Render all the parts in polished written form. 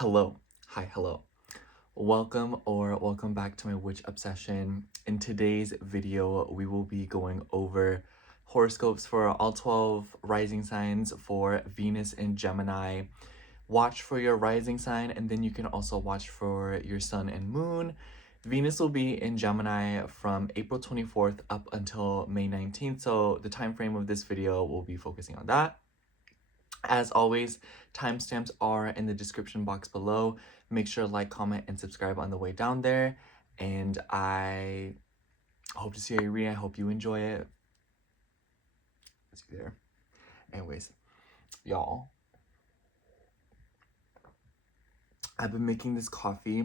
Hello. Hi, hello. Welcome back to my witch obsession. In today's video, we will be going over horoscopes for all 12 rising signs for Venus and Gemini. Watch for your rising sign, and then you can also watch for your sun and moon. Venus will be in Gemini from April 24th up until May 19th, so the time frame of this video will be focusing on that. As always, timestamps are in the description box below. Make sure to like, comment, and subscribe on the way down there. And I hope to see you reading. I hope you enjoy it. See you there. Anyways, y'all, I've been making this coffee.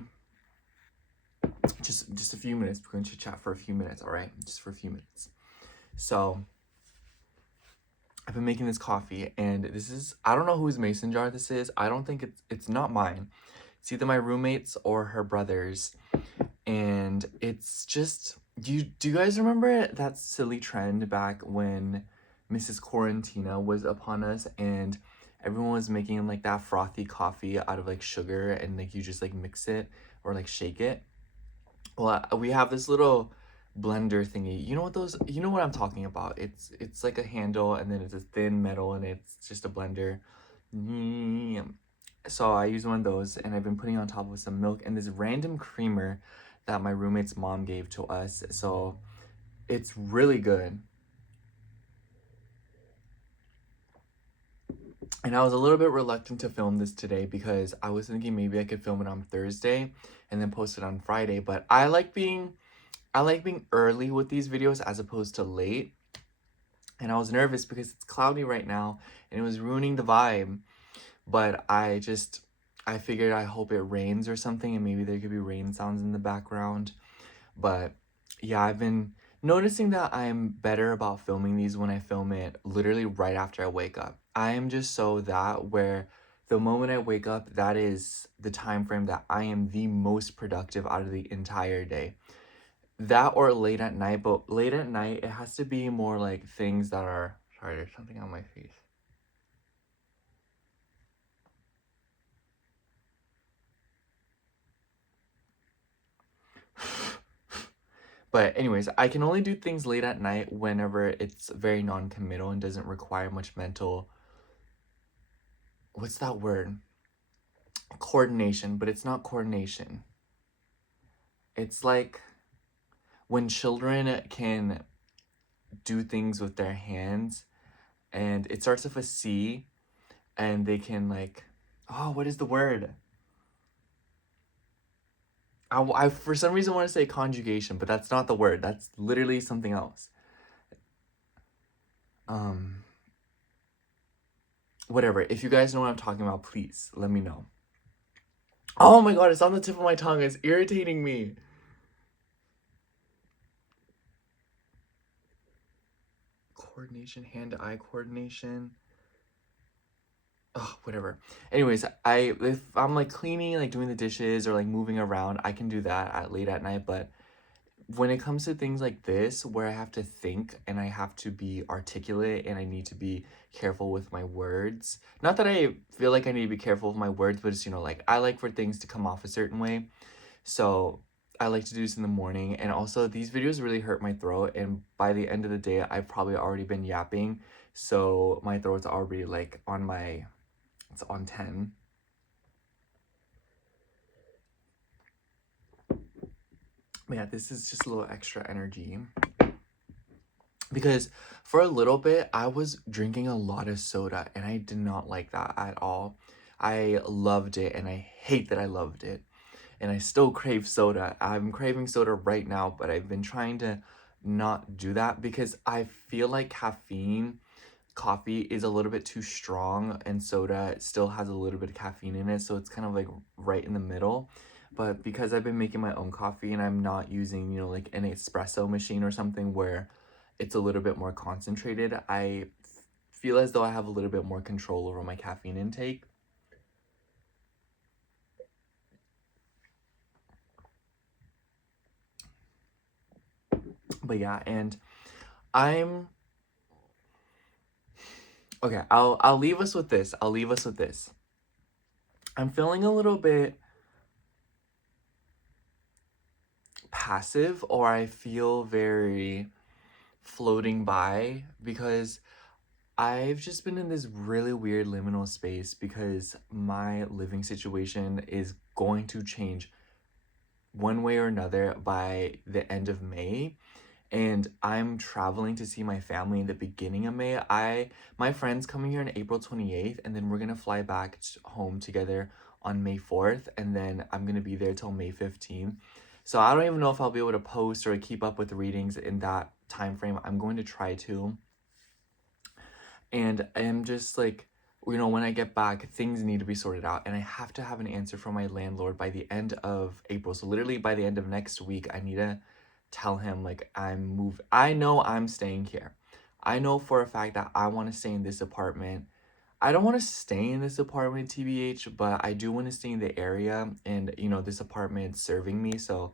Just a few minutes. We're going to chat for a few minutes, all right? Just for a few minutes. So I've been making this coffee, and this is, I don't know whose mason jar this is. I don't think it's not mine. It's either my roommate's or her brother's. And it's just, do you guys remember that silly trend back when Mrs. Quarantina was upon us and everyone was making like that frothy coffee out of like sugar and like you just like mix it or like shake it? Well, we have this little blender thingy. You know what I'm talking about. It's like a handle and then it's a thin metal and it's just a blender. So I use one of those and I've been putting on top of some milk and this random creamer that my roommate's mom gave to us. So it's really good. And I was a little bit reluctant to film this today because I was thinking maybe I could film it on Thursday and then post it on Friday. But I like being early with these videos as opposed to late. And I was nervous because it's cloudy right now and it was ruining the vibe. But I figured I hope it rains or something and maybe there could be rain sounds in the background. But yeah, I've been noticing that I'm better about filming these when I film it literally right after I wake up. I am just so that where the moment I wake up, that is the time frame that I am the most productive out of the entire day. That or late at night, but late at night, it has to be more like things that are, sorry, there's something on my face. But anyways, I can only do things late at night whenever it's very non-committal and doesn't require much mental, what's that word? Coordination, but it's not coordination. It's like when children can do things with their hands and it starts with a C and they can like, oh, what is the word? I for some reason want to say conjugation, but that's not the word. That's literally something else. Whatever. If you guys know what I'm talking about, please let me know. Oh my god, it's on the tip of my tongue. It's irritating me. Coordination, hand-eye coordination. Oh, whatever. Anyways, if I'm like cleaning, like doing the dishes or like moving around, I can do that late at night, but when it comes to things like this where I have to think and I have to be articulate and I need to be careful with my words, not that I feel like I need to be careful with my words, but it's, you know, like I like for things to come off a certain way. So I like to do this in the morning. And also these videos really hurt my throat, and by the end of the day I've probably already been yapping, so my throat's already like it's on 10. But yeah, this is just a little extra energy because for a little bit I was drinking a lot of soda and I did not like that at all. I loved it and I hate that I loved it, and I still crave soda. I'm craving soda right now, but I've been trying to not do that because I feel like coffee is a little bit too strong and soda still has a little bit of caffeine in it, so it's kind of like right in the middle. But because I've been making my own coffee and I'm not using, you know, like an espresso machine or something where it's a little bit more concentrated, I feel as though I have a little bit more control over my caffeine intake. But yeah, and I'm okay, I'll leave us with this. I'm feeling a little bit passive, or I feel very floating by, because I've just been in this really weird liminal space because my living situation is going to change one way or another by the end of May. And I'm traveling to see my family in the beginning of May. My friend's coming here on April 28th, and then we're gonna fly back home together on May 4th, and then I'm gonna be there till May 15th. So I don't even know if I'll be able to post or keep up with the readings in that time frame. I'm going to try to. And I'm just like, when I get back, things need to be sorted out, and I have to have an answer from my landlord by the end of April. So literally by the end of next week, I need to tell him, like, I know I'm staying here. I know for a fact that I want to stay in this apartment. I don't want to stay in this apartment, TBH, but I do want to stay in the area, and this apartment's serving me. So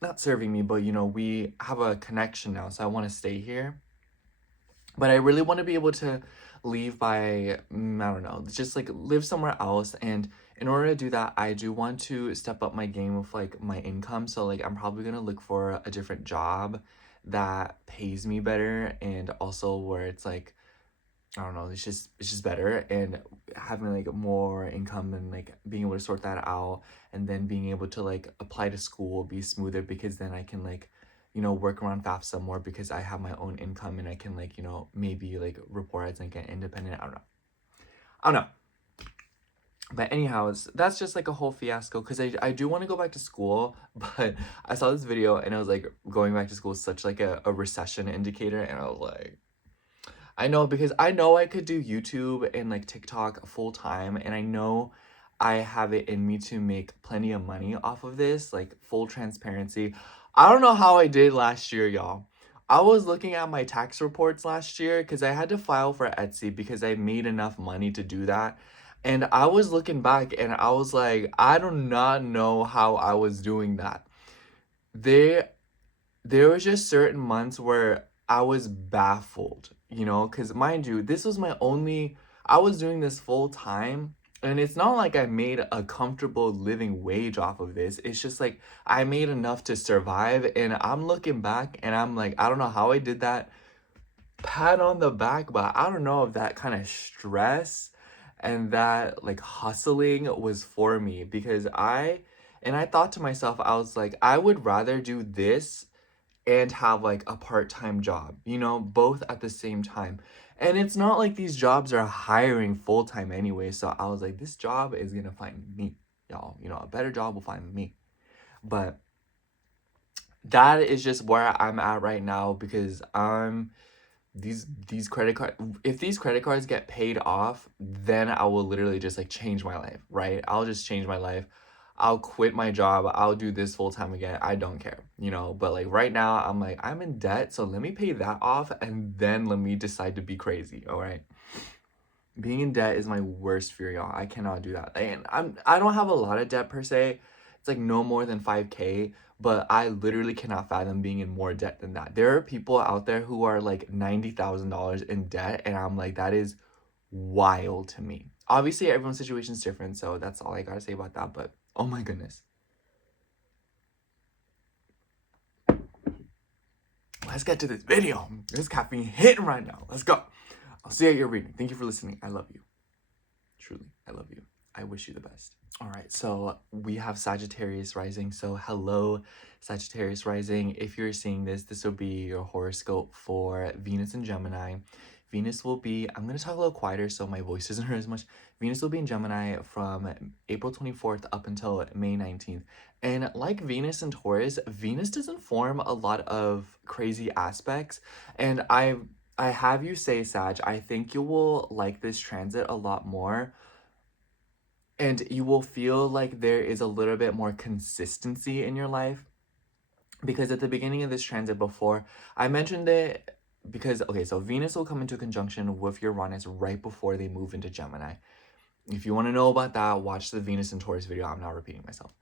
not serving me, but we have a connection now, so I want to stay here. But I really want to be able to leave by, I don't know, just like live somewhere else. And in order to do that, I do want to step up my game with like my income. So like I'm probably going to look for a different job that pays me better, and also where it's like, I don't know, it's just better, and having like more income and like being able to sort that out, and then being able to like apply to school will be smoother, because then I can like work around FAFSA more, because I have my own income, and I can like maybe like report as like an independent. I don't know. But anyhow, that's just like a whole fiasco, because I do want to go back to school, but I saw this video and I was like, going back to school is such like a recession indicator, and I was like, I know, because I know I could do YouTube and like TikTok full time, and I know I have it in me to make plenty of money off of this, like full transparency. I don't know how I did last year, y'all. I was looking at my tax reports last year because I had to file for Etsy because I made enough money to do that. And I was looking back and I was like, I do not know how I was doing that. There there was just certain months where I was baffled, because mind you, this was I was doing this full time, and it's not like I made a comfortable living wage off of this. It's just like I made enough to survive, and I'm looking back and I'm like, I don't know how I did that. Pat on the back, but I don't know if that kind of stress and that like hustling was for me, because I thought to myself, I was like, I would rather do this and have like a part-time job, both at the same time. And it's not like these jobs are hiring full-time anyway. So I was like, this job is gonna find me, y'all. A better job will find me. But that is just where I'm at right now, because these credit card if these credit cards get paid off, then I will literally just like change my life, right? I'll just change my life. I'll quit my job. I'll do this full time again. I don't care, but like right now I'm like, I'm in debt, so let me pay that off, and then let me decide to be crazy. All right. Being in debt is my worst fear, y'all. I cannot do that. And I don't have a lot of debt per se. It's like no more than 5K, but I literally cannot fathom being in more debt than that. There are people out there who are like $90,000 in debt, and I'm like, that is wild to me. Obviously, everyone's situation is different, so that's all I gotta say about that. But oh my goodness. Let's get to this video. This caffeine hitting right now. Let's go. I'll see you at your reading. Thank you for listening. I love you. Truly, I love you. I wish you the best. All right, so we have Sagittarius rising. So hello, Sagittarius rising. If you're seeing this, this will be your horoscope for Venus and Gemini. Venus will be, I'm going to talk a little quieter so my voice doesn't hurt as much. Venus will be in Gemini from April 24th up until May 19th. And like Venus and Taurus, Venus doesn't form a lot of crazy aspects. And I have you say, Sag, I think you will like this transit a lot more. And you will feel like there is a little bit more consistency in your life. Because at the beginning of this transit, before I mentioned it, because okay, so Venus will come into conjunction with Uranus right before they move into Gemini. If you want to know about that, watch the Venus and Taurus video. I'm not repeating myself.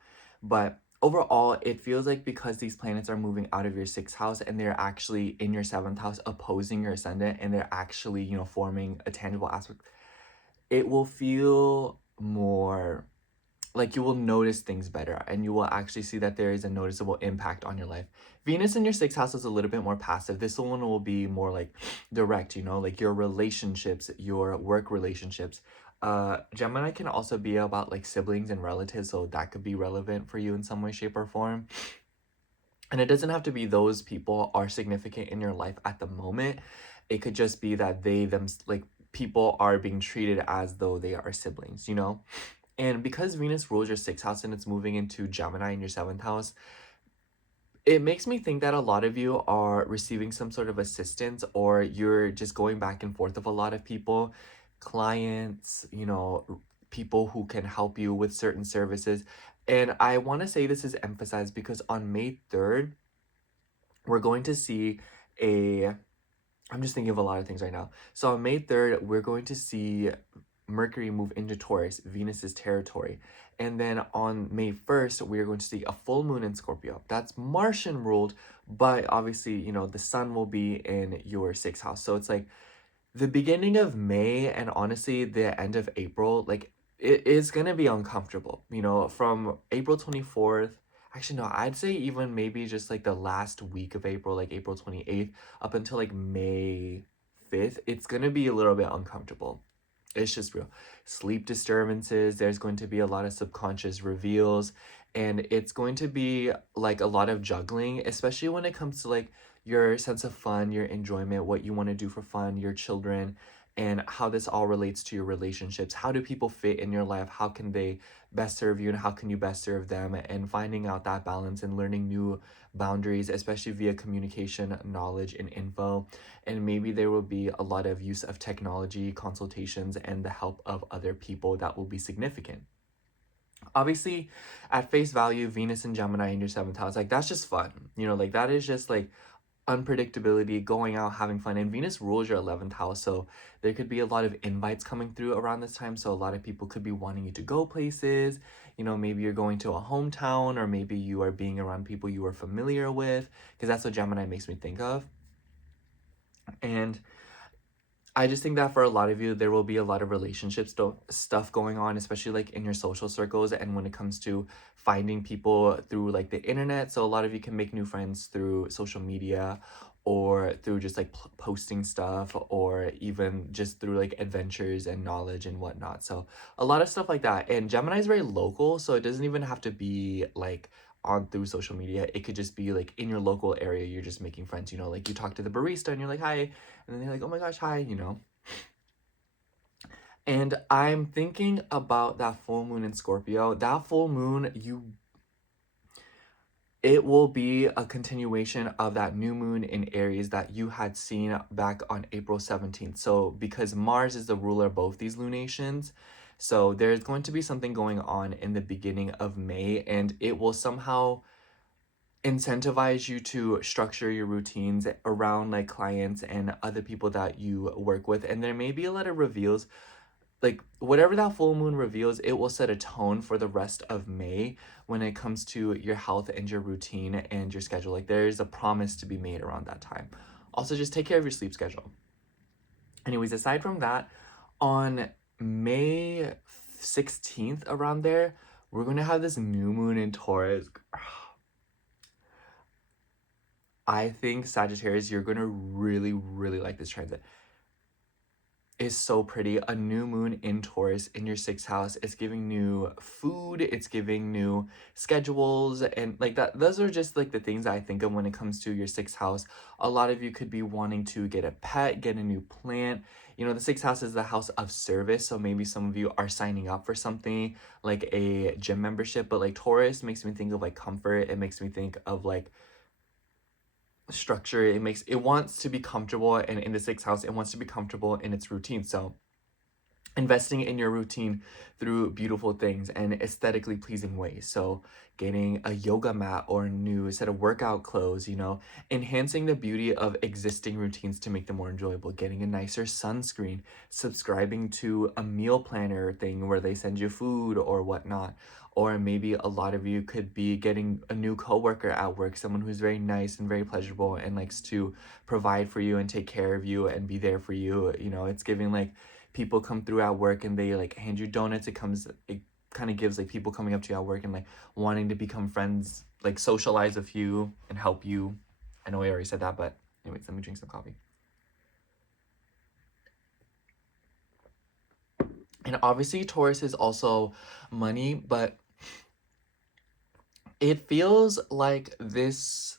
But overall, it feels like because these planets are moving out of your 6th house and they're actually in your 7th house opposing your ascendant, and they're actually, forming a tangible aspect, it will feel more like you will notice things better, and you will actually see that there is a noticeable impact on your life. Venus in your sixth house is a little bit more passive. This one will be more like direct, you know, like your relationships, your work relationships. Gemini can also be about like siblings and relatives, so that could be relevant for you in some way, shape, or form. And it doesn't have to be those people are significant in your life at the moment. It could just be that like people are being treated as though they are siblings, you know? And because Venus rules your sixth house and it's moving into Gemini in your seventh house, it makes me think that a lot of you are receiving some sort of assistance, or you're just going back and forth of a lot of people, clients, you know, people who can help you with certain services. And I want to say this is emphasized because on May 3rd, we're going to see a I'm just thinking of a lot of things right now. So on May 3rd, we're going to see Mercury move into Taurus, Venus's territory. And then on May 1st, we're going to see a full moon in Scorpio. That's Martian ruled, but obviously, you know, the sun will be in your sixth house. So it's like the beginning of May and honestly the end of April, like it is gonna be uncomfortable, you know, from April 24th. Actually, no, I'd say even maybe just like the last week of April, like April 28th, up until like May 5th, it's gonna be a little bit uncomfortable. It's just real. Sleep disturbances, there's going to be a lot of subconscious reveals, and it's going to be like a lot of juggling, especially when it comes to like your sense of fun, your enjoyment, what you want to do for fun, your children, and how this all relates to your relationships. How do people fit in your life? How can they best serve you, and how can you best serve them? And finding out that balance and learning new boundaries, especially via communication, knowledge, and info. And maybe there will be a lot of use of technology, consultations, and the help of other people that will be significant. Obviously, at face value, Venus and Gemini in your seventh house, like that's just fun. You know, like that is just like unpredictability, going out, having fun. And Venus rules your 11th house, so there could be a lot of invites coming through around this time. So a lot of people could be wanting you to go places. You know, maybe you're going to a hometown, or maybe you are being around people you are familiar with, because that's what Gemini makes me think of. And I just think that for a lot of you, there will be a lot of stuff going on, especially like in your social circles. And when it comes to finding people through like the internet, so a lot of you can make new friends through social media, or through just like posting stuff, or even just through like adventures and knowledge and whatnot. So a lot of stuff like that. And Gemini is very local, so it doesn't even have to be like on through social media. It could just be like in your local area, you're just making friends, you know, like you talk to the barista and you're like, hi, and then they're like, oh my gosh, hi, you know. And I'm thinking about that full moon in Scorpio. That full moon, it will be a continuation of that new moon in Aries that you had seen back on April 17th. So because Mars is the ruler of both these lunations, so there's going to be something going on in the beginning of May, and it will somehow incentivize you to structure your routines around like clients and other people that you work with. And there may be a lot of reveals, like whatever that full moon reveals, it will set a tone for the rest of May when it comes to your health and your routine and your schedule. Like there's a promise to be made around that time. Also, just take care of your sleep schedule. Anyways, aside from that, on May 16th, around there, we're going to have this new moon in Taurus. I think Sagittarius, you're going to really, really like this transit. Is so pretty. A new moon in Taurus in your sixth house. It's giving new food, it's giving new schedules, and like that. Those are just like the things I think of when it comes to your sixth house. A lot of you could be wanting to get a pet, get a new plant. You know, the sixth house is the house of service, so maybe some of you are signing up for something like a gym membership. But like Taurus makes me think of like comfort. It makes me think of like structure. It wants to be comfortable, and in the sixth house it wants to be comfortable in its routine. So investing in your routine through beautiful things and aesthetically pleasing ways. So getting a yoga mat or a new set of workout clothes, you know, enhancing the beauty of existing routines to make them more enjoyable, getting a nicer sunscreen, subscribing to a meal planner thing where they send you food or whatnot. Or maybe a lot of you could be getting a new coworker at work, someone who's very nice and very pleasurable and likes to provide for you and take care of you and be there for you. You know, it's giving like people come through at work and they like hand you donuts. It kind of gives like people coming up to you at work and like wanting to become friends, like socialize with you and help you. I know I already said that, but anyways, let me drink some coffee. And obviously Taurus is also money, but it feels like this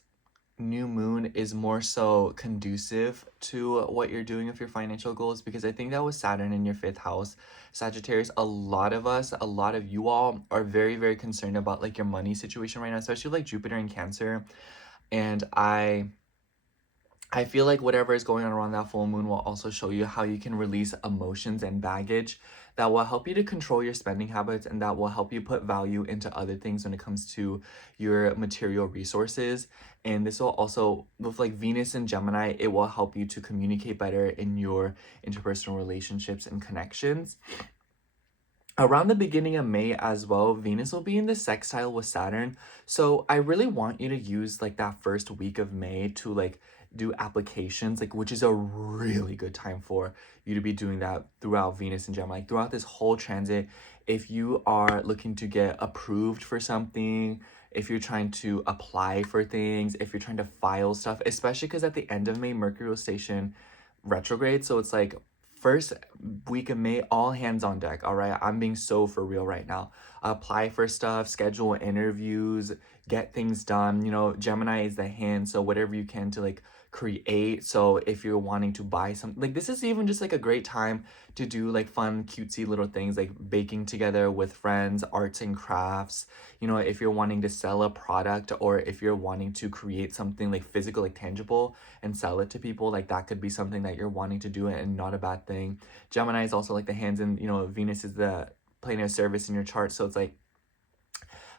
new moon is more so conducive to what you're doing with your financial goals, because I think that with Saturn in your 5th house, Sagittarius, a lot of you all are very, very concerned about like your money situation right now, especially like Jupiter in Cancer. And I feel like whatever is going on around that full moon will also show you how you can release emotions and baggage that will help you to control your spending habits, and that will help you put value into other things when it comes to your material resources. And this will also, with like Venus and Gemini, it will help you to communicate better in your interpersonal relationships and connections. Around the beginning of May as well, Venus will be in the sextile with Saturn. So I really want you to use like that first week of May to like do applications, like, which is a really good time for you to be doing that throughout Venus and Gemini, like throughout this whole transit. If you are looking to get approved for something, if you're trying to apply for things, if you're trying to file stuff, especially because at the end of May, Mercury will station retrograde. So it's like first week of May, all hands on deck. All right, I'm being so for real right now. Apply for stuff, schedule interviews, get things done. You know, Gemini is the hand, so whatever you can to like create. So if you're wanting to buy something, like this is even just like a great time to do like fun cutesy little things like baking together with friends, arts and crafts. You know, if you're wanting to sell a product, or if you're wanting to create something like physical, like tangible, and sell it to people, like that could be something that you're wanting to do and not a bad thing. Gemini is also like the hands in, you know, Venus is the planet of service in your chart, so it's like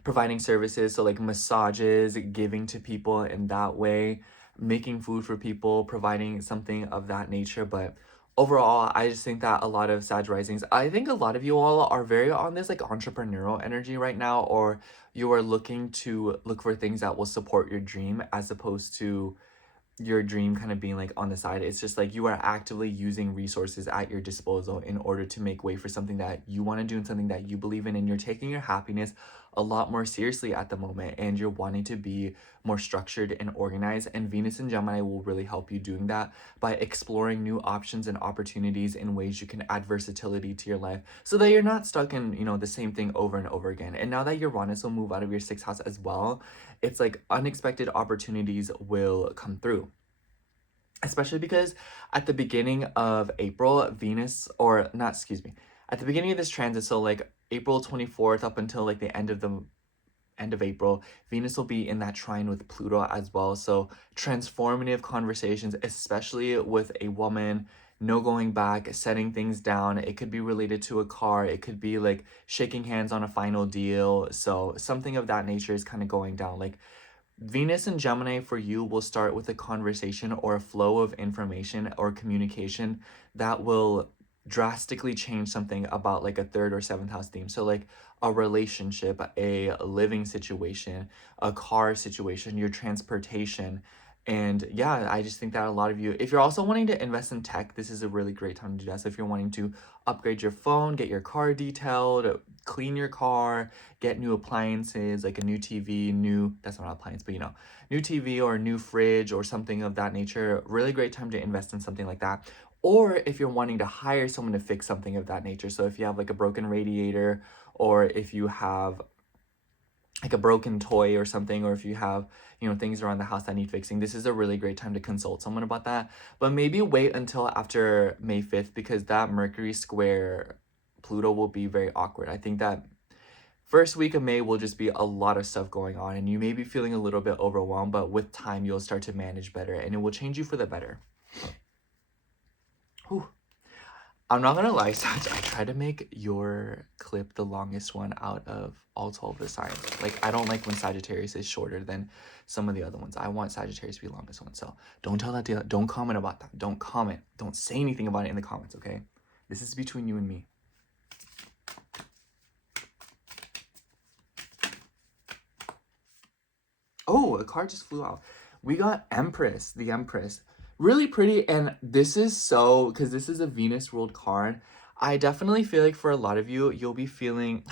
providing services, so like massages, giving to people in that way, making food for people, providing something of that nature. But overall, I just think that a lot of Sag risings, I think a lot of you all are very on this like entrepreneurial energy right now, or you are looking to look for things that will support your dream, as opposed to your dream kind of being like on the side. It's just like you are actively using resources at your disposal in order to make way for something that you want to do and something that you believe in, and you're taking your happiness a lot more seriously at the moment, and you're wanting to be more structured and organized. And Venus and Gemini will really help you doing that by exploring new options and opportunities in ways you can add versatility to your life, so that you're not stuck in, you know, the same thing over and over again. And now that Uranus will move out of your 6th house as well, it's like unexpected opportunities will come through, especially because at the beginning of April, Venus, or not, excuse me, at the beginning of this transit, so like April 24th up until like the end of April, Venus will be in that trine with Pluto as well. So transformative conversations, especially with a woman, no going back, setting things down. It could be related to a car. It could be like shaking hands on a final deal. So something of that nature is kind of going down. Like Venus and Gemini for you will start with a conversation or a flow of information or communication that will drastically change something about like a 3rd or 7th house theme. So like a relationship, a living situation, a car situation, your transportation. And yeah, I just think that a lot of you, if you're also wanting to invest in tech, this is a really great time to do that. So if you're wanting to upgrade your phone, get your car detailed, clean your car, get new appliances, like a new TV, that's not an appliance, but you know, new TV or a new fridge or something of that nature, really great time to invest in something like that. Or if you're wanting to hire someone to fix something of that nature. So if you have like a broken radiator, or if you have like a broken toy or something, or if you have, you know, things around the house that need fixing, this is a really great time to consult someone about that. But maybe wait until after May 5th, because that Mercury square Pluto will be very awkward. I think that first week of May will just be a lot of stuff going on, and you may be feeling a little bit overwhelmed, but with time you'll start to manage better, and it will change you for the better. Whew. I'm not gonna lie, Sag, I tried to make your clip the longest one out of all 12 of the signs. Like, I don't like when Sagittarius is shorter than some of the other ones. I want Sagittarius to be the longest one. So don't tell that to, don't comment about that. Don't comment. Don't say anything about it in the comments, okay? This is between you and me. Oh, a card just flew out. We got Empress, the Empress. Really pretty, and this is so, because this is a Venus ruled card. I definitely feel like for a lot of you, you'll be feeling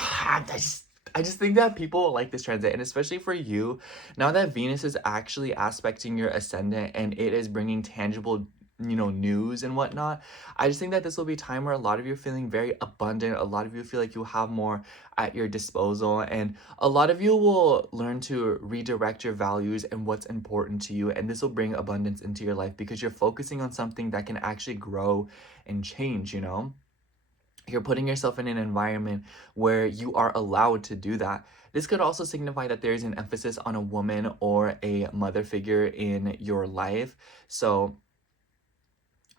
I just think that people like this transit, and especially for you, now that Venus is actually aspecting your ascendant and it is bringing tangible, news and whatnot. I just think that this will be a time where a lot of you are feeling very abundant. A lot of you feel like you have more at your disposal, and a lot of you will learn to redirect your values and what's important to you. And this will bring abundance into your life because you're focusing on something that can actually grow and change, You're putting yourself in an environment where you are allowed to do that. This could also signify that there is an emphasis on a woman or a mother figure in your life. So,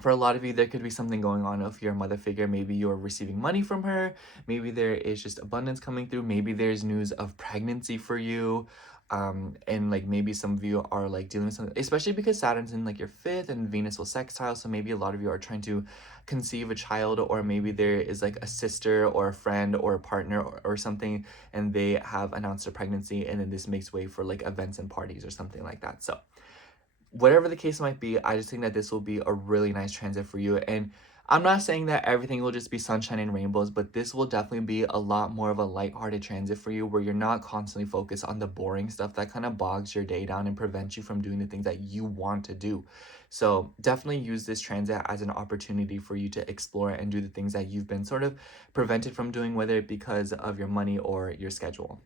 for a lot of you, there could be something going on. If you're a mother figure, maybe you're receiving money from her. Maybe there is just abundance coming through. Maybe there's news of pregnancy for you. And like maybe some of you are like dealing with something, especially because Saturn's in like your fifth and Venus will sextile. So maybe a lot of you are trying to conceive a child, or maybe there is like a sister or a friend or a partner or something, and they have announced a pregnancy, and then this makes way for like events and parties or something like that. So whatever the case might be, I just think that this will be a really nice transit for you. And I'm not saying that everything will just be sunshine and rainbows, but this will definitely be a lot more of a lighthearted transit for you, where you're not constantly focused on the boring stuff that kind of bogs your day down and prevents you from doing the things that you want to do. So definitely use this transit as an opportunity for you to explore and do the things that you've been sort of prevented from doing, whether it because of your money or your schedule.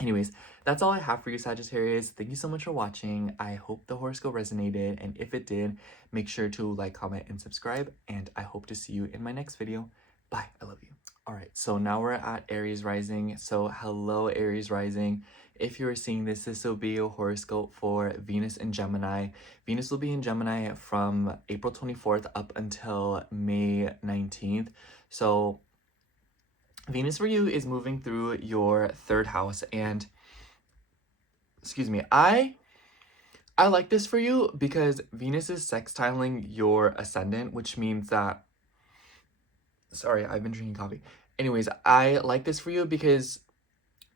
Anyways, that's all I have for you, Sagittarius. Thank you so much for watching. I hope the horoscope resonated, and if it did, make sure to like, comment, and subscribe, and I hope to see you in my next video. Bye. I love you. All right, so now we're at Aries rising. So hello, Aries rising. If you are seeing this, this will be a horoscope for Venus in Gemini. Venus will be in Gemini from April 24th up until May 19th. So Venus for you is moving through your third house, and excuse me, I like this for you because Venus is sextiling your ascendant, which means that, sorry, I've been drinking coffee. Anyways, I like this for you because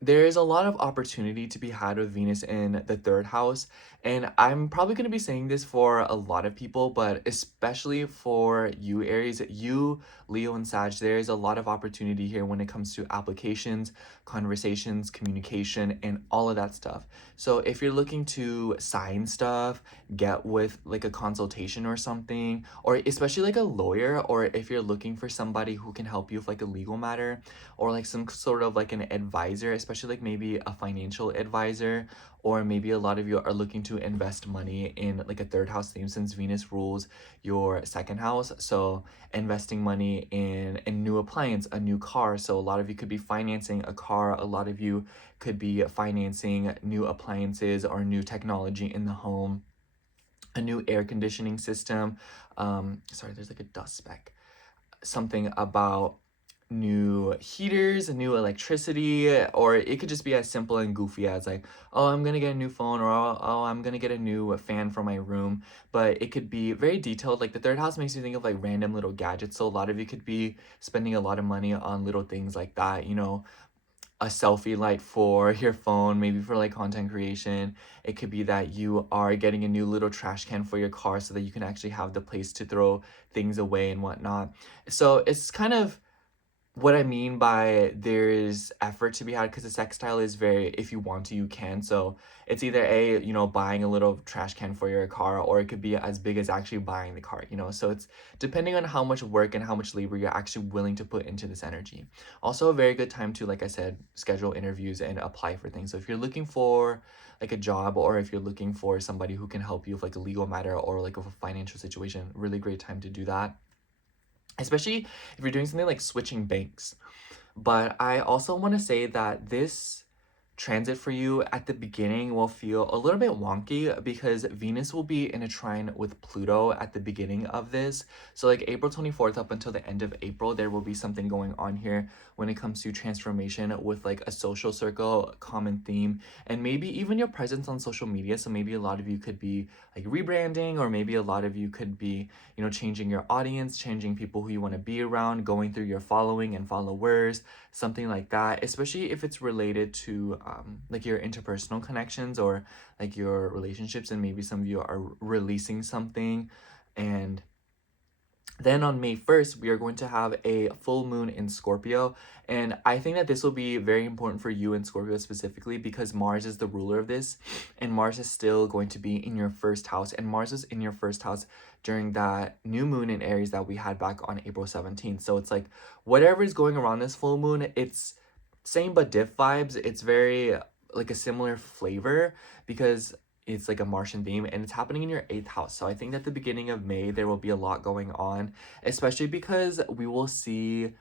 there is a lot of opportunity to be had with Venus in the third house. And I'm probably going to be saying this for a lot of people, but especially for you, Aries, you, Leo, and Sag, there is a lot of opportunity here when it comes to applications, conversations, communication, and all of that stuff. So if you're looking to sign stuff, get with like a consultation or something, or especially like a lawyer, or if you're looking for somebody who can help you with like a legal matter, or like some sort of like an advisor, especially like maybe a financial advisor, or maybe a lot of you are looking to invest money in like a third house theme, since Venus rules your second house. So investing money in a new appliance, a new car. So a lot of you could be financing a car. A lot of you could be financing new appliances or new technology in the home, a new air conditioning system. Sorry, there's like a dust speck. Something about new heaters, new electricity, or it could just be as simple and goofy as like, oh, I'm gonna get a new phone, or oh, I'm gonna get a new fan for my room. But it could be very detailed. Like the third house makes me think of like random little gadgets, so a lot of you could be spending a lot of money on little things like that, a selfie light for your phone, maybe for like content creation. It could be that you are getting a new little trash can for your car so that you can actually have the place to throw things away and whatnot. So it's kind of what I mean by there's effort to be had, because the sextile is very, if you want to, you can. So it's either buying a little trash can for your car, or it could be as big as actually buying the car, So it's depending on how much work and how much labor you're actually willing to put into this energy. Also a very good time to, like I said, schedule interviews and apply for things. So if you're looking for like a job, or if you're looking for somebody who can help you with like a legal matter or like with a financial situation, really great time to do that, especially if you're doing something like switching banks. But I also want to say that this transit for you at the beginning will feel a little bit wonky, because Venus will be in a trine with Pluto at the beginning of this. So like April 24th up until the end of April, there will be something going on here when it comes to transformation with like a social circle, common theme, and maybe even your presence on social media. So maybe a lot of you could be like rebranding, or maybe a lot of you could be, changing your audience, changing people who you want to be around, going through your following and followers, something like that, especially if it's related to like your interpersonal connections or like your relationships, and maybe some of you are releasing something, and Then on May 1st, we are going to have a full moon in Scorpio. And I think that this will be very important for you in Scorpio specifically because Mars is the ruler of this. And Mars is still going to be in your first house. And Mars is in your first house during that new moon in Aries that we had back on April 17th. So it's like whatever is going around this full moon, it's same but diff vibes. It's very like a similar flavor because it's like a Martian theme and it's happening in your 8th house. So I think at the beginning of May, there will be a lot going on, especially because we will see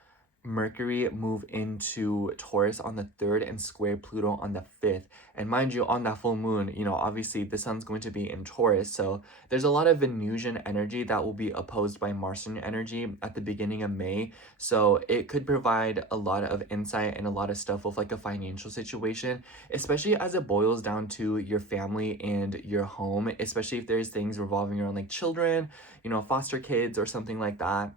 Mercury move into Taurus on the 3rd and square Pluto on the 5th. And mind you, on that full moon, you know, obviously the sun's going to be in Taurus. So there's a lot of Venusian energy that will be opposed by Martian energy at the beginning of May. So it could provide a lot of insight and a lot of stuff with like a financial situation, especially as it boils down to your family and your home, especially if there's things revolving around like children, you know, foster kids or something like that.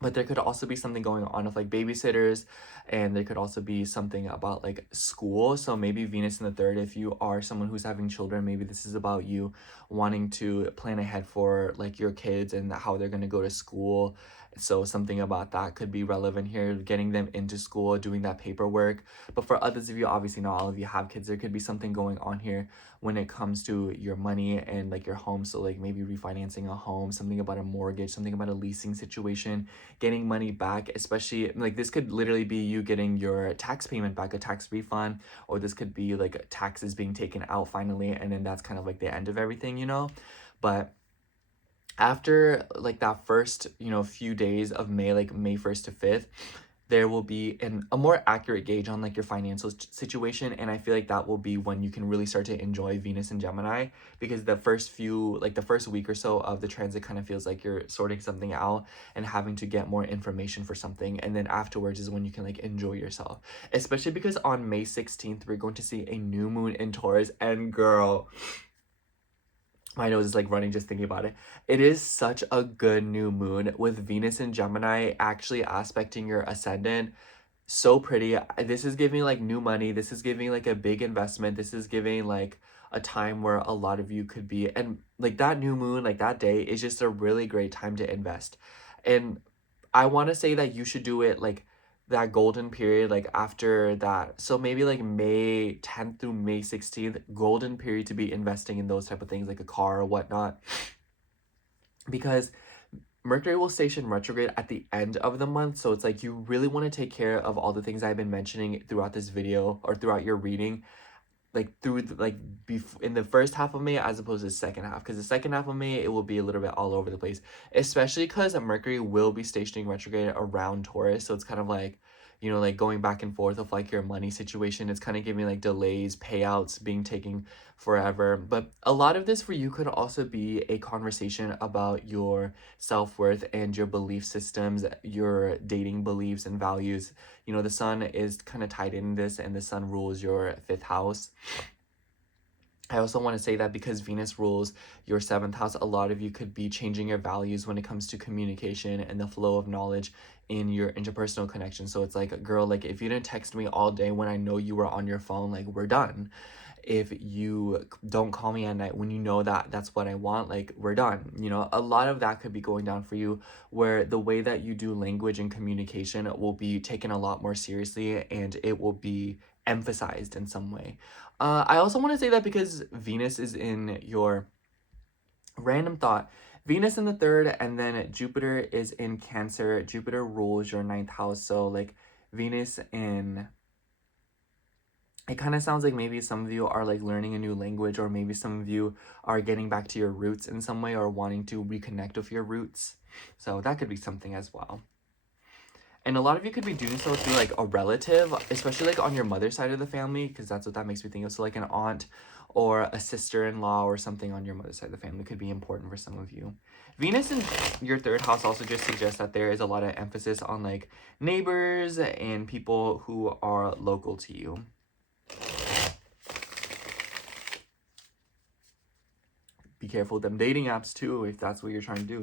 But there could also be something going on with like babysitters, and there could also be something about like school. So maybe Venus in the 3rd, if you are someone who's having children, maybe this is about you wanting to plan ahead for like your kids and how they're going to go to school. So something about that could be relevant here, getting them into school, doing that paperwork. But for others of you, obviously not all of you have kids, there could be something going on here when it comes to your money and like your home. So like maybe refinancing a home, something about a mortgage, something about a leasing situation, getting money back, especially like this could literally be you getting your tax payment back, a tax refund, or this could be like taxes being taken out finally, and then that's kind of like the end of everything, you know. But after like that first, you know, few days of May, like May 1st to 5th, there will be a more accurate gauge on like your financial situation. And I feel like that will be when you can really start to enjoy Venus and Gemini, because the first few, like the first week or so of the transit kind of feels like you're sorting something out and having to get more information for something. And then afterwards is when you can like enjoy yourself, especially because on May 16th, we're going to see a new moon in Taurus. And girl, my nose is like running just thinking about it. It is such a good new moon with Venus and Gemini actually aspecting your ascendant. So pretty. This is giving like new money. This is giving like a big investment. This is giving like a time where a lot of you could be, and like that new moon, like that day is just a really great time to invest. And I want to say that you should do it like that golden period, like after that. So maybe like May 10th through May 16th, golden period to be investing in those type of things like a car or whatnot. Because Mercury will station retrograde at the end of the month. So it's like you really want to take care of all the things I've been mentioning throughout this video or throughout your reading, like through in the first half of May as opposed to the second half, because the second half of May it will be a little bit all over the place, especially because Mercury will be stationing retrograde around Taurus. So it's kind of like, you know, like going back and forth of like your money situation. It's kind of giving like delays, payouts being taken forever. But a lot of this for you could also be a conversation about your self-worth and your belief systems, your dating beliefs and values. You know, the sun is kind of tied in this, and the sun rules your 5th house. I also want to say that because Venus rules your 7th house, a lot of you could be changing your values when it comes to communication and the flow of knowledge in your interpersonal connection. So it's like, girl, like if you didn't text me all day when I know you were on your phone, like we're done. If you don't call me at night when you know that that's what I want, like we're done. You know, a lot of that could be going down for you, where the way that you do language and communication will be taken a lot more seriously and it will be emphasized in some way. I also want to say that because Venus is in your random thought, Venus in the 3rd, and then Jupiter is in Cancer. Jupiter rules your 9th house. So like Venus in, it kind of sounds like maybe some of you are like learning a new language, or maybe some of you are getting back to your roots in some way or wanting to reconnect with your roots. So that could be something as well. And a lot of you could be doing so through like a relative, especially like on your mother's side of the family, because that's what that makes me think of. So like an aunt or a sister-in-law or something on your mother's side of the family could be important for some of you. Venus in your 3rd house also just suggests that there is a lot of emphasis on like neighbors and people who are local to you. Be careful with them dating apps too, if that's what you're trying to do.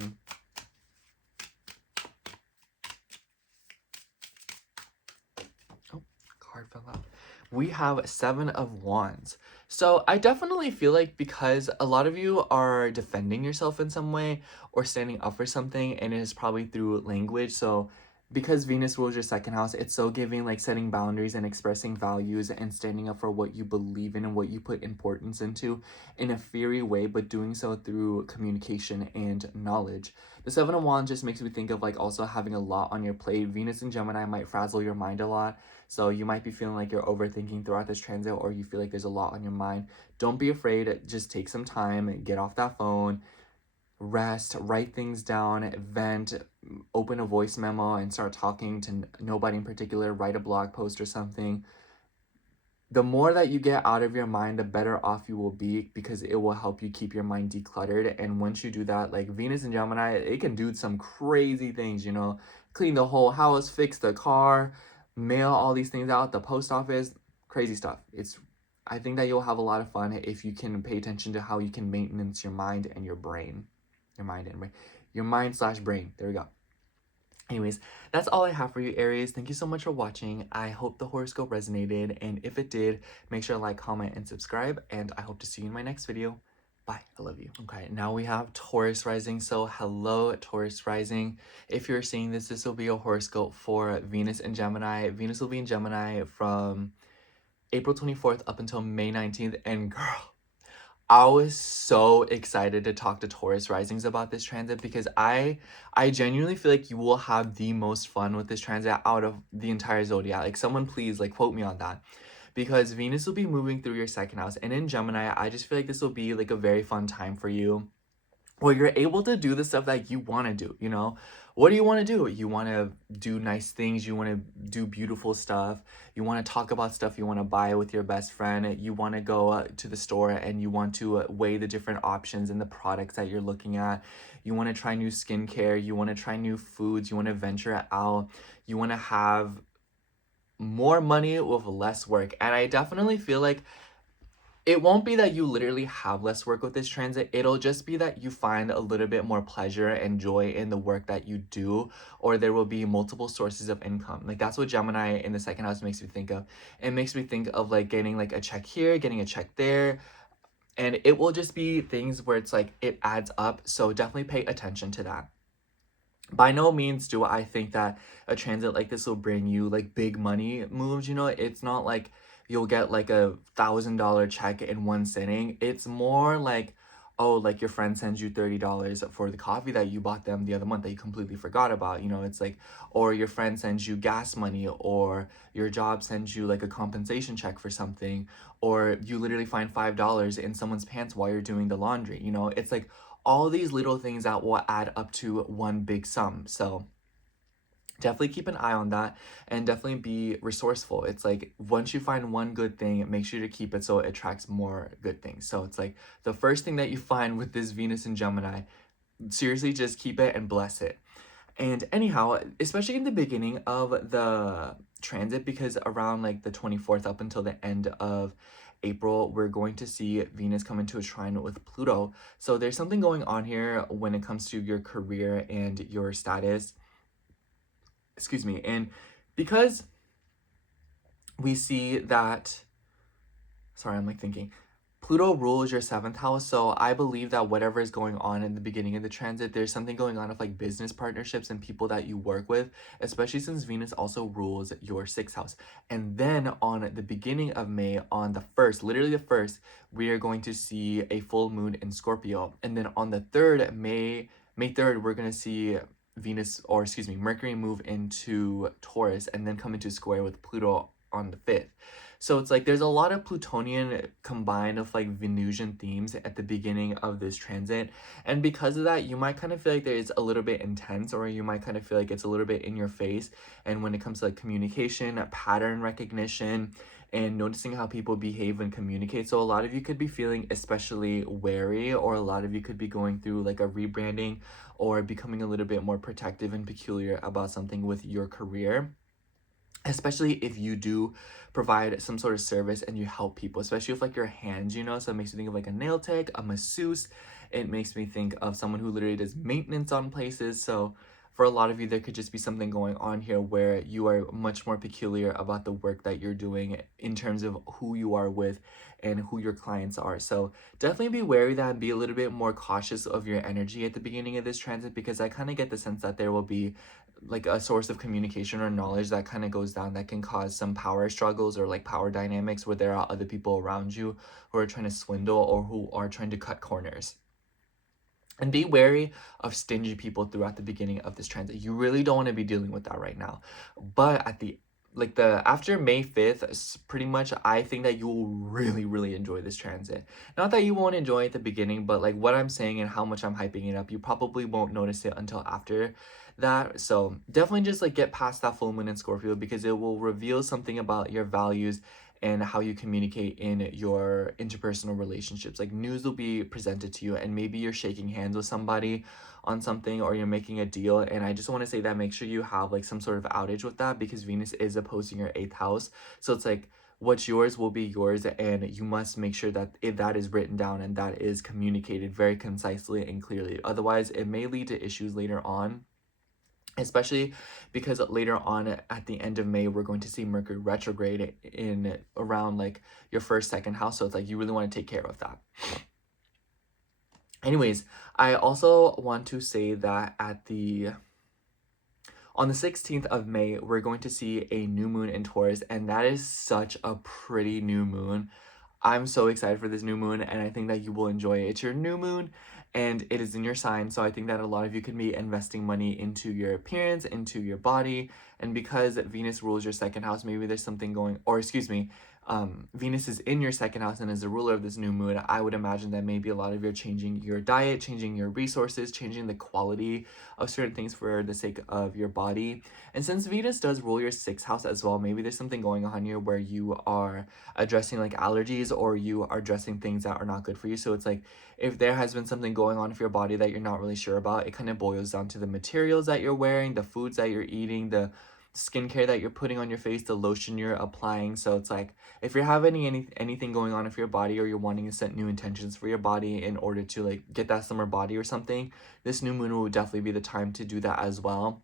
Card fell out. we have Seven of Wands. So I definitely feel like because a lot of you are defending yourself in some way or standing up for something, and it is probably through language. So because Venus rules your second house, it's so giving like setting boundaries and expressing values and standing up for what you believe in and what you put importance into in a fiery way, but doing so through communication and knowledge. The Seven of Wands just makes me think of like also having a lot on your plate. Venus and Gemini might frazzle your mind a lot. So you might be feeling like you're overthinking throughout this transit, or you feel like there's a lot on your mind. Don't be afraid. Just take some time, get off that phone, rest, write things down, vent, open a voice memo and start talking to nobody in particular, write a blog post or something. The more that you get out of your mind, the better off you will be, because it will help you keep your mind decluttered. And once you do that, like Venus and Gemini, it can do some crazy things, you know, clean the whole house, fix the car, mail all these things out, the post office, crazy stuff. I think that you'll have a lot of fun if you can pay attention to how you can maintenance your mind and your brain. Your mind/brain. There we go. Anyways, that's all I have for you, Aries. Thank you so much for watching. I hope the horoscope resonated, and if it did, make sure to like, comment, and subscribe, and I hope to see you in my next video. Bye. I love you. Okay, now we have Taurus rising. So hello, Taurus rising. If you're seeing this, this will be a horoscope for Venus and Gemini. Venus will be in Gemini from April 24th up until May 19th. And girl, I was so excited to talk to Taurus risings about this transit, because I genuinely feel like you will have the most fun with this transit out of the entire zodiac. Like, someone please like quote me on that, because Venus will be moving through your second house, and in Gemini, I just feel like this will be like a very fun time for you, where you're able to do the stuff that you want to do, you know? What do you want to do? You want to do nice things. You want to do beautiful stuff. You want to talk about stuff you want to buy with your best friend. You want to go to the store and you want to weigh the different options and the products that you're looking at. You want to try new skincare. You want to try new foods. You want to venture out. You want to have more money with less work. And I definitely feel like it won't be that you literally have less work with this transit. It'll just be that you find a little bit more pleasure and joy in the work that you do, or there will be multiple sources of income. Like, that's what Gemini in the second house makes me think of. It makes me think of like getting like a check here, getting a check there, and it will just be things where it's like it adds up. So definitely pay attention to that. By no means do I think that a transit like this will bring you like big money moves, you know? It's not like you'll get like $1,000 check in one sitting. It's more like, oh, like your friend sends you $30 for the coffee that you bought them the other month that you completely forgot about, you know? It's like, or your friend sends you gas money, or your job sends you like a compensation check for something, or you literally find $5 in someone's pants while you're doing the laundry, you know? It's like all these little things that will add up to one big sum. So definitely keep an eye on that, and definitely be resourceful. It's like, once you find one good thing, make sure to keep it so it attracts more good things. So it's like the first thing that you find with this Venus and Gemini, seriously, just keep it and bless it. And anyhow, especially in the beginning of the transit, because around like the 24th up until the end of April, we're going to see Venus come into a trine with Pluto. So there's something going on here when it comes to your career and your status. Excuse me. And because we see that, sorry, I'm like thinking, Pluto rules your seventh house. So I believe that whatever is going on in the beginning of the transit, there's something going on with like business partnerships and people that you work with, especially since Venus also rules your sixth house. And then on the beginning of May, on the 1st, literally the 1st, we are going to see a full moon in Scorpio. And then on the 3rd, May 3rd, we're going to see Mercury move into Taurus and then come into square with Pluto on the 5th. So it's like there's a lot of Plutonian combined with like Venusian themes at the beginning of this transit. And because of that, you might kind of feel like it's a little bit intense, or you might kind of feel like it's a little bit in your face. And when it comes to like communication, pattern recognition, and noticing how people behave and communicate. So a lot of you could be feeling especially wary, or a lot of you could be going through like a rebranding or becoming a little bit more protective and peculiar about something with your career. Especially if you do provide some sort of service and you help people, especially with like your hands, you know? So it makes me think of like a nail tech, a masseuse. It makes me think of someone who literally does maintenance on places. So for a lot of you, there could just be something going on here where you are much more peculiar about the work that you're doing in terms of who you are with and who your clients are. So definitely be wary of that and be a little bit more cautious of your energy at the beginning of this transit, because I kind of get the sense that there will be like a source of communication or knowledge that kind of goes down that can cause some power struggles or like power dynamics where there are other people around you who are trying to swindle or who are trying to cut corners. And be wary of stingy people throughout the beginning of this transit. You really don't want to be dealing with that right now. But at the after May 5th, pretty much I think that you will really enjoy this transit. Not that you won't enjoy it at the beginning, but like what I'm saying and how much I'm hyping it up, you probably won't notice it until after that. So definitely just like get past that full moon in Scorpio, because it will reveal something about your values and how you communicate in your interpersonal relationships. Like news will be presented to you, and maybe you're shaking hands with somebody on something or you're making a deal, and I just want to say that make sure you have like some sort of outage with that, because Venus is opposing your 8th house. So it's like what's yours will be yours, and you must make sure that that is written down and that is communicated very concisely and clearly. Otherwise it may lead to issues later on, especially because later on at the end of May we're going to see Mercury retrograde in around like your first, second house. So it's like you really want to take care of that. Anyways, I also want to say that on the 16th of May, we're going to see a new moon in Taurus, and that is such a pretty new moon. I'm so excited for this new moon, and I think that you will enjoy it. It's your new moon, and it is in your sign, so I think that a lot of you could be investing money into your appearance, into your body, and because Venus rules your second house, maybe there's something going, or excuse me, Venus is in your second house and is the ruler of this new moon. I would imagine that maybe a lot of you are changing your diet, changing your resources, changing the quality of certain things for the sake of your body. And since Venus does rule your 6th house as well, maybe there's something going on here where you are addressing like allergies, or you are addressing things that are not good for you. So it's like if there has been something going on with your body that you're not really sure about, it kind of boils down to the materials that you're wearing, the foods that you're eating, the skincare that you're putting on your face, the lotion you're applying. So it's like if you're having anything going on with your body, or you're wanting to set new intentions for your body in order to like get that summer body or something, this new moon will definitely be the time to do that as well.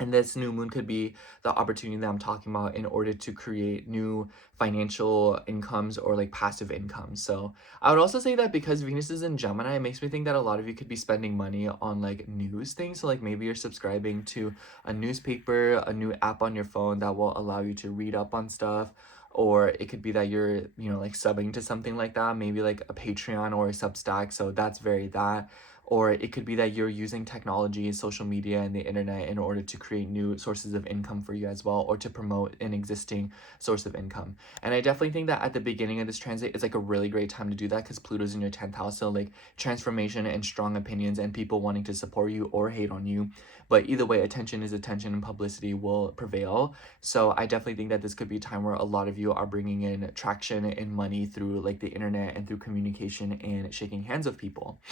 And this new moon could be the opportunity that I'm talking about in order to create new financial incomes or like passive incomes. So I would also say that because Venus is in Gemini, it makes me think that a lot of you could be spending money on like news things. So like maybe you're subscribing to a newspaper, a new app on your phone that will allow you to read up on stuff. Or it could be that you're, like subbing to something like that, maybe like a Patreon or a Substack. So that's very that. Or it could be that you're using technology, social media, and the internet in order to create new sources of income for you as well, or to promote an existing source of income. And I definitely think that at the beginning of this transit, it's like a really great time to do that, because Pluto's in your 10th house. So like transformation and strong opinions and people wanting to support you or hate on you. But either way, attention is attention and publicity will prevail. So I definitely think that this could be a time where a lot of you are bringing in traction and money through like the internet and through communication and shaking hands with people.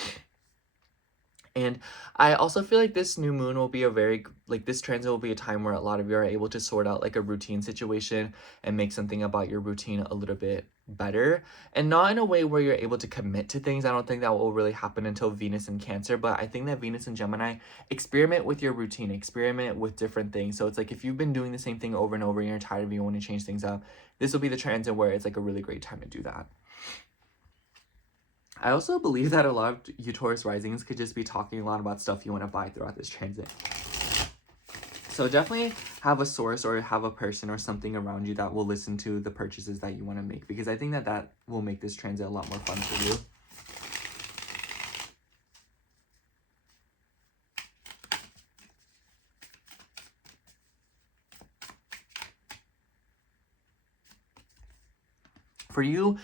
And I also feel like this new moon will be this transit will be a time where a lot of you are able to sort out like a routine situation and make something about your routine a little bit better, and not in a way where you're able to commit to things. I don't think that will really happen until Venus in Cancer, but I think that Venus in Gemini, experiment with your routine, experiment with different things. So it's like if you've been doing the same thing over and over and you're tired of it, you want to change things up, this will be the transit where it's like a really great time to do that. I also believe that a lot of you Taurus risings could just be talking a lot about stuff you want to buy throughout this transit. So definitely have a source or have a person or something around you that will listen to the purchases that you want to make, because I think that that will make this transit a lot more fun for you. For you,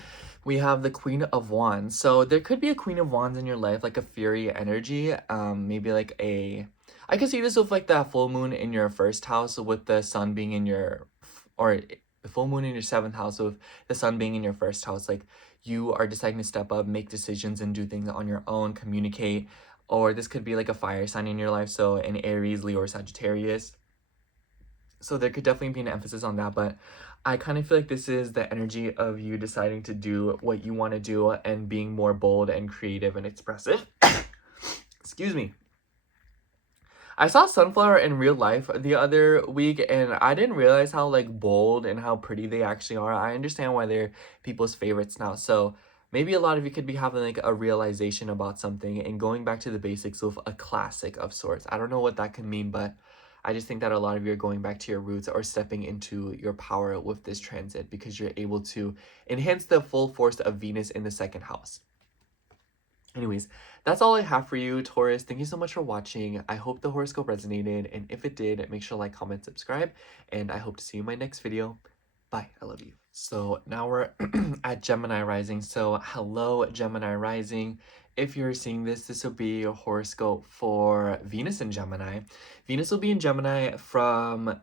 we have the Queen of Wands. So there could be a Queen of Wands in your life, like a Fury energy. Maybe like I could see this with like that full moon in your first house with the sun being in your, or the full moon in your 7th house with the sun being in your first house. Like you are deciding to step up, make decisions, and do things on your own, communicate. Or this could be like a fire sign in your life, so an Aries, Leo, or Sagittarius. So there could definitely be an emphasis on that, but I kind of feel like this is the energy of you deciding to do what you want to do and being more bold and creative and expressive. Excuse me. I saw Sunflower in real life the other week, and I didn't realize how like bold and how pretty they actually are. I understand why they're people's favorites now. So maybe a lot of you could be having like a realization about something and going back to the basics with a classic of sorts. I don't know what that could mean, but I just think that a lot of you are going back to your roots or stepping into your power with this transit because you're able to enhance the full force of Venus in the second house. Anyways, that's all I have for you, Taurus. Thank you so much for watching. I hope the horoscope resonated, and if it did, make sure to like, comment, subscribe, and I hope to see you in my next video. Bye. I love you. So now we're at Gemini rising. So hello, Gemini rising. If you're seeing this, this will be your horoscope for Venus in Gemini. Venus will be in Gemini from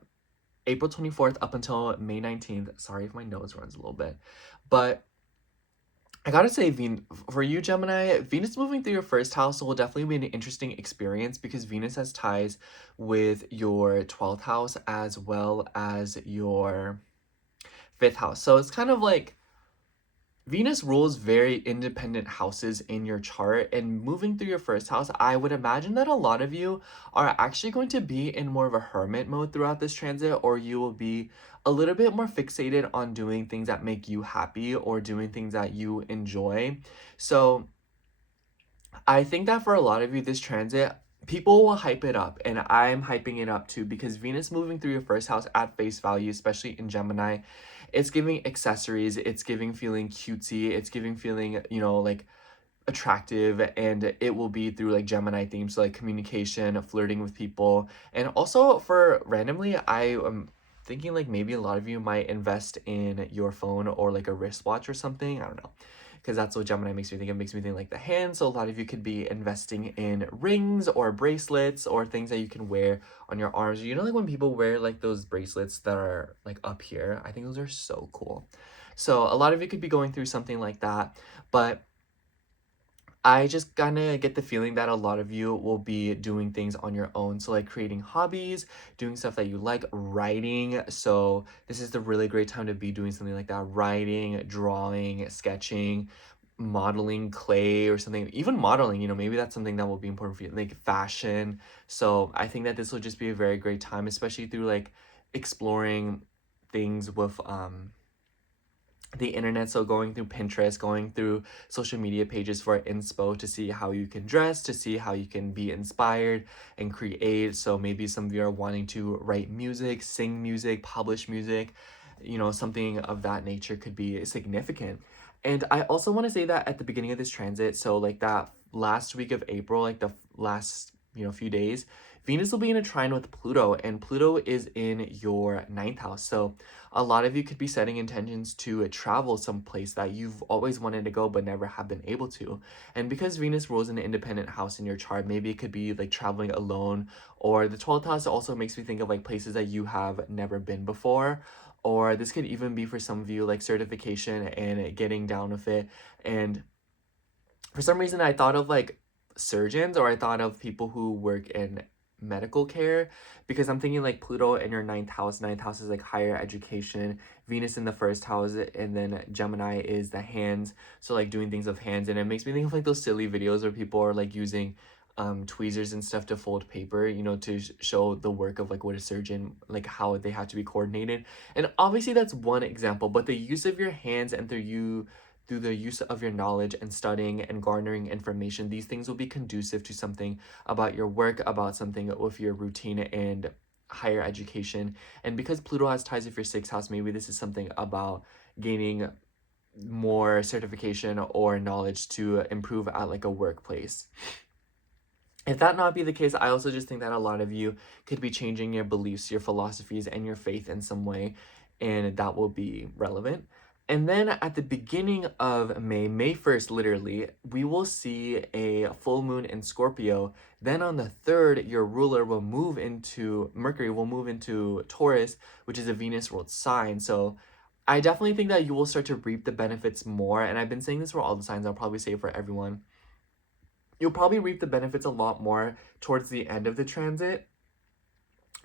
April 24th up until May 19th. Sorry if my nose runs a little bit, but I gotta say, for you, Gemini, Venus moving through your first house will definitely be an interesting experience because Venus has ties with your 12th house as well as your 5th house. So it's kind of like Venus rules very independent houses in your chart, and moving through your first house, I would imagine that a lot of you are actually going to be in more of a hermit mode throughout this transit, or you will be a little bit more fixated on doing things that make you happy or doing things that you enjoy. So I think that for a lot of you, this transit, people will hype it up, and I'm hyping it up too because Venus moving through your first house at face value, especially in Gemini, it's giving accessories, it's giving feeling cutesy, it's giving feeling, you know, like attractive, and it will be through like Gemini themes, so like communication, flirting with people. And also for randomly, I am thinking like maybe a lot of you might invest in your phone or like a wristwatch or something. I don't know, because that's what Gemini makes me think. It makes me think like the hand. So a lot of you could be investing in rings or bracelets or things that you can wear on your arms. You know, like when people wear like those bracelets that are like up here, I think those are so cool. So a lot of you could be going through something like that, but I just kind of get the feeling that a lot of you will be doing things on your own. So like creating hobbies, doing stuff that you like, writing. So this is the really great time to be doing something like that. Writing, drawing, sketching, modeling clay or something. Even modeling, you know, maybe that's something that will be important for you. Like fashion. So I think that this will just be a very great time, especially through like exploring things with the internet. So going through Pinterest, going through social media pages for inspo to see how you can dress, to see how you can be inspired and create. So maybe some of you are wanting to write music, sing music, publish music, you know, something of that nature could be significant. And I also want to say that at the beginning of this transit, so like that last week of April, like the last, you know, few days, Venus will be in a trine with Pluto, and Pluto is in your 9th house. So a lot of you could be setting intentions to travel someplace that you've always wanted to go but never have been able to. And because Venus rules an independent house in your chart, maybe it could be like traveling alone, or the 12th house also makes me think of like places that you have never been before. Or this could even be for some of you like certification and getting down with it. And for some reason I thought of like surgeons, or I thought of people who work in medical care, because I'm thinking like Pluto in your 9th house. 9th house is like higher education, Venus in the 1st house, and then Gemini is the hands, so like doing things with hands. And it makes me think of like those silly videos where people are like using tweezers and stuff to fold paper, you know, to show the work of like what a surgeon, like how they have to be coordinated. And obviously that's one example, but the use of your hands and through the use of your knowledge and studying and garnering information, these things will be conducive to something about your work, about something with your routine and higher education. And because Pluto has ties with your 6th house, maybe this is something about gaining more certification or knowledge to improve at like a workplace. If that not be the case, I also just think that a lot of you could be changing your beliefs, your philosophies, and your faith in some way, and that will be relevant. And then at the beginning of May 1st, literally, we will see a full moon in Scorpio. Then on the 3rd, your ruler will move into, Mercury will move into Taurus, which is a Venus ruled sign. So I definitely think that you will start to reap the benefits more. And I've been saying this for all the signs, I'll probably say it for everyone. You'll probably reap the benefits a lot more towards the end of the transit.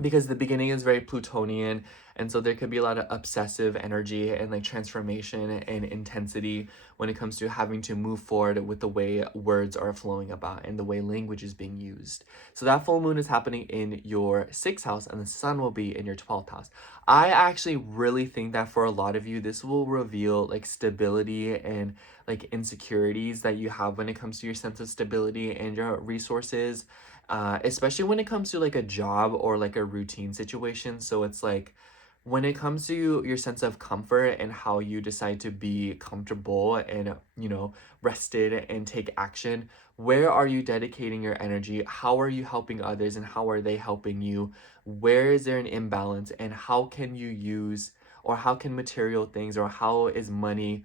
because the beginning is very Plutonian, and so there could be a lot of obsessive energy and like transformation and intensity when it comes to having to move forward with the way words are flowing about and the way language is being used. So that full moon is happening in your 6th house, and the sun will be in your 12th house. I actually really think that for a lot of you, this will reveal like stability and like insecurities that you have when it comes to your sense of stability and your resources, especially when it comes to like a job or like a routine situation. So it's like when it comes to your sense of comfort and how you decide to be comfortable and, rested and take action, where are you dedicating your energy? How are you helping others and how are they helping you? Where is there an imbalance, and how can you use, or how can material things, or how is money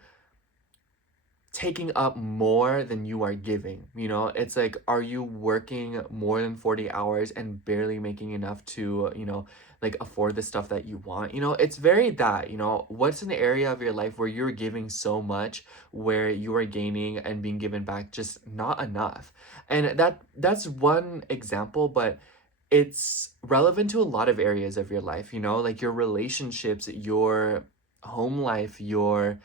taking up more than you are giving? It's like, are you working more than 40 hours and barely making enough to, like afford the stuff that you want? It's very that, what's an area of your life where you're giving so much, where you are gaining and being given back just not enough? And that's one example, but it's relevant to a lot of areas of your life, like your relationships, your home life, your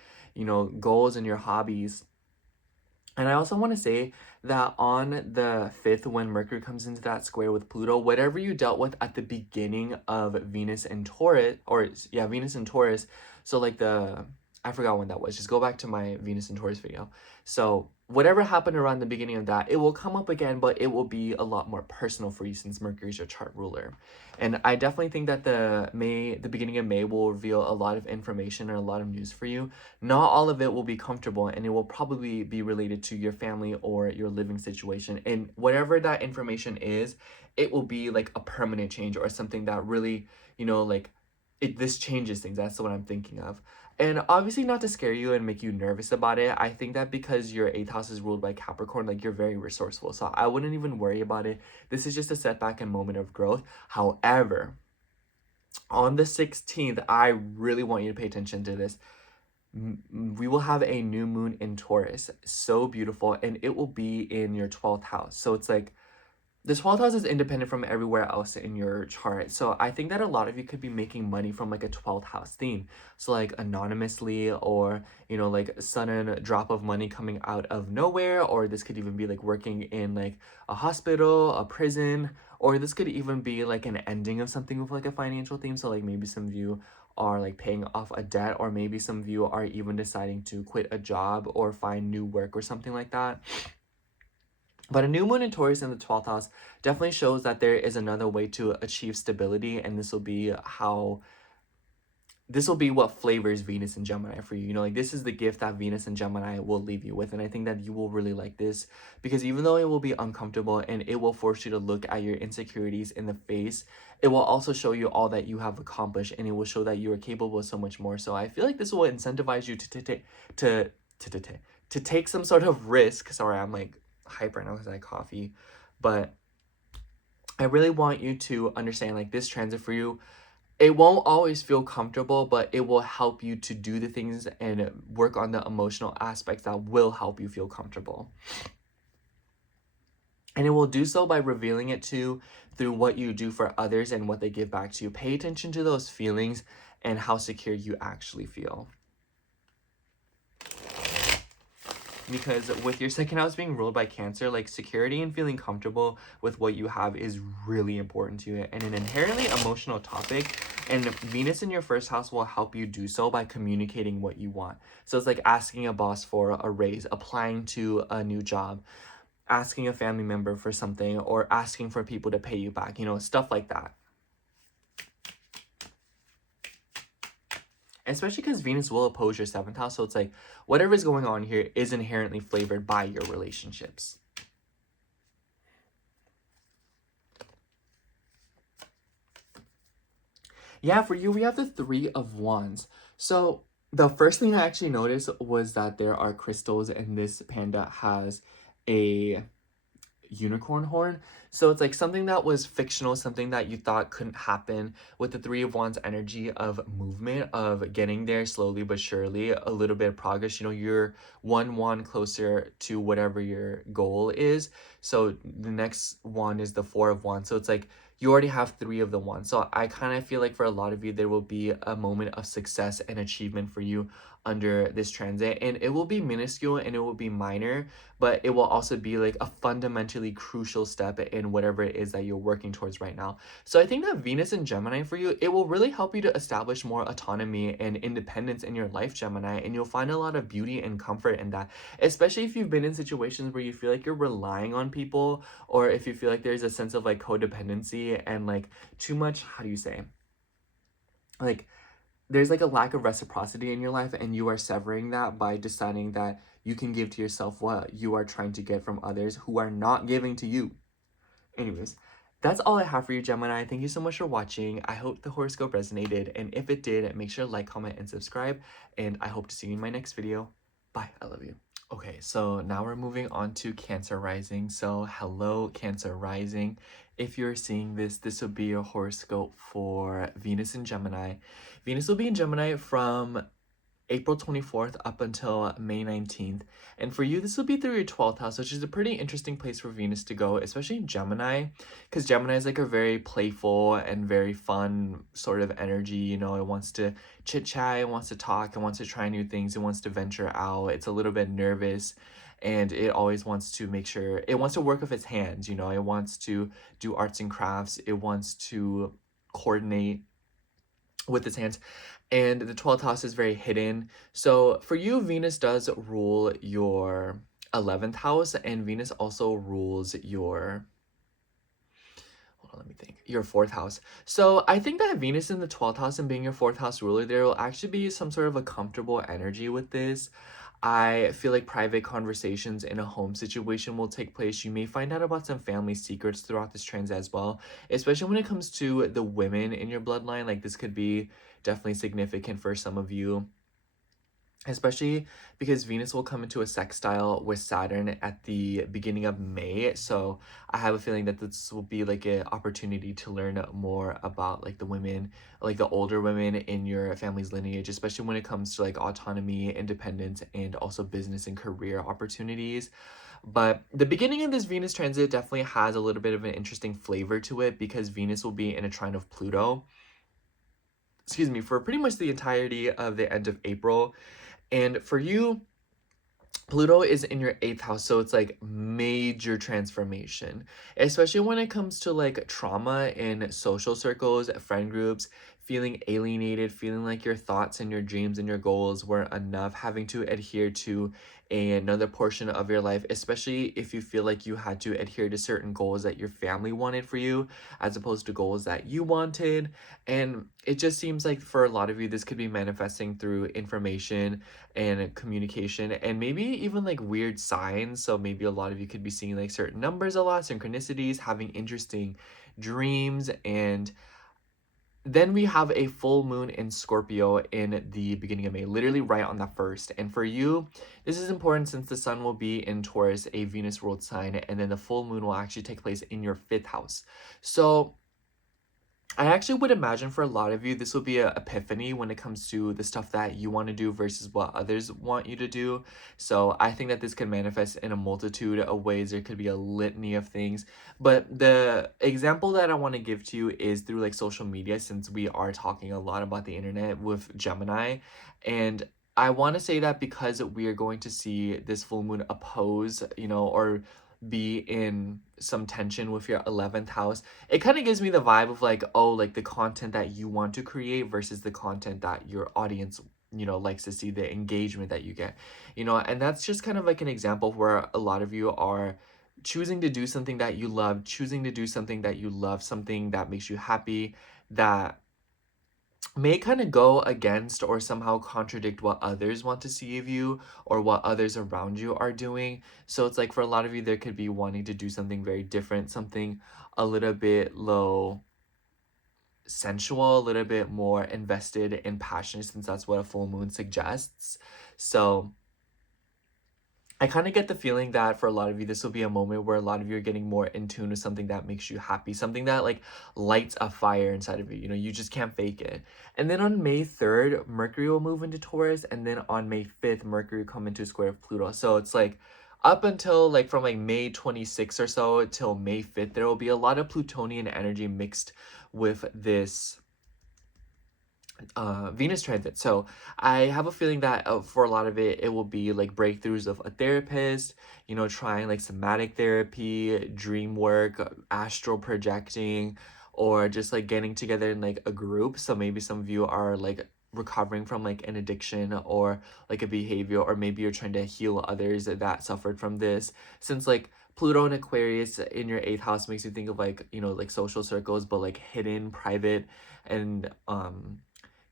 goals and your hobbies. And I also want to say that on the 5th, when Mercury comes into that square with Pluto, whatever you dealt with at the beginning of Venus and Taurus, or yeah, Venus and Taurus. So like I forgot when that was. Just go back to my Venus and Taurus video. So whatever happened around the beginning of that, it will come up again, but it will be a lot more personal for you since Mercury is your chart ruler. And I definitely think that the beginning of May will reveal a lot of information and a lot of news for you. Not all of it will be comfortable, and it will probably be related to your family or your living situation. And whatever that information is, it will be like a permanent change or something that really, like this changes things. That's what I'm thinking of. And obviously not to scare you and make you nervous about it. I think that because your 8th house is ruled by Capricorn, like you're very resourceful. So I wouldn't even worry about it. This is just a setback and moment of growth. However, on the 16th, I really want you to pay attention to this. We will have a new moon in Taurus. So beautiful. And it will be in your 12th house. So it's like, the 12th house is independent from everywhere else in your chart. So I think that a lot of you could be making money from like a 12th house theme. So like anonymously, or, like sudden drop of money coming out of nowhere. Or this could even be like working in like a hospital, a prison, or this could even be like an ending of something with like a financial theme. So like maybe some of you are like paying off a debt, or maybe some of you are even deciding to quit a job or find new work or something like that. But a new moon in Taurus in the 12th house definitely shows that there is another way to achieve stability, and this will be what flavors Venus and Gemini for you. Like this is the gift that Venus and Gemini will leave you with. And I think that you will really like this, because even though it will be uncomfortable and it will force you to look at your insecurities in the face, it will also show you all that you have accomplished, and it will show that you are capable of so much more. So I feel like this will incentivize you to take some sort of risk. Sorry, I'm like hype right now because I had coffee, but I really want you to understand, like, this transit for you, it won't always feel comfortable, but it will help you to do the things and work on the emotional aspects that will help you feel comfortable. And it will do so by revealing it through what you do for others and what they give back to you. Pay attention to those feelings and how secure you actually feel. Because with your 2nd house being ruled by Cancer, like security and feeling comfortable with what you have is really important to you, and an inherently emotional topic. And Venus in your 1st house will help you do so by communicating what you want. So it's like asking a boss for a raise, applying to a new job, asking a family member for something, or asking for people to pay you back, stuff like that. Especially because Venus will oppose your 7th house. So it's like whatever is going on here is inherently flavored by your relationships. Yeah, for you, we have the 3 of Wands. So the first thing I actually noticed was that there are crystals, and this panda has a unicorn horn. So it's like something that was fictional, something that you thought couldn't happen, with the 3 of Wands energy of movement, of getting there slowly but surely, a little bit of progress. You're one wand closer to whatever your goal is. So the next wand is the 4 of Wands. So it's like you already have 3 of the one. So I kind of feel like for a lot of you, there will be a moment of success and achievement for you under this transit, and it will be minuscule and it will be minor, but it will also be like a fundamentally crucial step in whatever it is that you're working towards right now. So I think that Venus in Gemini for you, it will really help you to establish more autonomy and independence in your life, Gemini, and you'll find a lot of beauty and comfort in that, especially if you've been in situations where you feel like you're relying on people, or if you feel like there's a sense of like codependency and like too much, how do you say, like there's like a lack of reciprocity in your life, and you are severing that by deciding that you can give to yourself what you are trying to get from others who are not giving to you. Anyways, that's all I have for you, Gemini. Thank you so much for watching. I hope the horoscope resonated, and if it did, make sure to like, comment, and subscribe, and I hope to see you in my next video. Bye. I love you. Okay, so now we're moving on to Cancer rising. So hello, Cancer rising. If you're seeing this, this will be your horoscope for Venus in Gemini. Venus will be in Gemini from April 24th up until May 19th. And for you, this will be through your 12th house, which is a pretty interesting place for Venus to go, especially in Gemini, because Gemini is like a very playful and very fun sort of energy. You know, it wants to chit chat, it wants to talk, it wants to try new things, it wants to venture out. It's a little bit nervous, and it always wants to make sure, it wants to work with its hands, you know, it wants to do arts and crafts, it wants to coordinate with its hands, and the 12th house is very hidden. So for you, Venus does rule your 11th house, and Venus also rules your, hold on, let me think, your 4th house. So I think that Venus in the 12th house and being your 4th house ruler, there will actually be some sort of a comfortable energy with this. I feel like private conversations in a home situation will take place. You may find out about some family secrets throughout this transit as well, especially when it comes to the women in your bloodline. Like, this could be definitely significant for some of you, especially because Venus will come into a sextile with Saturn at the beginning of May. So I have a feeling that this will be like an opportunity to learn more about like the women, like the older women in your family's lineage, especially when it comes to like autonomy, independence, and also business and career opportunities. But the beginning of this Venus transit definitely has a little bit of an interesting flavor to it, because Venus will be in a trine of Pluto, excuse me, for pretty much the entirety of the end of April. And for you, Pluto is in your 8th house, so it's like major transformation, especially when it comes to like trauma in social circles, friend groups, feeling alienated, feeling like your thoughts and your dreams and your goals weren't enough, having to adhere to another portion of your life, especially if you feel like you had to adhere to certain goals that your family wanted for you as opposed to goals that you wanted. And it just seems like for a lot of you, this could be manifesting through information and communication, and maybe even like weird signs. So maybe a lot of you could be seeing like certain numbers a lot, synchronicities, having interesting dreams. And then we have a full moon in Scorpio in the beginning of May, literally right on the 1st. And for you, this is important since the sun will be in Taurus, a Venus ruled sign, and then the full moon will actually take place in your 5th house. So I actually would imagine for a lot of you, this will be an epiphany when it comes to the stuff that you want to do versus what others want you to do. So I think that this could manifest in a multitude of ways. There could be a litany of things. But the example that I want to give to you is through like social media, since we are talking a lot about the internet with Gemini. And I want to say that because we are going to see this full moon oppose, you know, or be in some tension with your 11th house, it kind of gives me the vibe of like, oh, like the content that you want to create versus the content that your audience, you know, likes to see, the engagement that you get, you know. And that's just kind of like an example where a lot of you are choosing to do something that you love, choosing to do something that you love, something that makes you happy, that may kind of go against or somehow contradict what others want to see of you or what others around you are doing. So it's like for a lot of you, there could be wanting to do something very different, something a little bit low sensual, a little bit more invested and passionate, since that's what a full moon suggests. So I kind of get the feeling that for a lot of you, this will be a moment where a lot of you are getting more in tune with something that makes you happy, something that like lights a fire inside of you. You know, you just can't fake it. And then on May 3rd, Mercury will move into Taurus. And then on May 5th, Mercury will come into a square of Pluto. So it's like up until like from like May 26th or so till May 5th, there will be a lot of Plutonian energy mixed with this Venus transit. So I have a feeling that for a lot of it, it will be like breakthroughs of a therapist, you know, trying like somatic therapy, dream work, astral projecting, or just like getting together in like a group. So maybe some of you are like recovering from like an addiction or like a behavior, or maybe you're trying to heal others that suffered from this. Since like Pluto and Aquarius in your 8th house makes you think of like, you know, like social circles, but like hidden, private, and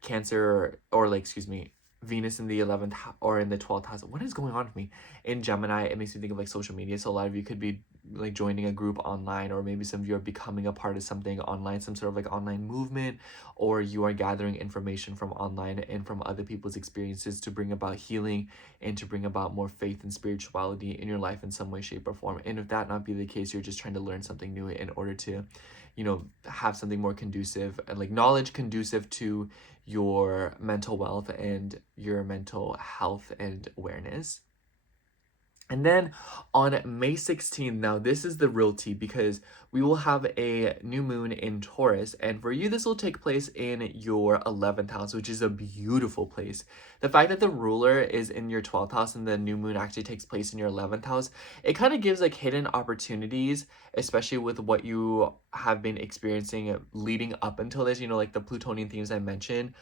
Cancer, or like, excuse me, Venus in the 11th or in the 12th house. What is going on with me? In Gemini, it makes me think of like social media. So a lot of you could be like joining a group online, or maybe some of you are becoming a part of something online, some sort of like online movement, or you are gathering information from online and from other people's experiences to bring about healing and to bring about more faith and spirituality in your life in some way, shape, or form. And if that not be the case, you're just trying to learn something new in order to, you know, have something more conducive and like knowledge conducive to your mental wealth and your mental health and awareness. And then on May 16th, now this is the real tea, because we will have a new moon in Taurus. And for you, this will take place in your 11th house, which is a beautiful place. The fact that the ruler is in your 12th house and the new moon actually takes place in your 11th house, it kind of gives like hidden opportunities, especially with what you have been experiencing leading up until this, you know, like the Plutonian themes I mentioned.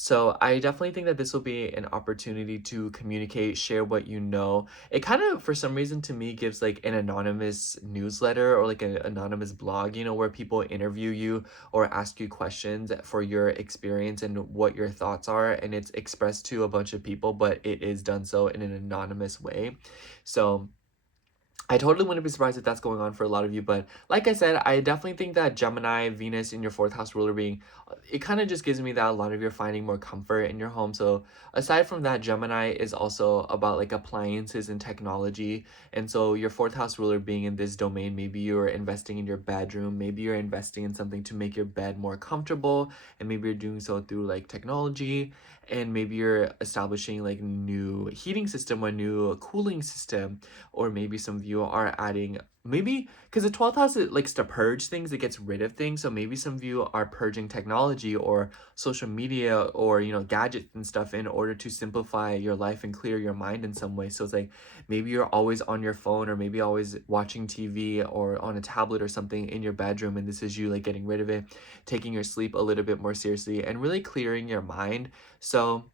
So I definitely think that this will be an opportunity to communicate, share what you know. It kind of, for some reason, to me, gives like an anonymous newsletter or like an anonymous blog, you know, where people interview you or ask you questions for your experience and what your thoughts are. And it's expressed to a bunch of people, but it is done so in an anonymous way. So I totally wouldn't be surprised if that's going on for a lot of you, but like I said, I definitely think that Gemini, Venus in your 4th house ruler being, it kind of just gives me that a lot of you are finding more comfort in your home. So aside from that, Gemini is also about like appliances and technology. And so your 4th house ruler being in this domain, maybe you're investing in your bedroom, maybe you're investing in something to make your bed more comfortable, and maybe you're doing so through like technology, and maybe you're establishing like new heating system or new cooling system, or maybe some of you are adding, maybe because the 12th house, it likes to purge things, it gets rid of things. So maybe some of you are purging technology or social media or, you know, gadgets and stuff in order to simplify your life and clear your mind in some way. So it's like maybe you're always on your phone, or maybe always watching TV or on a tablet or something in your bedroom, and this is you like getting rid of it, taking your sleep a little bit more seriously and really clearing your mind. So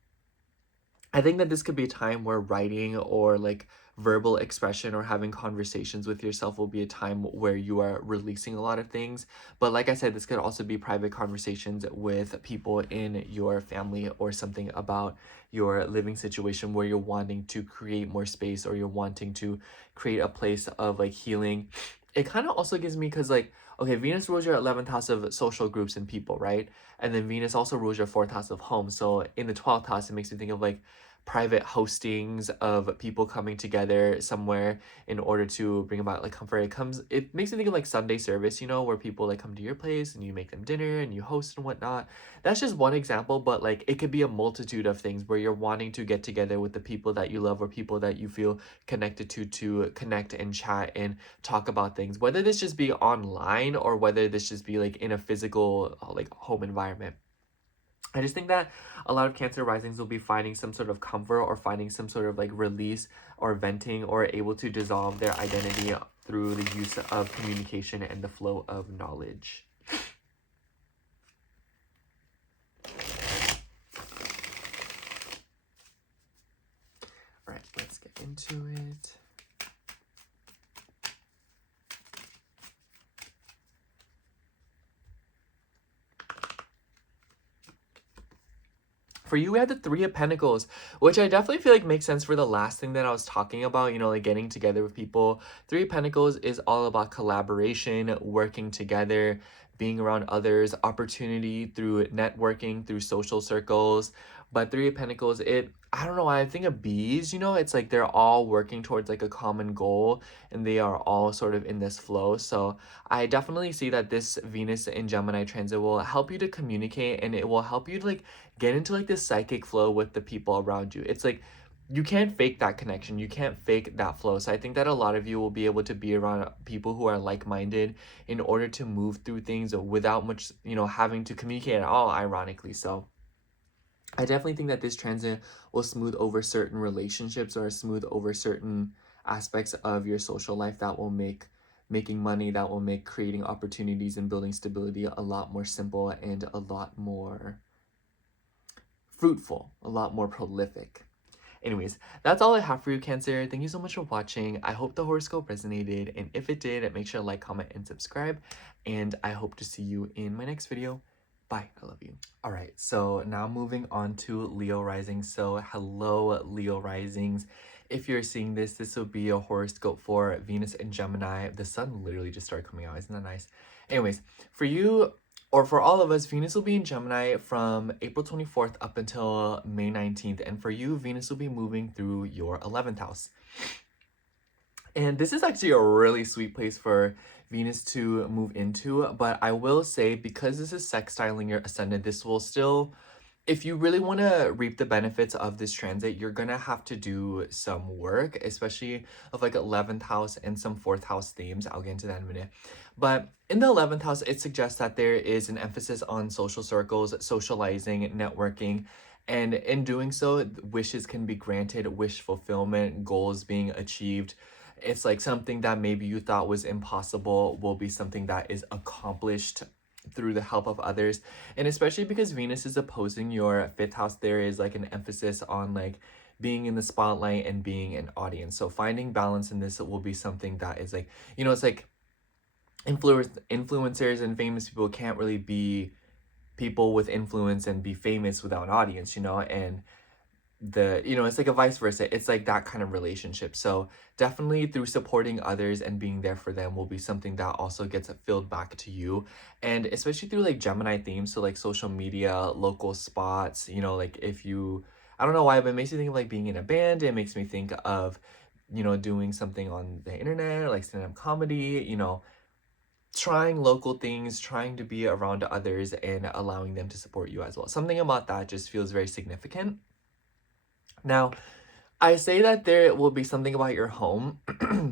I think that this could be a time where writing or like verbal expression or having conversations with yourself will be a time where you are releasing a lot of things. But like I said, this could also be private conversations with people in your family or something about your living situation where you're wanting to create more space, or you're wanting to create a place of like healing. It kind of also gives me, because like, okay, Venus rules your 11th house of social groups and people, right? And then Venus also rules your 4th house of home. So in the 12th house, it makes me think of like private hostings of people coming together somewhere in order to bring about like comfort. It makes me think of like Sunday service, you know, where people like come to your place and you make them dinner and you host and whatnot. That's just one example, but like it could be a multitude of things where you're wanting to get together with the people that you love or people that you feel connected to connect and chat and talk about things, whether this just be online or whether this just be like in a physical like home environment. I just think that a lot of Cancer risings will be finding some sort of comfort or finding some sort of like release or venting, or able to dissolve their identity through the use of communication and the flow of knowledge. All right, let's get into it. For you, we had the Three of Pentacles, which I definitely feel like makes sense for the last thing that I was talking about, you know, like getting together with people. Three of Pentacles is all about collaboration, working together, being around others, opportunity through networking, through social circles. But Three of Pentacles, I don't know why I think of bees, you know, it's like they're all working towards like a common goal, and they are all sort of in this flow. So I definitely see that this Venus in Gemini transit will help you to communicate, and it will help you to like get into like this psychic flow with the people around you. It's like you can't fake that connection. You can't fake that flow. So I think that a lot of you will be able to be around people who are like-minded in order to move through things without much, you know, having to communicate at all, ironically. So I definitely think that this transit will smooth over certain relationships or smooth over certain aspects of your social life that will make making money, that will make creating opportunities and building stability a lot more simple and a lot more fruitful, a lot more prolific. Anyways, that's all I have for you, Cancer. Thank you so much for watching. I hope the horoscope resonated, and if it did, make sure to like, comment, and subscribe. And I hope to see you in my next video. Bye. I love you. All right, so now moving on to Leo rising. So hello, Leo risings. If you're seeing this, this will be a horoscope for Venus and Gemini. The sun literally just started coming out. Isn't that nice? Anyways, for you, or for all of us, Venus will be in Gemini from April 24th up until May 19th. And for you, Venus will be moving through your 11th house. And this is actually a really sweet place for Venus to move into. But I will say, because this is sextiling your ascendant, this will still, if you really want to reap the benefits of this transit, you're going to have to do some work, especially of like 11th house and some 4th house themes. I'll get into that in a minute. But in the 11th house, it suggests that there is an emphasis on social circles, socializing, networking. And in doing so, wishes can be granted, wish fulfillment, goals being achieved. It's like something that maybe you thought was impossible will be something that is accomplished through the help of others. And especially because Venus is opposing your 5th house, there is like an emphasis on like being in the spotlight and being an audience. So finding balance in this will be something that is like, you know, it's like influencers and famous people can't really be people with influence and be famous without an audience, you know. And it's like a vice versa. It's like that kind of relationship. So definitely through supporting others and being there for them will be something that also gets filled back to you. And especially through like Gemini themes, so like social media, local spots, you know, like if you, I don't know why, but it makes me think of like being in a band. It makes me think of, you know, doing something on the internet, like stand-up comedy, you know, trying local things, trying to be around others and allowing them to support you as well. Something about that just feels very significant. Now, I say that there will be something about your home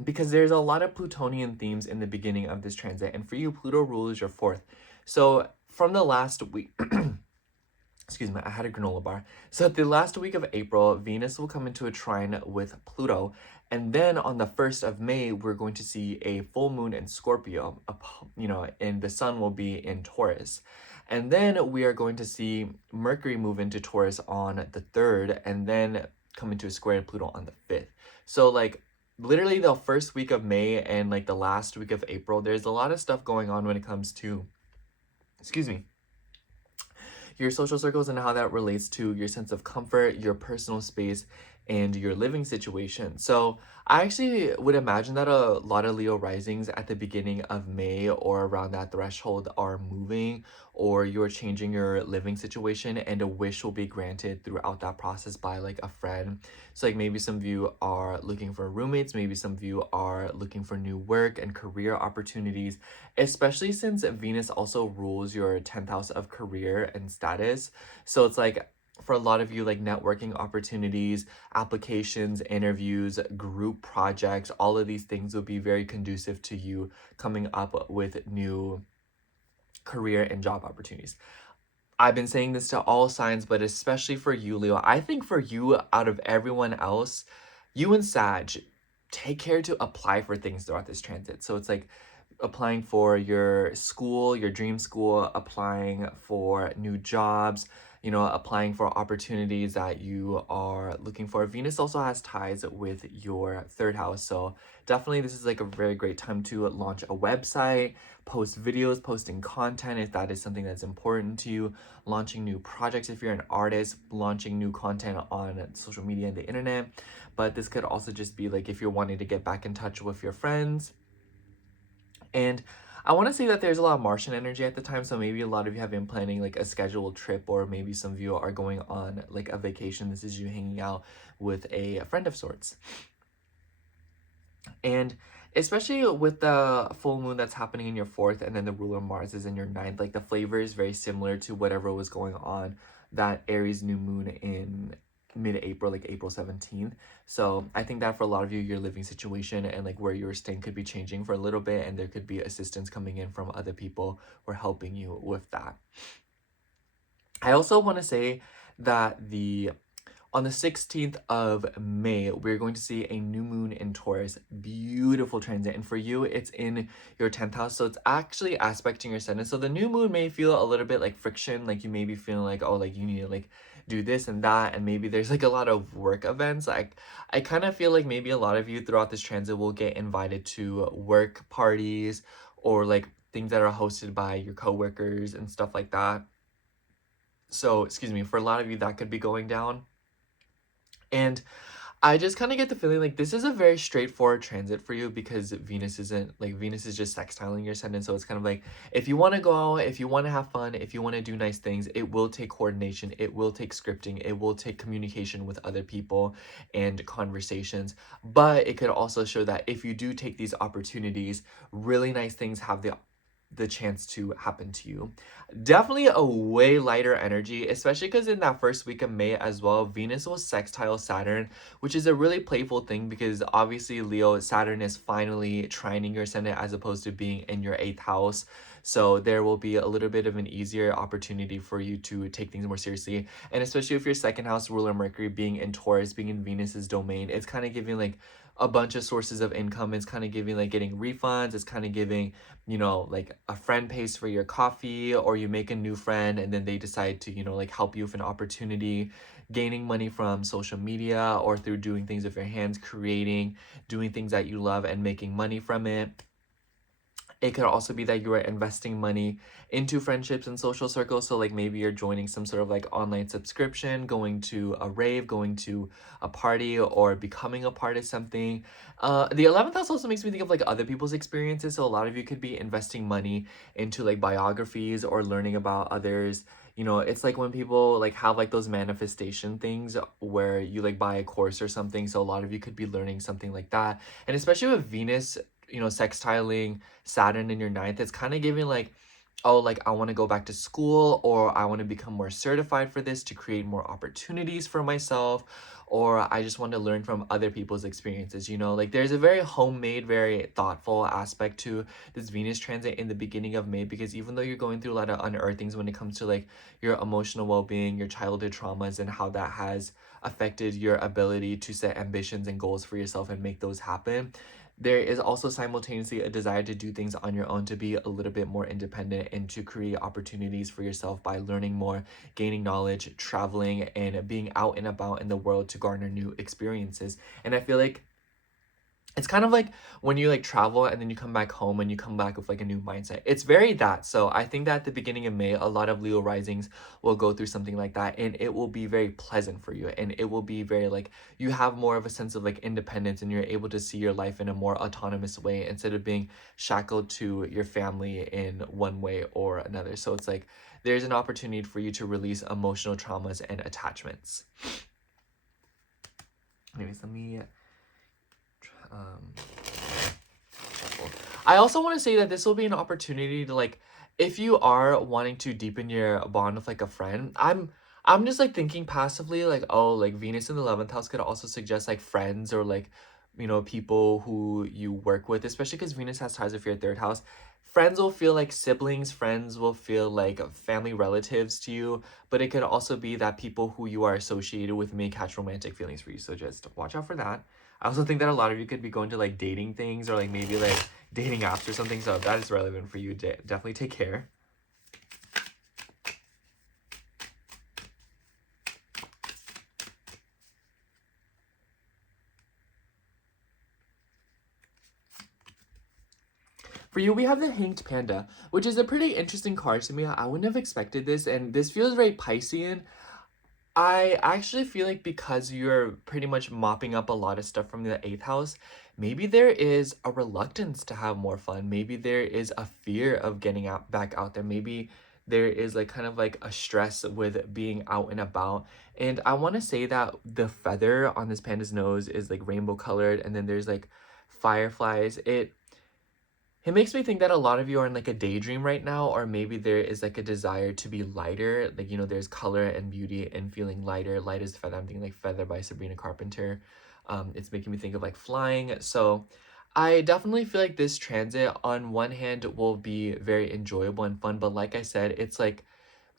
because there's a lot of Plutonian themes in the beginning of this transit. And for you, Pluto rules your 4th. So from the last week, excuse me, I had a granola bar. So the last week of April, Venus will come into a trine with Pluto. And then on the 1st of May, we're going to see a full moon in Scorpio, you know, and the sun will be in Taurus. And then we are going to see Mercury move into Taurus on the 3rd and then come into a square to Pluto on the 5th. So like literally the first week of May and like the last week of April, there's a lot of stuff going on when it comes to, excuse me, your social circles and how that relates to your sense of comfort, your personal space, and your living situation. So I actually would imagine that a lot of Leo risings at the beginning of May or around that threshold are moving, or you're changing your living situation, and a wish will be granted throughout that process by like a friend. So like maybe some of you are looking for roommates, maybe some of you are looking for new work and career opportunities, especially since Venus also rules your 10th house of career and status. So it's like for a lot of you, like networking opportunities, applications, interviews, group projects, all of these things will be very conducive to you coming up with new career and job opportunities. I've been saying this to all signs, but especially for you, Leo. I think for you, out of everyone else, you and Sag, take care to apply for things throughout this transit. So it's like applying for your school, your dream school, applying for new jobs, you know, applying for opportunities that you are looking for. Venus also has ties with your 3rd house. So definitely this is like a very great time to launch a website, post videos, posting content if that is something that's important to you, launching new projects if you're an artist, launching new content on social media and the internet. But this could also just be like if you're wanting to get back in touch with your friends. And I want to say that there's a lot of Martian energy at the time, so maybe a lot of you have been planning like a scheduled trip, or maybe some of you are going on like a vacation. This is you hanging out with a friend of sorts. And especially with the full moon that's happening in your 4th and then the ruler Mars is in your 9th, like the flavor is very similar to whatever was going on that Aries new moon in mid-April, like April 17th. So I think that for a lot of you, your living situation and like where you're staying could be changing for a little bit, and there could be assistance coming in from other people who are helping you with that. I also want to say that on the 16th of May, we're going to see a new moon in Taurus. Beautiful transit. And for you, it's in your 10th house. So it's actually aspecting your ascendant. So the new moon may feel a little bit like friction. Like you may be feeling like, oh, like you need to like do this and that. And maybe there's like a lot of work events. Like I kind of feel like maybe a lot of you throughout this transit will get invited to work parties or like things that are hosted by your coworkers and stuff like that. So, excuse me, for a lot of you, that could be going down. And I just kind of get the feeling like this is a very straightforward transit for you because Venus isn't like Venus is just sextiling your ascendant. So it's kind of like if you want to go out, if you want to have fun, if you want to do nice things, it will take coordination, it will take scripting, it will take communication with other people and conversations. But it could also show that if you do take these opportunities, really nice things have the chance to happen to you. Definitely a way lighter energy, especially because in that first week of May as well, Venus will sextile Saturn, which is a really playful thing because obviously Leo, Saturn is finally trining your ascendant as opposed to being in your 8th house. So there will be a little bit of an easier opportunity for you to take things more seriously. And especially if your 2nd house ruler Mercury being in Taurus, being in Venus's domain, it's kind of giving like a bunch of sources of income. It's kind of giving like getting refunds. It's kind of giving, you know, like a friend pays for your coffee, or you make a new friend and then they decide to, you know, like help you with an opportunity, gaining money from social media or through doing things with your hands, creating, doing things that you love and making money from it. It could also be that you are investing money into friendships and social circles. So like maybe you're joining some sort of like online subscription, going to a rave, going to a party, or becoming a part of something. The 11th house also makes me think of like other people's experiences. So a lot of you could be investing money into like biographies or learning about others. You know, it's like when people like have like those manifestation things where you like buy a course or something. So a lot of you could be learning something like that. And especially with Venus, you know, sextiling Saturn in your 9th, it's kind of giving like, oh, like I want to go back to school, or I want to become more certified for this to create more opportunities for myself, or I just want to learn from other people's experiences. You know, like there's a very homemade, very thoughtful aspect to this Venus transit in the beginning of May, because even though you're going through a lot of unearthings when it comes to like your emotional well-being, your childhood traumas, and how that has affected your ability to set ambitions and goals for yourself and make those happen, there is also simultaneously a desire to do things on your own, to be a little bit more independent and to create opportunities for yourself by learning more, gaining knowledge, traveling, and being out and about in the world to garner new experiences. And I feel like it's kind of like when you like travel and then you come back home and you come back with like a new mindset. It's very that. So I think that at the beginning of May, a lot of Leo risings will go through something like that, and it will be very pleasant for you, and it will be very like you have more of a sense of like independence, and you're able to see your life in a more autonomous way instead of being shackled to your family in one way or another. So it's like there's an opportunity for you to release emotional traumas and attachments. Anyways, let me I also want to say that this will be an opportunity to like, if you are wanting to deepen your bond with like a friend, I'm just like thinking passively like, oh, like Venus in the 11th house could also suggest like friends or like, you know, people who you work with, especially because Venus has ties with your 3rd house. Friends will feel like siblings, friends will feel like family relatives to you, but it could also be that people who you are associated with may catch romantic feelings for you. So just watch out for that. I also think that a lot of you could be going to like dating things or like maybe like dating apps or something. So if that is relevant for you, definitely take care. For you, we have the Hanged Panda, which is a pretty interesting card to me. I wouldn't have expected this, and this feels very Piscean. I actually feel like because you're pretty much mopping up a lot of stuff from the 8th house, maybe there is a reluctance to have more fun. Maybe there is a fear of getting out back out there. Maybe there is like kind of like a stress with being out and about. And I want to say that the feather on this panda's nose is like rainbow colored, and then there's like fireflies. It makes me think that a lot of you are in like a daydream right now, or maybe there is like a desire to be lighter. Like, you know, there's color and beauty and feeling lighter. Light is feather. I'm thinking like Feather by Sabrina Carpenter. It's making me think of like flying. So I definitely feel like this transit on one hand will be very enjoyable and fun, but like I said, it's like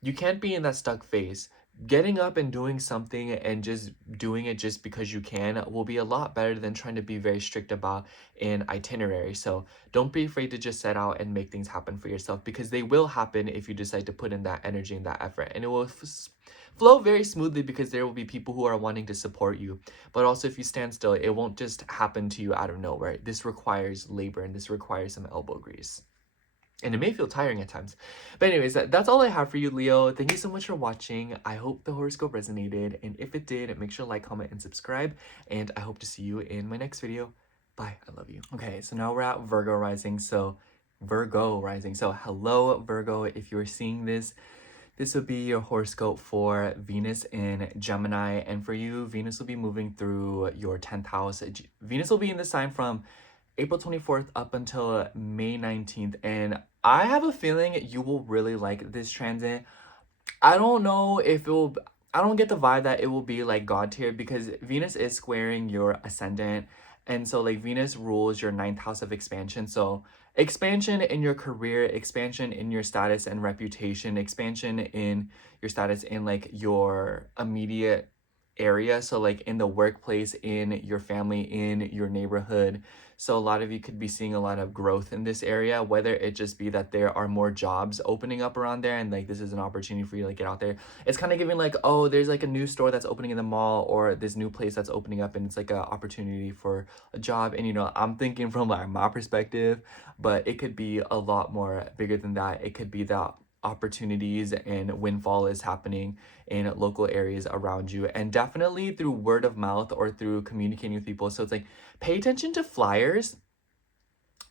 you can't be in that stuck phase. Getting up and doing something and just doing it just because you can will be a lot better than trying to be very strict about an itinerary. So don't be afraid to just set out and make things happen for yourself, because they will happen if you decide to put in that energy and that effort. And it will flow very smoothly because there will be people who are wanting to support you. But also, if you stand still, it won't just happen to you out of nowhere. This requires labor and this requires some elbow grease. And it may feel tiring at times. But anyways, that's all I have for you, Leo. Thank you so much for watching. I hope the horoscope resonated. And if it did, make sure to like, comment, and subscribe. And I hope to see you in my next video. Bye. I love you. Okay, so now we're at Virgo rising. So hello, Virgo. If you're seeing this, this will be your horoscope for Venus in Gemini. And for you, Venus will be moving through your 10th house. Venus will be in the sign from April 24th up until May 19th. And I have a feeling you will really like this transit. I don't know if it will, I don't get the vibe that it will be like God tier, because Venus is squaring your ascendant. And so like Venus rules your 9th house of expansion. So expansion in your career, expansion in your status and reputation, expansion in your status in like your immediate area. So like in the workplace, in your family, in your neighborhood. So a lot of you could be seeing a lot of growth in this area, whether it just be that there are more jobs opening up around there and like this is an opportunity for you to like get out there. It's kind of giving like, oh, there's like a new store that's opening in the mall, or this new place that's opening up and it's like an opportunity for a job. And you know, I'm thinking from like my perspective, but it could be a lot more bigger than that. It could be that opportunities and windfall is happening in local areas around you, and definitely through word of mouth or through communicating with people. So it's like, pay attention to flyers,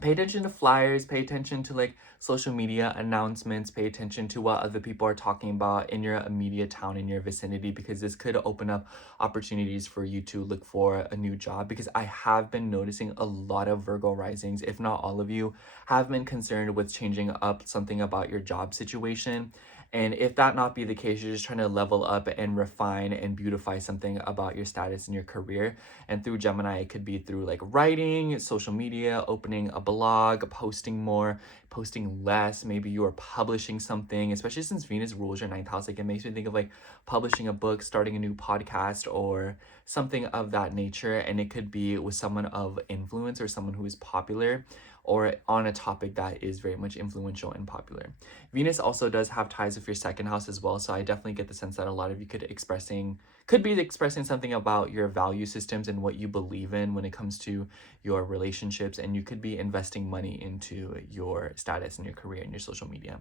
pay attention to like social media announcements, pay attention to what other people are talking about in your immediate town, in your vicinity, because this could open up opportunities for you to look for a new job. Because I have been noticing a lot of Virgo risings, if not all of you, have been concerned with changing up something about your job situation. And if that not be the case, you're just trying to level up and refine and beautify something about your status in your career. And through Gemini, it could be through like writing, social media, opening a blog, posting more, posting less. Maybe you are publishing something, especially since Venus rules your 9th house. Like, it makes me think of like publishing a book, starting a new podcast, or something of that nature. And it could be with someone of influence or someone who is popular, or on a topic that is very much influential and popular. Venus also does have ties with your 2nd house as well. So I definitely get the sense that a lot of you could be expressing something about your value systems and what you believe in when it comes to your relationships. And you could be investing money into your status and your career and your social media.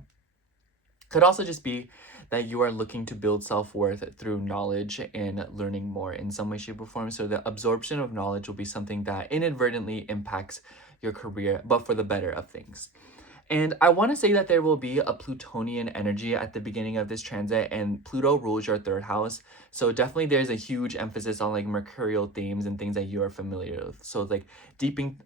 Could also just be that you are looking to build self-worth through knowledge and learning more in some way, shape, or form. So the absorption of knowledge will be something that inadvertently impacts your career, but for the better of things. And I want to say that there will be a Plutonian energy at the beginning of this transit, and Pluto rules your 3rd house. So definitely there's a huge emphasis on like mercurial themes and things that you are familiar with. So it's like thinking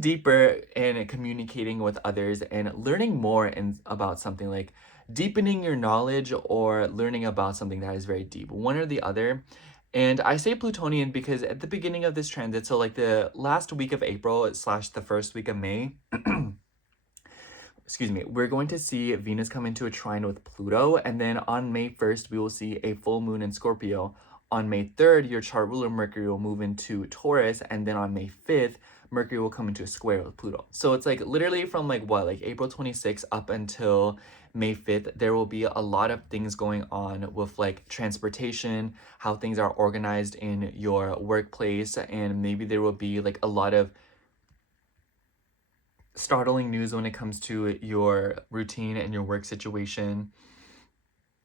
deeper and communicating with others and learning more about something, like deepening your knowledge or learning about something that is very deep, one or the other. And I say Plutonian because at the beginning of this transit, so like the last week of April / the first week of May, excuse me, we're going to see Venus come into a trine with Pluto. And then on May 1st, we will see a full moon in Scorpio. On May 3rd, your chart ruler Mercury will move into Taurus. And then on May 5th, Mercury will come into a square with Pluto. So it's like literally from like April 26th up until May 5th, there will be a lot of things going on with like transportation, how things are organized in your workplace, and maybe there will be like a lot of startling news when it comes to your routine and your work situation.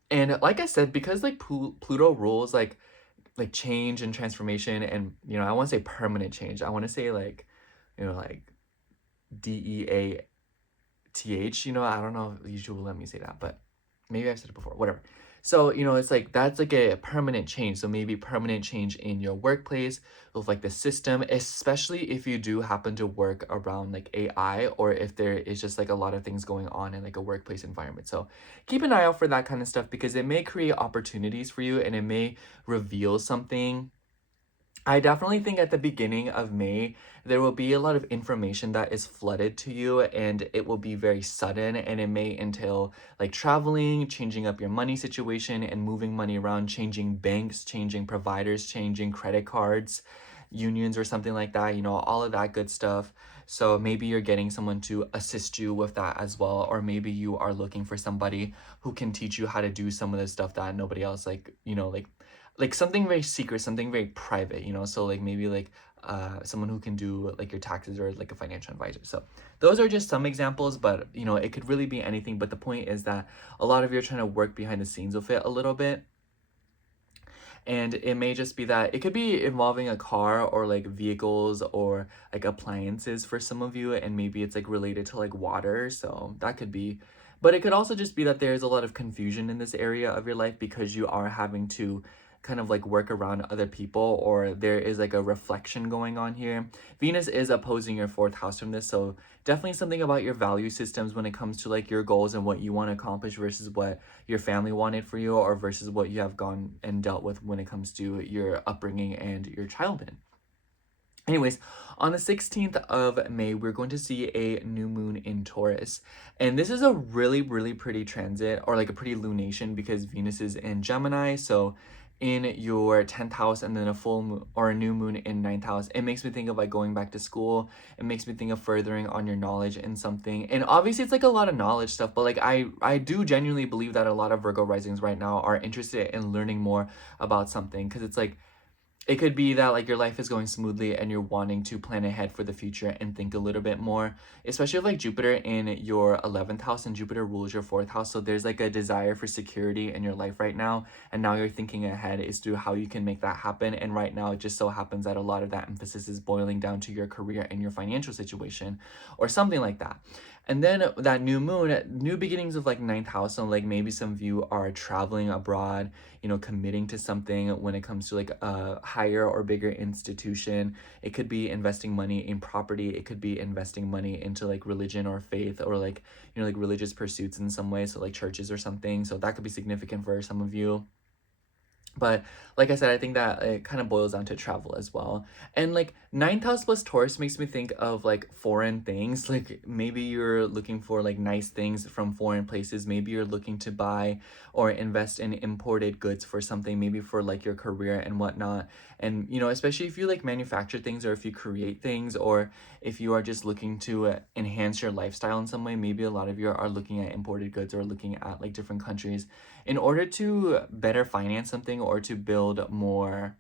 And like I said, because like Pluto rules like change and transformation, and you know, I want to say permanent change. I want to say like, you know, like DEATH, you know, I don't know if YouTube will let me say that, but maybe I've said it before, whatever. So, it's like that's like a permanent change. So maybe permanent change in your workplace with like the system, especially if you do happen to work around like AI, or if there is just like a lot of things going on in like a workplace environment. So keep an eye out for that kind of stuff because it may create opportunities for you and it may reveal something. I definitely think at the beginning of May, there will be a lot of information that is flooded to you, and it will be very sudden, and it may entail like traveling, changing up your money situation, and moving money around, changing banks, changing providers, changing credit cards, unions, or something like that, all of that good stuff. So maybe you're getting someone to assist you with that as well, or maybe you are looking for somebody who can teach you how to do some of the stuff that nobody else, like something very secret, something very private, so like maybe like someone who can do like your taxes, or like a financial advisor. So those are just some examples, but it could really be anything. But the point is that a lot of you are trying to work behind the scenes with it a little bit, and it may just be that it could be involving a car or like vehicles or like appliances for some of you, and maybe it's like related to like water, so that could be. But it could also just be that there's a lot of confusion in this area of your life because you are having to kind of like work around other people, or there is like a reflection going on here. Venus is opposing your fourth house from this, so definitely something about your value systems when it comes to like your goals and what you want to accomplish versus what your family wanted for you, or versus what you have gone and dealt with when it comes to your upbringing and your childhood. Anyways, on the 16th of May, we're going to see a new moon in Taurus. And this is a really, really pretty transit, or like a pretty lunation, because Venus is in Gemini. So in your 10th house, and then a full moon or a new moon in 9th house, it makes me think of like going back to school. It makes me think of furthering on your knowledge in something. And obviously it's like a lot of knowledge stuff, but like I do genuinely believe that a lot of Virgo risings right now are interested in learning more about something, because it's like it could be that like your life is going smoothly and you're wanting to plan ahead for the future and think a little bit more, especially with like Jupiter in your 11th house, and Jupiter rules your 4th house. So there's like a desire for security in your life right now, and now you're thinking ahead as to how you can make that happen. And right now it just so happens that a lot of that emphasis is boiling down to your career and your financial situation or something like that. And then that new moon, new beginnings of like 9th house, and like maybe some of you are traveling abroad, committing to something when it comes to like a higher or bigger institution. It could be investing money in property. It could be investing money into like religion or faith, or like, like religious pursuits in some way. So like churches or something. So that could be significant for some of you. But like I said, I think that it kind of boils down to travel as well. And like 9th house plus Taurus makes me think of like foreign things. Like maybe you're looking for like nice things from foreign places. Maybe you're looking to buy or invest in imported goods for something, maybe for like your career and whatnot. And especially if you like manufacture things, or if you create things, or if you are just looking to enhance your lifestyle in some way, maybe a lot of you are looking at imported goods or looking at like different countries in order to better finance something, or to build more.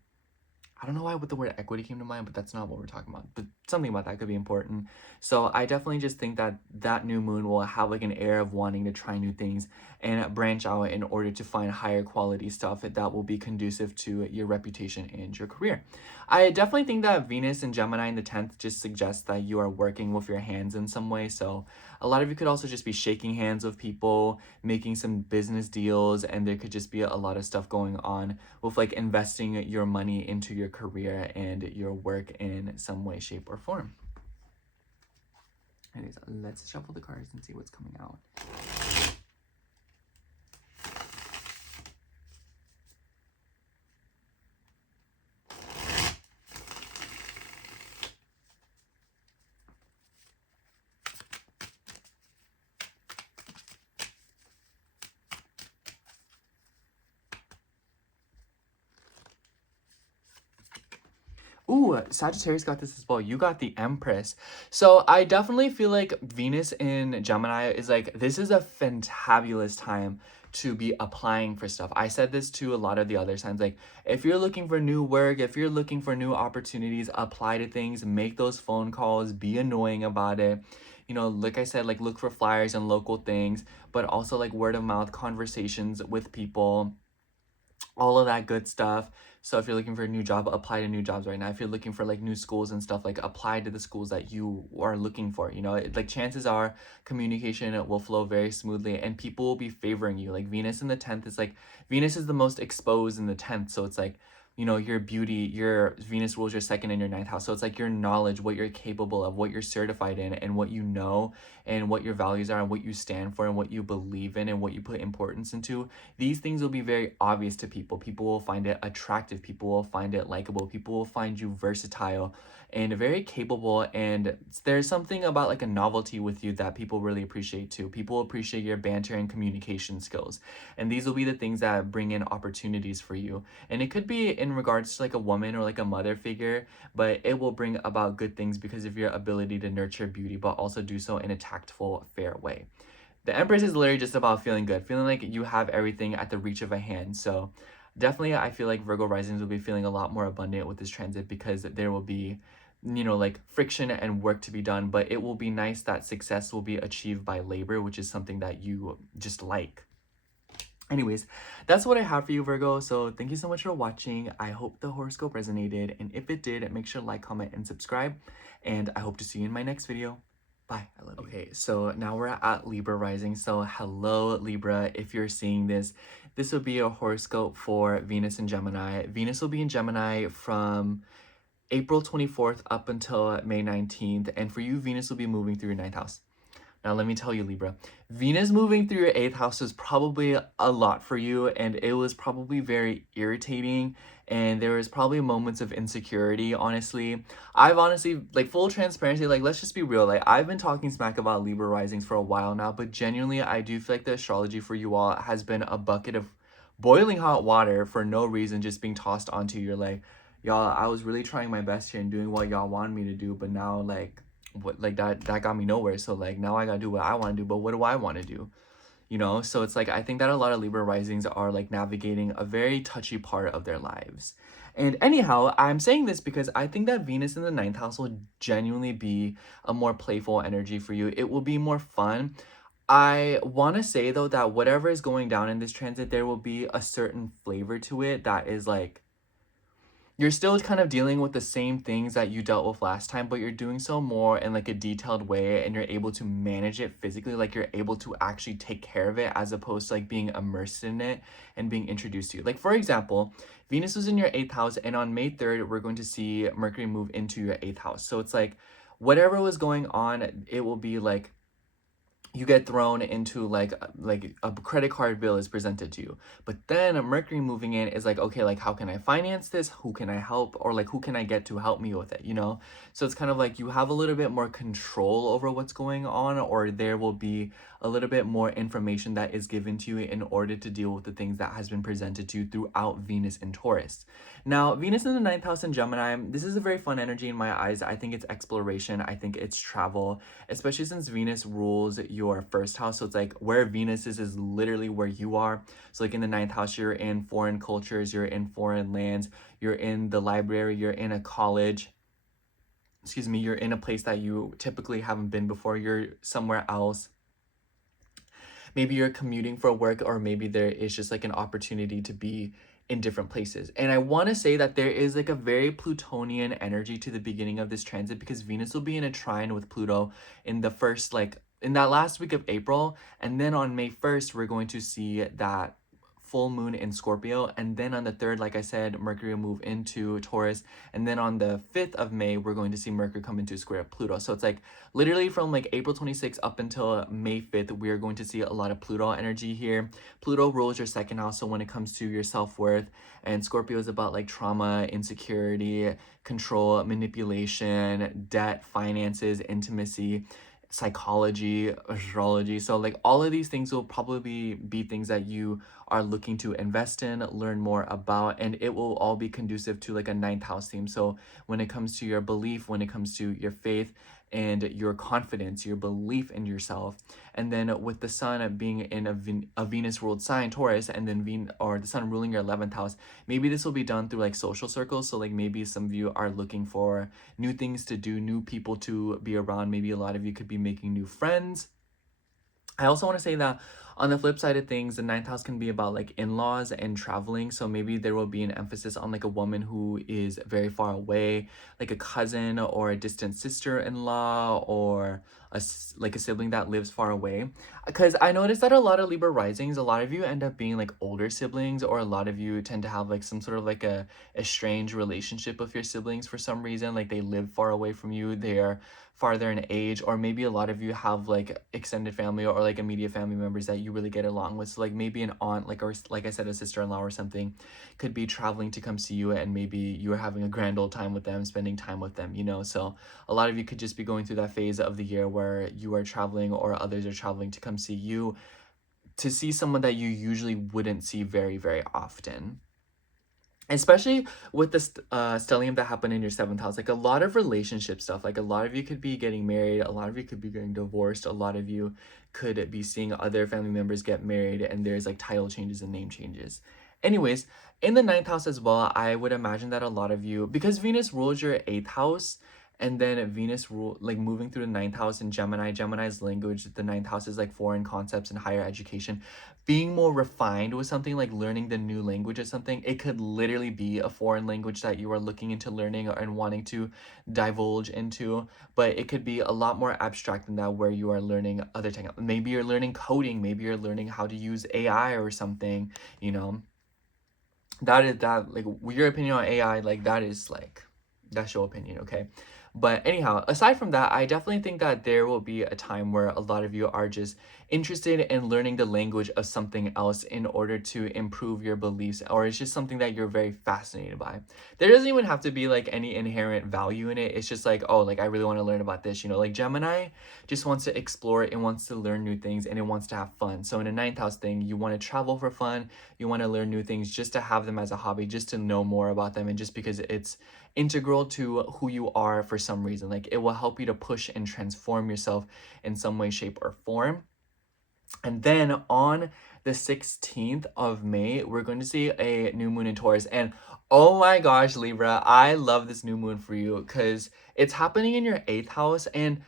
I don't know why the word equity came to mind, but that's not what we're talking about. But something about that could be important. So I definitely just think that that new moon will have like an air of wanting to try new things and branch out in order to find higher quality stuff that will be conducive to your reputation and your career. I definitely think that Venus and Gemini in the 10th just suggests that you are working with your hands in some way. So a lot of you could also just be shaking hands with people, making some business deals, and there could just be a lot of stuff going on with like investing your money into your career and your work in some way, shape, or form. Anyways, let's shuffle the cards and see what's coming out. Ooh, Sagittarius got this as well. You got the Empress. So I definitely feel like Venus in Gemini is like, this is a fantabulous time to be applying for stuff. I said this to a lot of the other signs. Like, if you're looking for new work, if you're looking for new opportunities, apply to things, make those phone calls, be annoying about it. Like I said, like look for flyers and local things, but also like word of mouth conversations with people. all of that good stuff. So if you're looking for a new job, apply to new jobs right now. If you're looking for like new schools and stuff, like apply to the schools that you are looking for. You know, like chances are communication will flow very smoothly and people will be favoring you. Like Venus in the 10th is like, Venus is the most exposed in the 10th. So it's like, you know, your beauty, your Venus rules your second and your ninth house. So it's like your knowledge, what you're capable of, what you're certified in, and what you know, and what your values are, and what you stand for, and what you believe in, and what you put importance into. These things will be very obvious to people. People will find it attractive. People will find it likable. People will find you versatile and very capable. And there's something about like a novelty with you that people really appreciate too. People appreciate your banter and communication skills. And these will be the things that bring in opportunities for you. And it could be in regards to like a woman or like a mother figure, but it will bring about good things because of your ability to nurture beauty, but also do so in a tactful, fair way. The Empress is literally just about feeling good, feeling like you have everything at the reach of a hand. So definitely I feel like Virgo risings will be feeling a lot more abundant with this transit because there will be, you know, like friction and work to be done, but it will be nice that success will be achieved by labor, which is something that you just like. Anyways, that's what I have for you, Virgo. So thank you so much for watching. I hope the horoscope resonated, and if it did, make sure to like, comment, and subscribe, and I hope to see you in my next video. Bye. I love you. Okay, so now we're at Libra rising. So hello, Libra. If you're seeing this, this will be a horoscope for Venus and Gemini. Venus will be in Gemini from April 24th up until May 19th. And for you, Venus will be moving through your 9th house. Now, let me tell you, Libra, Venus moving through your 8th house was probably a lot for you, and it was probably very irritating, and there was probably moments of insecurity, honestly. I've honestly, like, full transparency, like, let's just be real. Like, I've been talking smack about Libra risings for a while now, but genuinely, I do feel like the astrology for you all has been a bucket of boiling hot water for no reason, just being tossed onto you. You're like, y'all, I was really trying my best here and doing what y'all wanted me to do, but now, like, what, like that got me nowhere. So like now I gotta do what I want to do, but what do I want to do, you know? So it's like I think that a lot of Libra risings are like navigating a very touchy part of their lives. And anyhow, I'm saying this because I think that Venus in the 9th house will genuinely be a more playful energy for you. It will be more fun. I want to say though that whatever is going down in this transit, there will be a certain flavor to it that is like, you're still kind of dealing with the same things that you dealt with last time, but you're doing so more in like a detailed way, and you're able to manage it physically. Like you're able to actually take care of it as opposed to like being immersed in it and being introduced to you. Like for example, Venus was in your 8th house, and on May 3rd, we're going to see Mercury move into your 8th house. So it's like whatever was going on, it will be like you get thrown into like a credit card bill is presented to you, but then a Mercury moving in is like, okay, like how can I finance this, who can I help, or like who can I get to help me with it, you know? So it's kind of like you have a little bit more control over what's going on, or there will be a little bit more information that is given to you in order to deal with the things that has been presented to you throughout Venus and Taurus. Now, Venus in the 9th house in Gemini, this is a very fun energy in my eyes. I think it's exploration. I think it's travel, especially since Venus rules your 1st house. So it's like where Venus is literally where you are. So like in the 9th house, you're in foreign cultures, you're in foreign lands, you're in the library, you're in a college. Excuse me, you're in a place that you typically haven't been before. You're somewhere else. Maybe you're commuting for work, or maybe there is just like an opportunity to be in different places. And I want to say that there is like a very Plutonian energy to the beginning of this transit, because Venus will be in a trine with Pluto in the first, like in that last week of April. And then on May 1st, we're going to see that full moon in Scorpio, and then on the 3rd, like I said, Mercury will move into Taurus, and then on the 5th of May, we're going to see Mercury come into square Pluto. So it's like literally from like April 26th up until May 5th, we are going to see a lot of Pluto energy here. Pluto rules your 2nd house, so when it comes to your self-worth, and Scorpio is about like trauma, insecurity, control, manipulation, debt, finances, intimacy, psychology, astrology. So like all of these things will probably be things that you are looking to invest in, learn more about, and it will all be conducive to like a 9th house theme. So when it comes to your belief, when it comes to your faith and your confidence, your belief in yourself, and then with the sun being in a Venus ruled sign, Taurus, and then the sun ruling your 11th house, maybe this will be done through like social circles. So like maybe some of you are looking for new things to do, new people to be around. Maybe a lot of you could be making new friends. I also want to say that on the flip side of things, the ninth house can be about like in-laws and traveling. So maybe there will be an emphasis on like a woman who is very far away, like a cousin or a distant sister-in-law, or like a sibling that lives far away. Because I noticed that a lot of Libra risings, a lot of you end up being like older siblings, or a lot of you tend to have like some sort of like a strange relationship with your siblings for some reason. Like they live far away from you, they are farther in age, or maybe a lot of you have like extended family or like immediate family members that you really get along with. So like maybe an aunt, like, or like I said, a sister-in-law or something could be traveling to come see you, and maybe you're having a grand old time with them, spending time with them, you know. So a lot of you could just be going through that phase of the year where you are traveling or others are traveling to come see you, to see someone that you usually wouldn't see very, very often. Especially with this stellium that happened in your 7th house, like a lot of relationship stuff. Like a lot of you could be getting married, a lot of you could be getting divorced, a lot of you could be seeing other family members get married, and there's like title changes and name changes. Anyways, in the 9th house as well, I would imagine that a lot of you, because Venus rules your 8th house, and then Venus like moving through the 9th house in Gemini's language, the 9th house is like foreign concepts and higher education. Being more refined with something, like learning the new language or something, it could literally be a foreign language that you are looking into learning and wanting to divulge into, but it could be a lot more abstract than that, where you are learning other technology. Maybe you're learning coding, maybe you're learning how to use AI or something, you know. That is that, like, your opinion on AI, like, that is like, that's your opinion, okay? But anyhow, aside from that, I definitely think that there will be a time where a lot of you are just interested in learning the language of something else in order to improve your beliefs, or it's just something that you're very fascinated by. There doesn't even have to be like any inherent value in it. It's just like, oh, like I really want to learn about this, you know. Like Gemini just wants to explore, it wants to learn new things, and it wants to have fun. So in a 9th house thing, you want to travel for fun, you want to learn new things just to have them as a hobby, just to know more about them, and just because it's integral to who you are for some reason. Like it will help you to push and transform yourself in some way, shape, or form. And then on the 16th of May, we're going to see a new moon in Taurus. And oh my gosh, Libra, I love this new moon for you because it's happening in your 8th house. And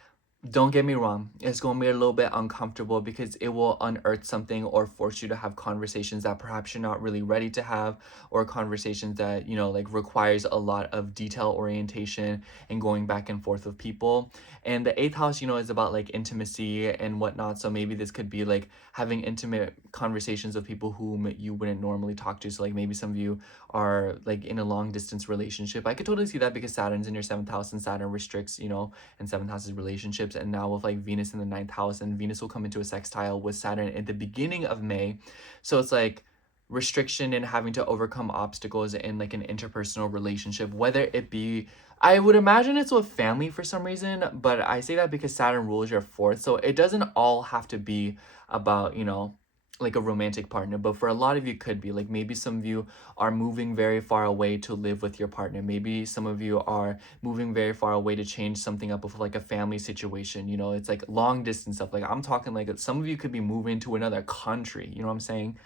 don't get me wrong, it's going to be a little bit uncomfortable because it will unearth something or force you to have conversations that perhaps you're not really ready to have, or conversations that, you know, like requires a lot of detail orientation and going back and forth with people. And the 8th house, you know, is about like intimacy and whatnot. So maybe this could be like having intimate conversations with people whom you wouldn't normally talk to. So like maybe some of you are like in a long distance relationship. I could totally see that because Saturn's in your 7th house, and Saturn restricts, you know, and 7th house is relationships. And now with like Venus in the 9th house, and Venus will come into a sextile with Saturn at the beginning of May. So it's like restriction and having to overcome obstacles in like an interpersonal relationship, whether it be, I would imagine it's with family for some reason, but I say that because Saturn rules your 4th. So it doesn't all have to be about, you know, like a romantic partner, but for a lot of you could be like, maybe some of you are moving very far away to live with your partner. Maybe some of you are moving very far away to change something up with like a family situation, you know. It's like long distance stuff. Like I'm talking like some of you could be moving to another country, you know what I'm saying?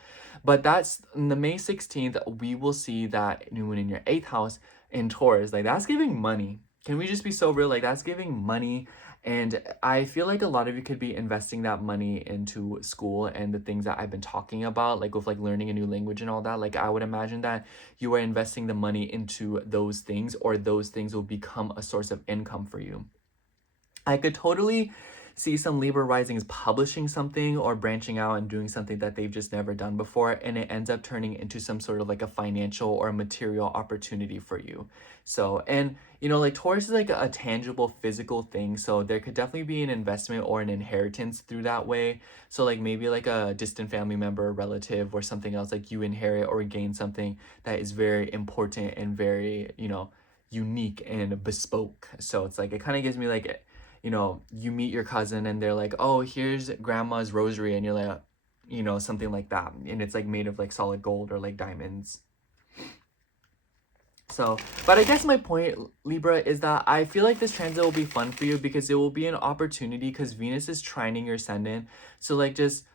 But that's on the May 16th, we will see that new moon in your 8th house in Taurus. Like that's giving money. Can we just be so real? Like that's giving money. And I feel like a lot of you could be investing that money into school and the things that I've been talking about, like with like learning a new language and all that. Like I would imagine that you are investing the money into those things, or those things will become a source of income for you. I could totally see some Libra risings publishing something or branching out and doing something that they've just never done before, and it ends up turning into some sort of like a financial or material opportunity for you. So, and you know, like Taurus is like a tangible physical thing, so there could definitely be an investment or an inheritance through that way. So like maybe like a distant family member, relative, or something else, like you inherit or gain something that is very important and very, you know, unique and bespoke. So it's like, it kind of gives me like, you know, you meet your cousin and they're like, oh, here's grandma's rosary, and you're like, you know, something like that, and it's like made of like solid gold or like diamonds. So, but I guess my point, Libra, is that I feel like this transit will be fun for you because it will be an opportunity, because Venus is trining your ascendant. So like just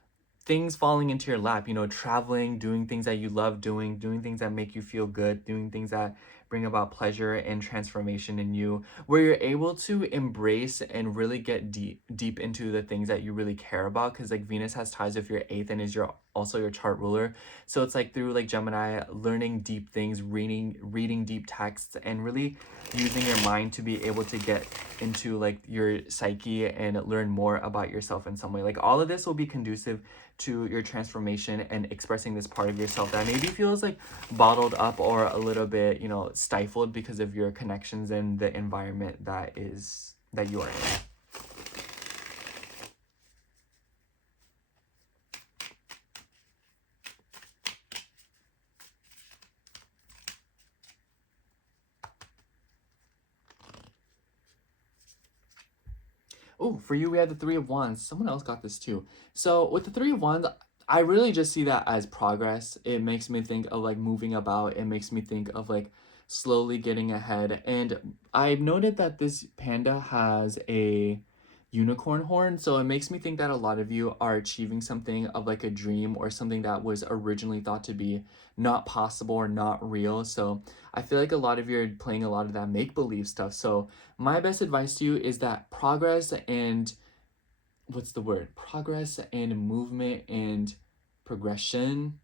things falling into your lap, you know, traveling, doing things that you love doing things that make you feel good, doing things that bring about pleasure and transformation in you, where you're able to embrace and really get deep into the things that you really care about, because like Venus has ties with your 8th and is also your chart ruler. So it's like through like Gemini, learning deep things, reading deep texts, and really using your mind to be able to get into like your psyche and learn more about yourself in some way. Like all of this will be conducive to your transformation and expressing this part of yourself that maybe feels like bottled up or a little bit, you know, stifled because of your connections and the environment that you are in. Oh, for you, we had the Three of Wands. Someone else got this too. So with the Three of Wands, I really just see that as progress. It makes me think of like moving about. It makes me think of like slowly getting ahead. And I've noted that this panda has a unicorn horn. So it makes me think that a lot of you are achieving something of like a dream or something that was originally thought to be not possible or not real. So I feel like a lot of you are playing a lot of that make-believe stuff. So my best advice to you is that progress and progress and movement and progression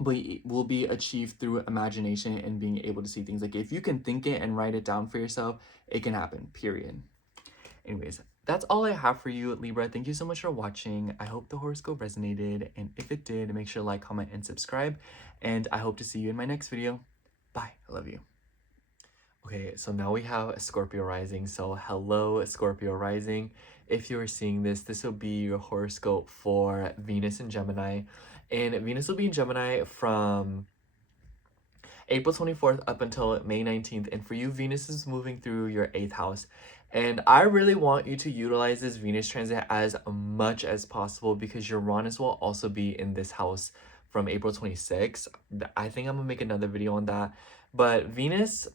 will be achieved through imagination and being able to see things. Like if you can think it and write it down for yourself, it can happen, period. Anyways, that's all I have for you, Libra. Thank you so much for watching. I hope the horoscope resonated, and if it did, make sure to like, comment, and subscribe, and I hope to see you in my next video. Bye. I love you. Okay, so now we have a Scorpio rising. So hello, Scorpio rising. If you are seeing this, this will be your horoscope for Venus and Gemini. And Venus will be in Gemini from April 24th up until May 19th. And for you, Venus is moving through your 8th house. And I really want you to utilize this Venus transit as much as possible, because Uranus will also be in this house from April 26th. I think I'm gonna make another video on that. But Venus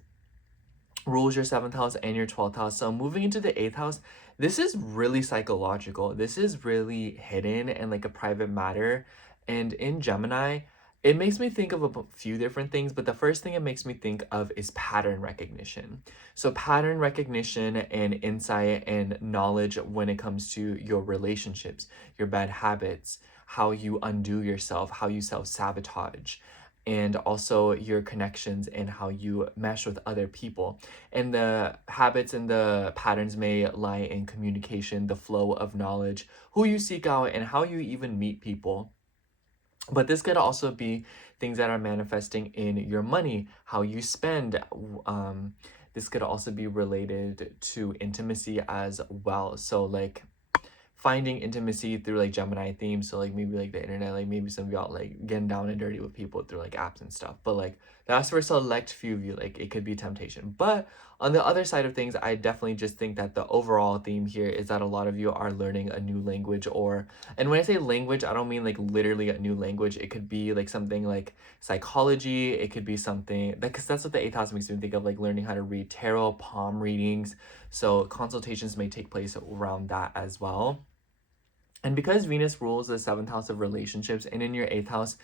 rules your 7th house and your 12th house. So moving into the 8th house, this is really psychological. This is really hidden and like a private matter. And in Gemini, it makes me think of a few different things, but the first thing it makes me think of is pattern recognition. So pattern recognition and insight and knowledge when it comes to your relationships, your bad habits, how you undo yourself, how you self-sabotage, and also your connections and how you mesh with other people. And the habits and the patterns may lie in communication, the flow of knowledge, who you seek out, and how you even meet people. But this could also be things that are manifesting in your money, how you spend. This could also be related to intimacy as well. So like finding intimacy through like Gemini themes. So like maybe like the internet, like maybe some of y'all like getting down and dirty with people through like apps and stuff. But like that's for a select few of you, like it could be temptation. But on the other side of things, I definitely just think that the overall theme here is that a lot of you are learning a new language, and when I say language, I don't mean like literally a new language. It could be like something like psychology. It could be something because that's what the 8th house makes me think of, like learning how to read tarot, palm readings. So consultations may take place around that as well. And because Venus rules the 7th house of relationships and in your 8th house,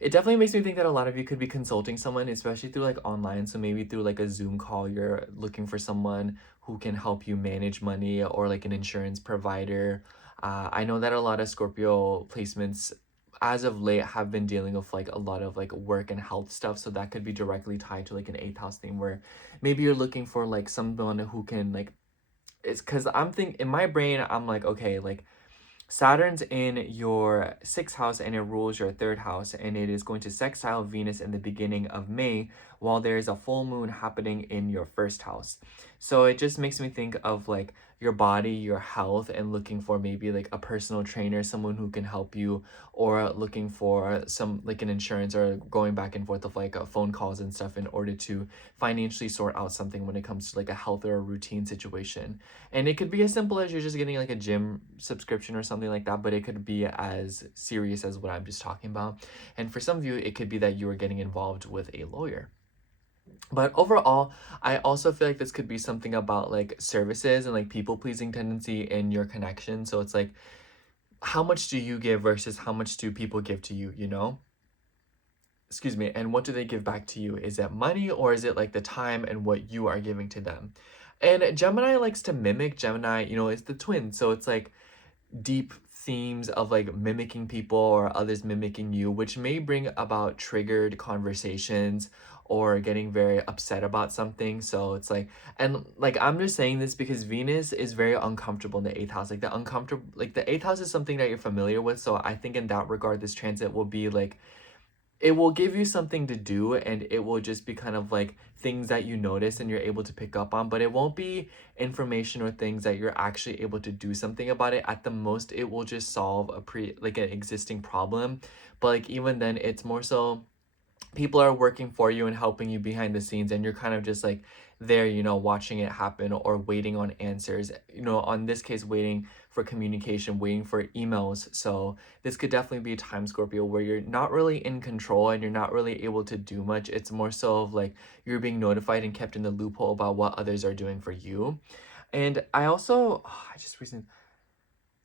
it definitely makes me think that a lot of you could be consulting someone, especially through like online. So maybe through like a Zoom call, you're looking for someone who can help you manage money, or like an insurance provider. I know that a lot of Scorpio placements as of late have been dealing with like a lot of like work and health stuff. So that could be directly tied to like an 8th house thing, where maybe you're looking for like someone who can like, it's because I'm thinking in my brain, I'm like, okay, like Saturn's in your 6th house and it rules your 3rd house, and it is going to sextile Venus in the beginning of May while there is a full moon happening in your 1st house. So it just makes me think of like your body, your health, and looking for maybe like a personal trainer, someone who can help you, or looking for some like an insurance, or going back and forth of like phone calls and stuff in order to financially sort out something when it comes to like a health or a routine situation. And it could be as simple as you're just getting like a gym subscription or something like that, but it could be as serious as what I'm just talking about. And for some of you, it could be that you are getting involved with a lawyer. But overall, I also feel like this could be something about like services and like people-pleasing tendency in your connection. So it's like, how much do you give versus how much do people give to you, you know? excuse me, and what do they give back to you? Is it money, or is it like the time and what you are giving to them? And Gemini likes to mimic. Gemini, you know, it's the twin, so it's like deep themes of like mimicking people or others mimicking you, which may bring about triggered conversations or getting very upset about something. So it's like, and like I'm just saying this because Venus is very uncomfortable in the eighth house. Like the eighth house is something that you're familiar with. So I think in that regard, this transit will be like, it will give you something to do, and it will just be kind of like things that you notice and you're able to pick up on, but it won't be information or things that you're actually able to do something about it. At the most, it will just solve like an existing problem, but like even then, it's more so people are working for you and helping you behind the scenes, and you're kind of just like there, you know, watching it happen or waiting on answers, you know, on this case waiting for communication, waiting for emails. So this could definitely be a time, Scorpio, where you're not really in control and you're not really able to do much. It's more so of like you're being notified and kept in the loophole about what others are doing for you. And I also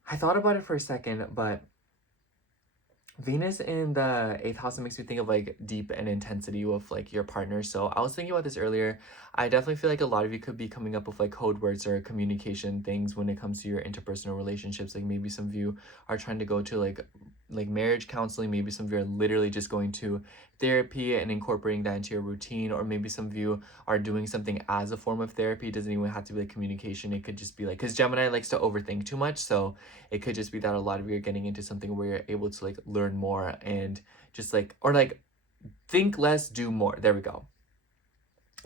I thought about it for a second, but Venus in the eighth house, it makes me think of like deep and intensity with like your partner. So I was thinking about this earlier. I definitely feel like a lot of you could be coming up with like code words or communication things when it comes to your interpersonal relationships. Like maybe some of you are trying to go to like marriage counseling. Maybe some of you are literally just going to therapy and incorporating that into your routine, or maybe some of you are doing something as a form of therapy. It doesn't even have to be like communication. It could just be like, because Gemini likes to overthink too much, so it could just be that a lot of you are getting into something where you're able to like learn more and just like, or like think less, do more. There we go.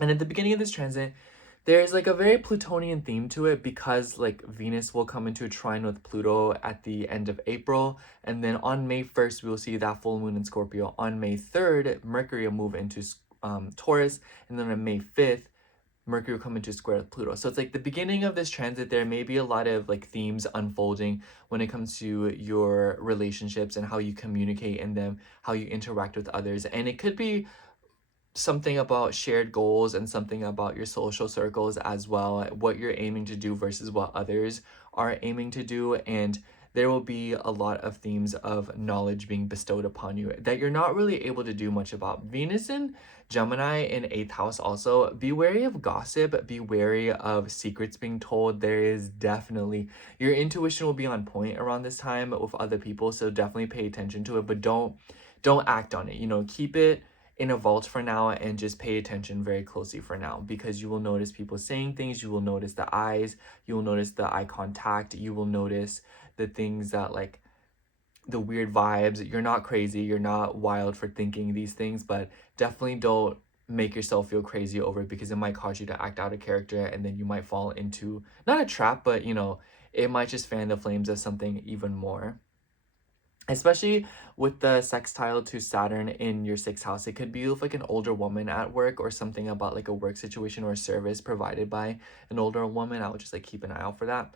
And at the beginning of this transit, there's like a very Plutonian theme to it, because like Venus will come into a trine with Pluto at the end of April. And then on May 1st, we'll see that full moon in Scorpio. On May 3rd, Mercury will move into Taurus. And then on May 5th, Mercury will come into square with Pluto. So it's like the beginning of this transit, there may be a lot of like themes unfolding when it comes to your relationships and how you communicate in them, how you interact with others. And it could be something about shared goals and something about your social circles as well, what you're aiming to do versus what others are aiming to do. And there will be a lot of themes of knowledge being bestowed upon you that you're not really able to do much about. Venus in Gemini in 8th house also, be wary of gossip, be wary of secrets being told. There is definitely, your intuition will be on point around this time with other people, so definitely pay attention to it, but don't act on it. You know, keep it in a vault for now and just pay attention very closely for now, because you will notice people saying things, you will notice the eyes, you will notice the eye contact, you will notice the things that like the weird vibes. You're not crazy, you're not wild for thinking these things, but definitely don't make yourself feel crazy over it, because it might cause you to act out a character and then you might fall into not a trap, but you know, it might just fan the flames of something even more. Especially with the sextile to Saturn in your 6th house, it could be with like an older woman at work, or something about like a work situation or a service provided by an older woman. I would just like keep an eye out for that.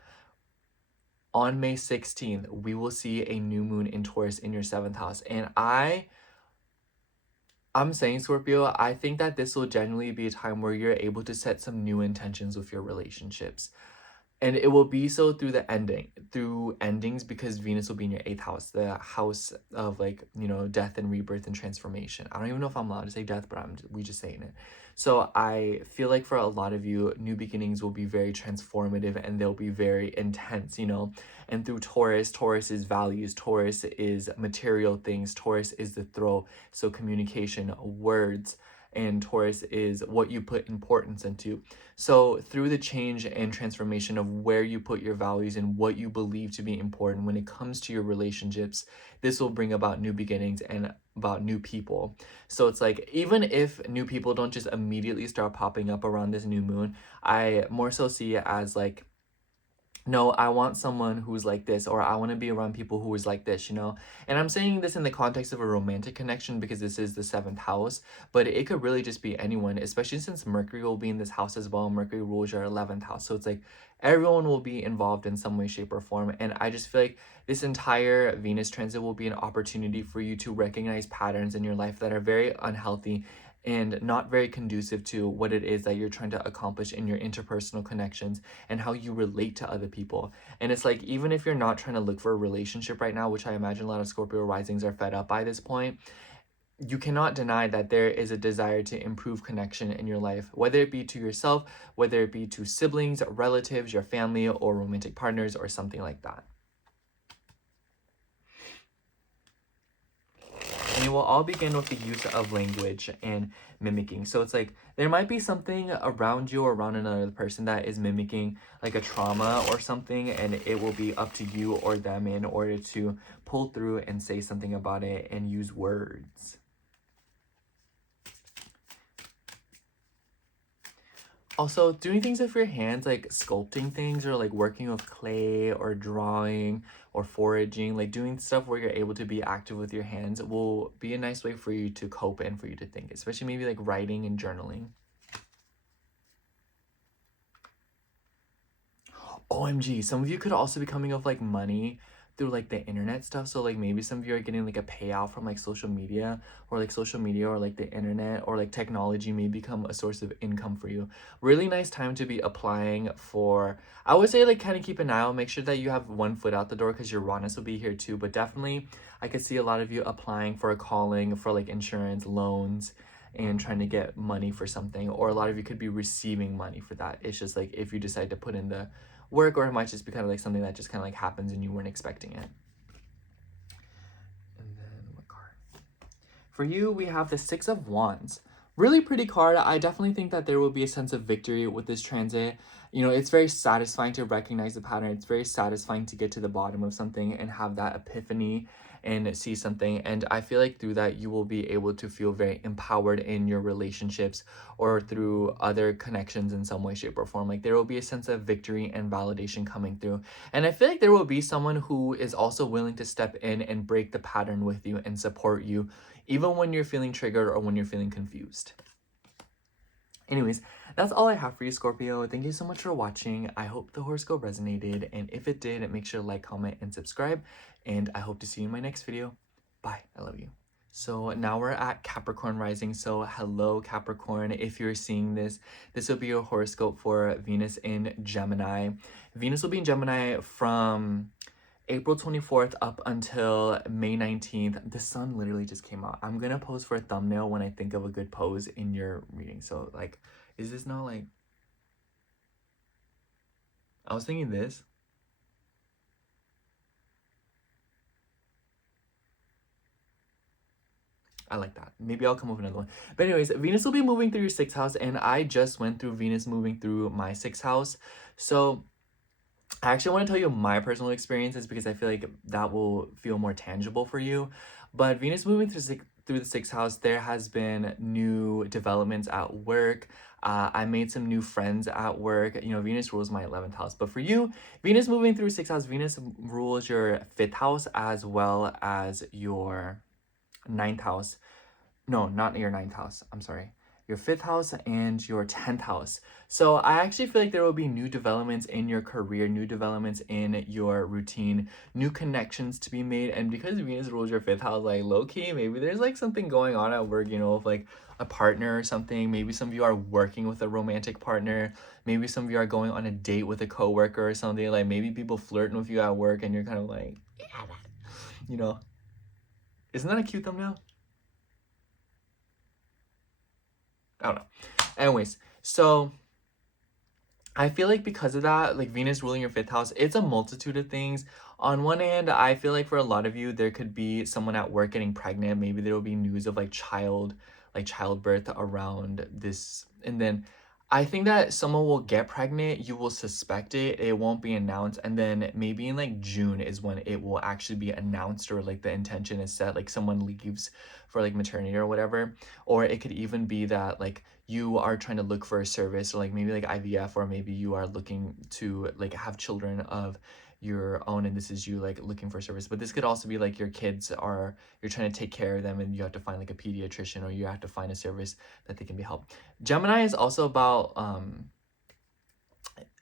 On May 16th, we will see a new moon in Taurus in your 7th house. And I'm saying, Scorpio, I think that this will genuinely be a time where you're able to set some new intentions with your relationships. And it will be so through endings, because Venus will be in your 8th house, the house of like, you know, death and rebirth and transformation. I don't even know if I'm allowed to say death, but we just saying it. So I feel like for a lot of you, new beginnings will be very transformative and they'll be very intense, you know. And through Taurus is values, Taurus is material things, Taurus is the throw, so communication, words, and Taurus is what you put importance into. So through the change and transformation of where you put your values and what you believe to be important when it comes to your relationships, this will bring about new beginnings and about new people. So it's like, even if new people don't just immediately start popping up around this new moon, I more so see it as like, no, I want someone who's like this, or I want to be around people who is like this, you know? And I'm saying this in the context of a romantic connection because this is the 7th house, but it could really just be anyone, especially since Mercury will be in this house as well. Mercury rules your 11th house. So it's like everyone will be involved in some way, shape, or form. And I just feel like this entire Venus transit will be an opportunity for you to recognize patterns in your life that are very unhealthy and not very conducive to what it is that you're trying to accomplish in your interpersonal connections and how you relate to other people. And it's like, even if you're not trying to look for a relationship right now, which I imagine a lot of Scorpio risings are fed up by this point, you cannot deny that there is a desire to improve connection in your life, whether it be to yourself, whether it be to siblings, relatives, your family, or romantic partners, or something like that. And it will all begin with the use of language and mimicking. So it's like there might be something around you or around another person that is mimicking like a trauma or something, and it will be up to you or them in order to pull through and say something about it and use words. Also, doing things with your hands, like sculpting things or like working with clay or drawing or foraging, like doing stuff where you're able to be active with your hands will be a nice way for you to cope and for you to think, especially maybe like writing and journaling. OMG, some of you could also be coming up like money through like the internet stuff. So like maybe some of you are getting like a payout from like social media or like the internet or like technology may become a source of income for you. Really nice time to be applying for, I would say like kind of keep an eye out, make sure that you have one foot out the door because Uranus will be here too. But definitely I could see a lot of you applying for a calling for like insurance, loans, and trying to get money for something, or a lot of you could be receiving money for that. It's just like if you decide to put in the work, or it might just be kind of like something that just kind of like happens and you weren't expecting it. And then what card? For you, we have the Six of Wands. Really pretty card. I definitely think that there will be a sense of victory with this transit. You know, it's very satisfying to recognize the pattern. It's very satisfying to get to the bottom of something and have that epiphany and see something. And I feel like through that, you will be able to feel very empowered in your relationships or through other connections in some way, shape, or form. Like there will be a sense of victory and validation coming through. And I feel like there will be someone who is also willing to step in and break the pattern with you and support you, even when you're feeling triggered or when you're feeling confused. Anyways, that's all I have for you, Scorpio. Thank you so much for watching. I hope the horoscope resonated, and if it did, make sure to like, comment, and subscribe, and I hope to see you in my next video. Bye. I love you. So now we're at Capricorn rising. So hello, Capricorn. If you're seeing this, this will be your horoscope for Venus in Gemini. Venus will be in Gemini from April 24th up until May 19th. The sun literally just came out. I'm gonna pose for a thumbnail when I think of a good pose in your reading. So like, is this not like, I was thinking this. I like that. Maybe I'll come up with another one. But anyways, Venus will be moving through your 6th house, and I just went through Venus moving through my 6th house. So I actually want to tell you my personal experiences because I feel like that will feel more tangible for you. But Venus moving through the 6th house, there has been new developments at work. I made some new friends at work. You know, Venus rules my 11th house. But for you, Venus moving through 6th house, Venus rules your 5th house as well as your 9th house. No, not your 9th house. I'm sorry. Your 5th house and your 10th house. So I actually feel like there will be new developments in your career, new developments in your routine, new connections to be made. And because Venus rules your 5th house, like low-key, maybe there's like something going on at work, you know, with like a partner or something. Maybe some of you are working with a romantic partner. Maybe some of you are going on a date with a coworker or something. Like maybe people flirting with you at work and you're kind of like, yeah, you know. Isn't that a cute thumbnail? I don't know. Anyways, so I feel like because of that, like Venus ruling your 5th house, it's a multitude of things. On one hand, I feel like for a lot of you, there could be someone at work getting pregnant. Maybe there will be news of like childbirth around this. And then I think that someone will get pregnant, you will suspect it, it won't be announced, and then maybe in like June is when it will actually be announced, or like the intention is set, like someone leaves for like maternity or whatever. Or it could even be that like you are trying to look for a service, or like maybe like IVF, or maybe you are looking to like have children of your own and this is you like looking for service. But this could also be like your kids are, you're trying to take care of them and you have to find like a pediatrician, or you have to find a service that they can be helped. Gemini is also about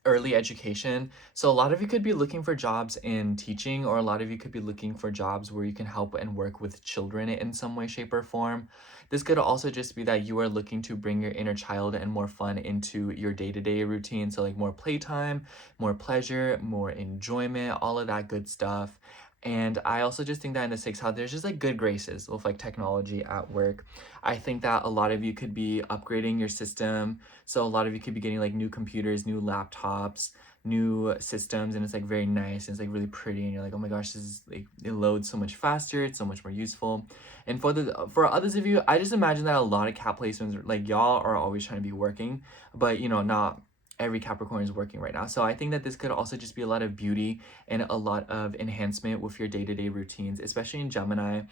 early education. So a lot of you could be looking for jobs in teaching, or a lot of you could be looking for jobs where you can help and work with children in some way, shape, or form. This could also just be that you are looking to bring your inner child and more fun into your day-to-day routine. So like more playtime, more pleasure, more enjoyment, all of that good stuff. And I also just think that in the 6th house, there's just like good graces with like technology at work. I think that a lot of you could be upgrading your system. So a lot of you could be getting like new computers, new laptops, new systems, and it's like very nice and it's like really pretty, and you're like, oh my gosh, this is like, it loads so much faster, it's so much more useful. And for others of you, I just imagine that a lot of cap placements, like y'all are always trying to be working, but you know, not every Capricorn is working right now. So I think that this could also just be a lot of beauty and a lot of enhancement with your day-to-day routines, especially in Gemini.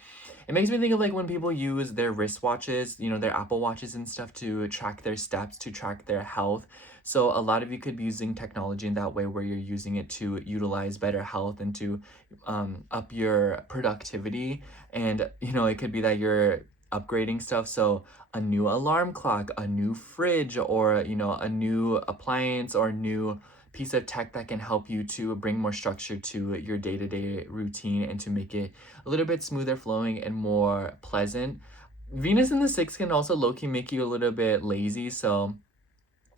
It makes me think of like when people use their wristwatches, you know, their Apple Watches and stuff to track their steps, to track their health. So a lot of you could be using technology in that way, where you're using it to utilize better health and to up your productivity. And, you know, it could be that you're upgrading stuff. So a new alarm clock, a new fridge, or, you know, a new appliance or a new piece of tech that can help you to bring more structure to your day-to-day routine and to make it a little bit smoother flowing and more pleasant. Venus in the 6th can also low-key make you a little bit lazy, so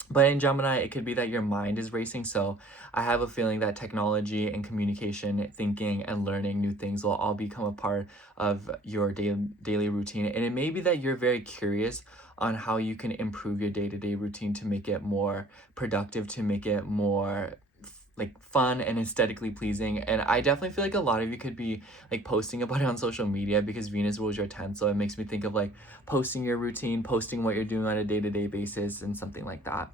but in Gemini, it could be that your mind is racing. So I have a feeling that technology and communication, thinking and learning new things will all become a part of your daily routine. And it may be that you're very curious on how you can improve your day-to-day routine to make it more productive, to make it more like fun and aesthetically pleasing. And I definitely feel like a lot of you could be like posting about it on social media, because Venus rules your 10th. So it makes me think of like posting your routine, posting what you're doing on a day-to-day basis and something like that.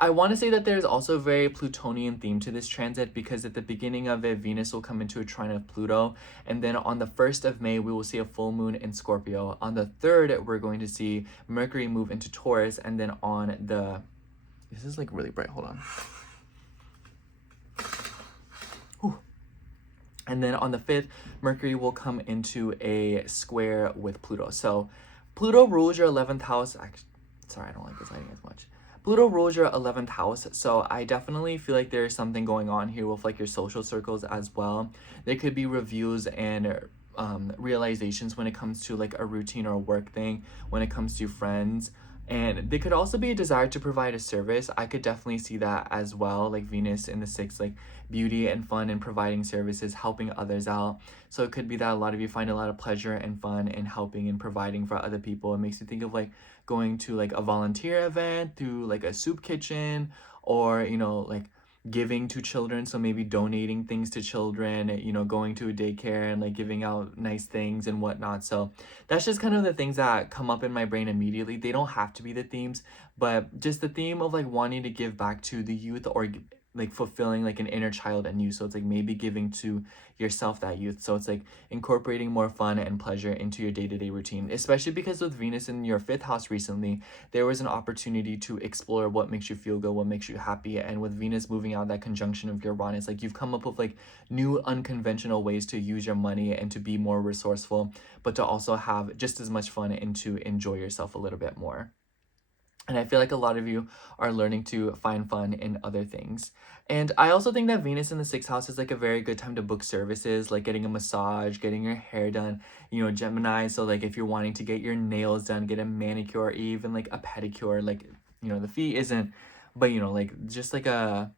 I want to say that there's also a very Plutonian theme to this transit, because at the beginning of it, Venus will come into a trine of Pluto. And then on the 1st of May, we will see a full moon in Scorpio. On the 3rd, we're going to see Mercury move into Taurus. And then on the... This is like really bright. Hold on. And then on the 5th, Mercury will come into a square with Pluto. So Pluto rules your 11th house. Actually, sorry, I don't like this lighting as much. Pluto rules your 11th house. So I definitely feel like there's something going on here with like your social circles as well. There could be reviews and realizations when it comes to like a routine or a work thing, when it comes to friends. And there could also be a desire to provide a service. I could definitely see that as well, like Venus in the 6th, like beauty and fun and providing services, helping others out. So it could be that a lot of you find a lot of pleasure and fun in helping and providing for other people. It makes you think of like going to like a volunteer event, through like a soup kitchen, or, you know, like giving to children. So maybe donating things to children, you know, going to a daycare and like giving out nice things and whatnot. So that's just kind of the things that come up in my brain immediately. They don't have to be the themes, but just the theme of like wanting to give back to the youth, or like fulfilling like an inner child in you. So it's like maybe giving to yourself that youth. So it's like incorporating more fun and pleasure into your day-to-day routine, especially because with Venus in your 5th house recently, there was an opportunity to explore what makes you feel good, what makes you happy. And with Venus moving out that conjunction of Uranus, like you've come up with like new unconventional ways to use your money and to be more resourceful, but to also have just as much fun and to enjoy yourself a little bit more. And I feel like a lot of you are learning to find fun in other things. And I also think that Venus in the 6th house is like a very good time to book services, like getting a massage, getting your hair done, you know, Gemini. So like if you're wanting to get your nails done, get a manicure, or even like a pedicure, like, you know, the fee isn't, but you know, like just like a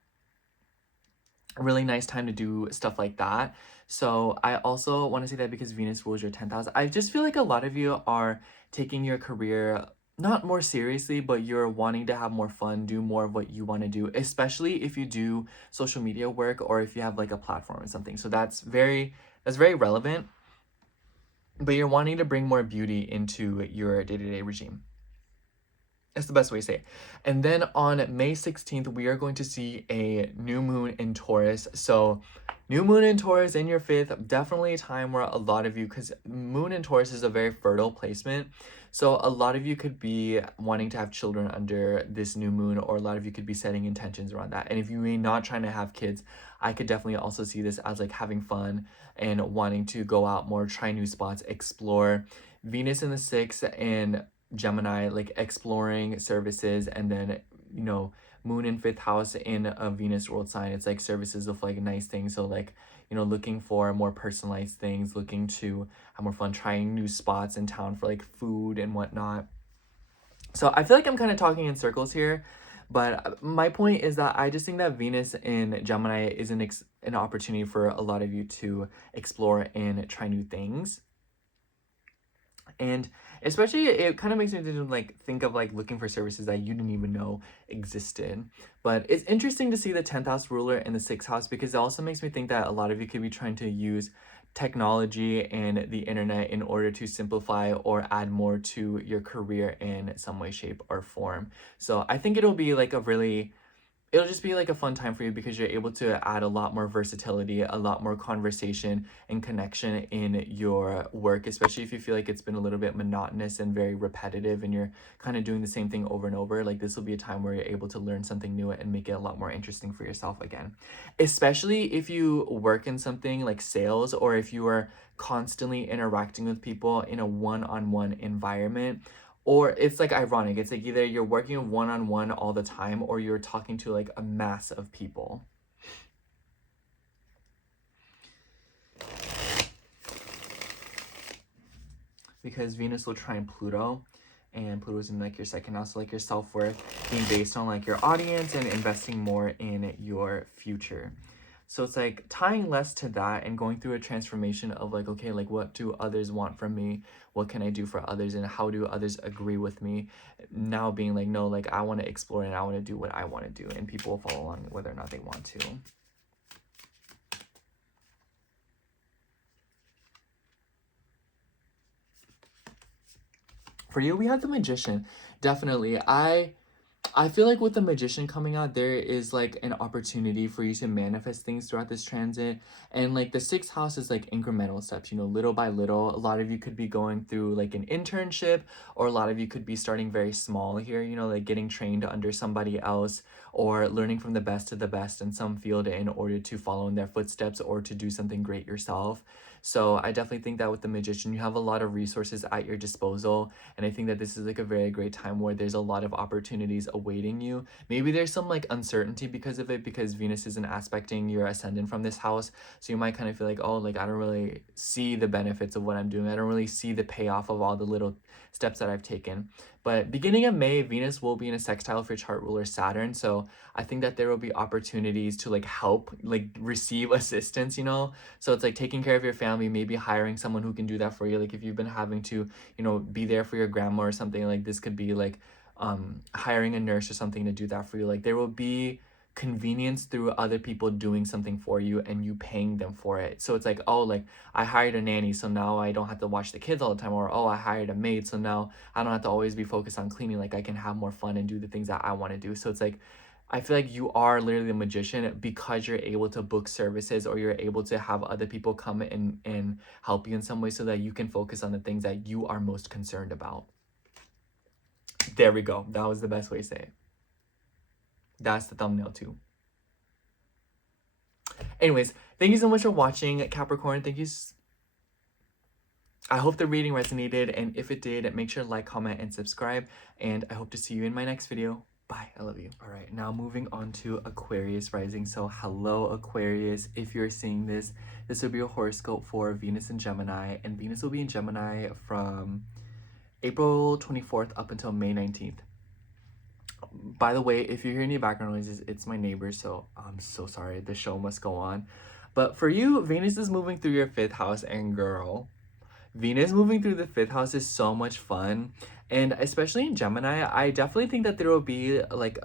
really nice time to do stuff like that. So I also want to say that because Venus rules your 10th house, I just feel like a lot of you are taking your career not more seriously, but you're wanting to have more fun, do more of what you want to do, especially if you do social media work or if you have like a platform or something. So that's very relevant, but you're wanting to bring more beauty into your day-to-day regime. That's the best way to say it. And then on May 16th, we are going to see a new moon in Taurus. So new moon in Taurus in your 5th, definitely a time where a lot of you, because moon in Taurus is a very fertile placement. So a lot of you could be wanting to have children under this new moon, or a lot of you could be setting intentions around that. And if you may not trying to have kids, I could definitely also see this as like having fun and wanting to go out more, try new spots, explore. Venus in the 6th and Gemini, like exploring services. And then, you know, moon in 5th house in a Venus ruled sign, it's like services of like nice things. So like, you know, looking for more personalized things, looking to have more fun, trying new spots in town for like food and whatnot. So I feel like I'm kind of talking in circles here, But my point is that I just think that Venus in Gemini is an opportunity for a lot of you to explore and try new things. And especially it kind of makes me think of like looking for services that you didn't even know existed. But it's interesting to see the 10th house ruler in the 6th house, because it also makes me think that a lot of you could be trying to use technology and the internet in order to simplify or add more to your career in some way, shape, or form. So I think it'll just be like a fun time for you, because you're able to add a lot more versatility, a lot more conversation and connection in your work, especially if you feel like it's been a little bit monotonous and very repetitive and you're kind of doing the same thing over and over. Like, this will be a time where you're able to learn something new and make it a lot more interesting for yourself again. Especially if you work in something like sales, or if you are constantly interacting with people in a one-on-one environment. Or it's like ironic. It's like either you're working one-on-one all the time, or you're talking to like a mass of people. Because Venus will trine Pluto, and Pluto's in like your 2nd house, so like your self-worth being based on like your audience and investing more in your future. So it's like tying less to that and going through a transformation of like, okay, like what do others want from me? What can I do for others? And how do others agree with me? Now being like, no, like I want to explore and I want to do what I want to do. And people will follow along whether or not they want to. For you, we have the Magician. Definitely. I feel like with the Magician coming out, there is like an opportunity for you to manifest things throughout this transit. And like the 6th house is like incremental steps, you know, little by little. A lot of you could be going through like an internship, or a lot of you could be starting very small here, you know, like getting trained under somebody else, or learning from the best of the best in some field in order to follow in their footsteps or to do something great yourself. So I definitely think that with the Magician, you have a lot of resources at your disposal. And I think that this is like a very great time where there's a lot of opportunities awaiting you. Maybe there's some like uncertainty because of it, because Venus isn't aspecting your ascendant from this house. So you might kind of feel like, oh, like I don't really see the benefits of what I'm doing. I don't really see the payoff of all the little steps that I've taken. But beginning of May, Venus will be in a sextile for your chart ruler Saturn. So I think that there will be opportunities to like help, like receive assistance, you know? So it's like taking care of your family, maybe hiring someone who can do that for you. Like if you've been having to, you know, be there for your grandma or something, like this could be like hiring a nurse or something to do that for you. Like there will be convenience through other people doing something for you and you paying them for it. So it's like, oh, like I hired a nanny, so now I don't have to watch the kids all the time. Or, oh, I hired a maid, so now I don't have to always be focused on cleaning. Like I can have more fun and do the things that I want to do. So it's like, I feel like you are literally the Magician because you're able to book services, or you're able to have other people come and help you in some way so that you can focus on the things that you are most concerned about. There we go. That was the best way to say it. That's the thumbnail too. Anyways, thank you so much for watching, Capricorn. Thank you. I hope the reading resonated, and if it did, make sure to like, comment, and subscribe. And I hope to see you in my next video. Bye. I love you. All right, now moving on to Aquarius rising. So hello, Aquarius. If you're seeing this, this will be a horoscope for Venus and Gemini. And Venus will be in Gemini from April 24th up until May 19th. By the way, if you hear any background noises, it's my neighbor, so I'm so sorry. The show must go on. But for you, Venus is moving through your 5th house, and girl, Venus moving through the 5th house is so much fun. And especially in Gemini, I definitely think that there will be like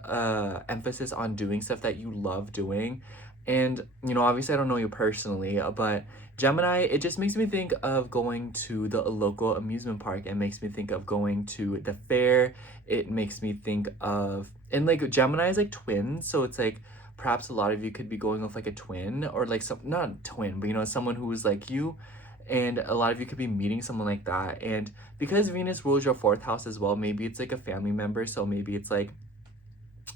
emphasis on doing stuff that you love doing. And, you know, obviously I don't know you personally, but Gemini, it just makes me think of going to the local amusement park. It makes me think of going to the fair. It makes me think of, and like Gemini is like twins. So it's like, perhaps a lot of you could be going with like a twin, or like some, not a twin, but you know, someone who is like you. And a lot of you could be meeting someone like that. And because Venus rules your 4th house as well, maybe it's like a family member. So maybe it's like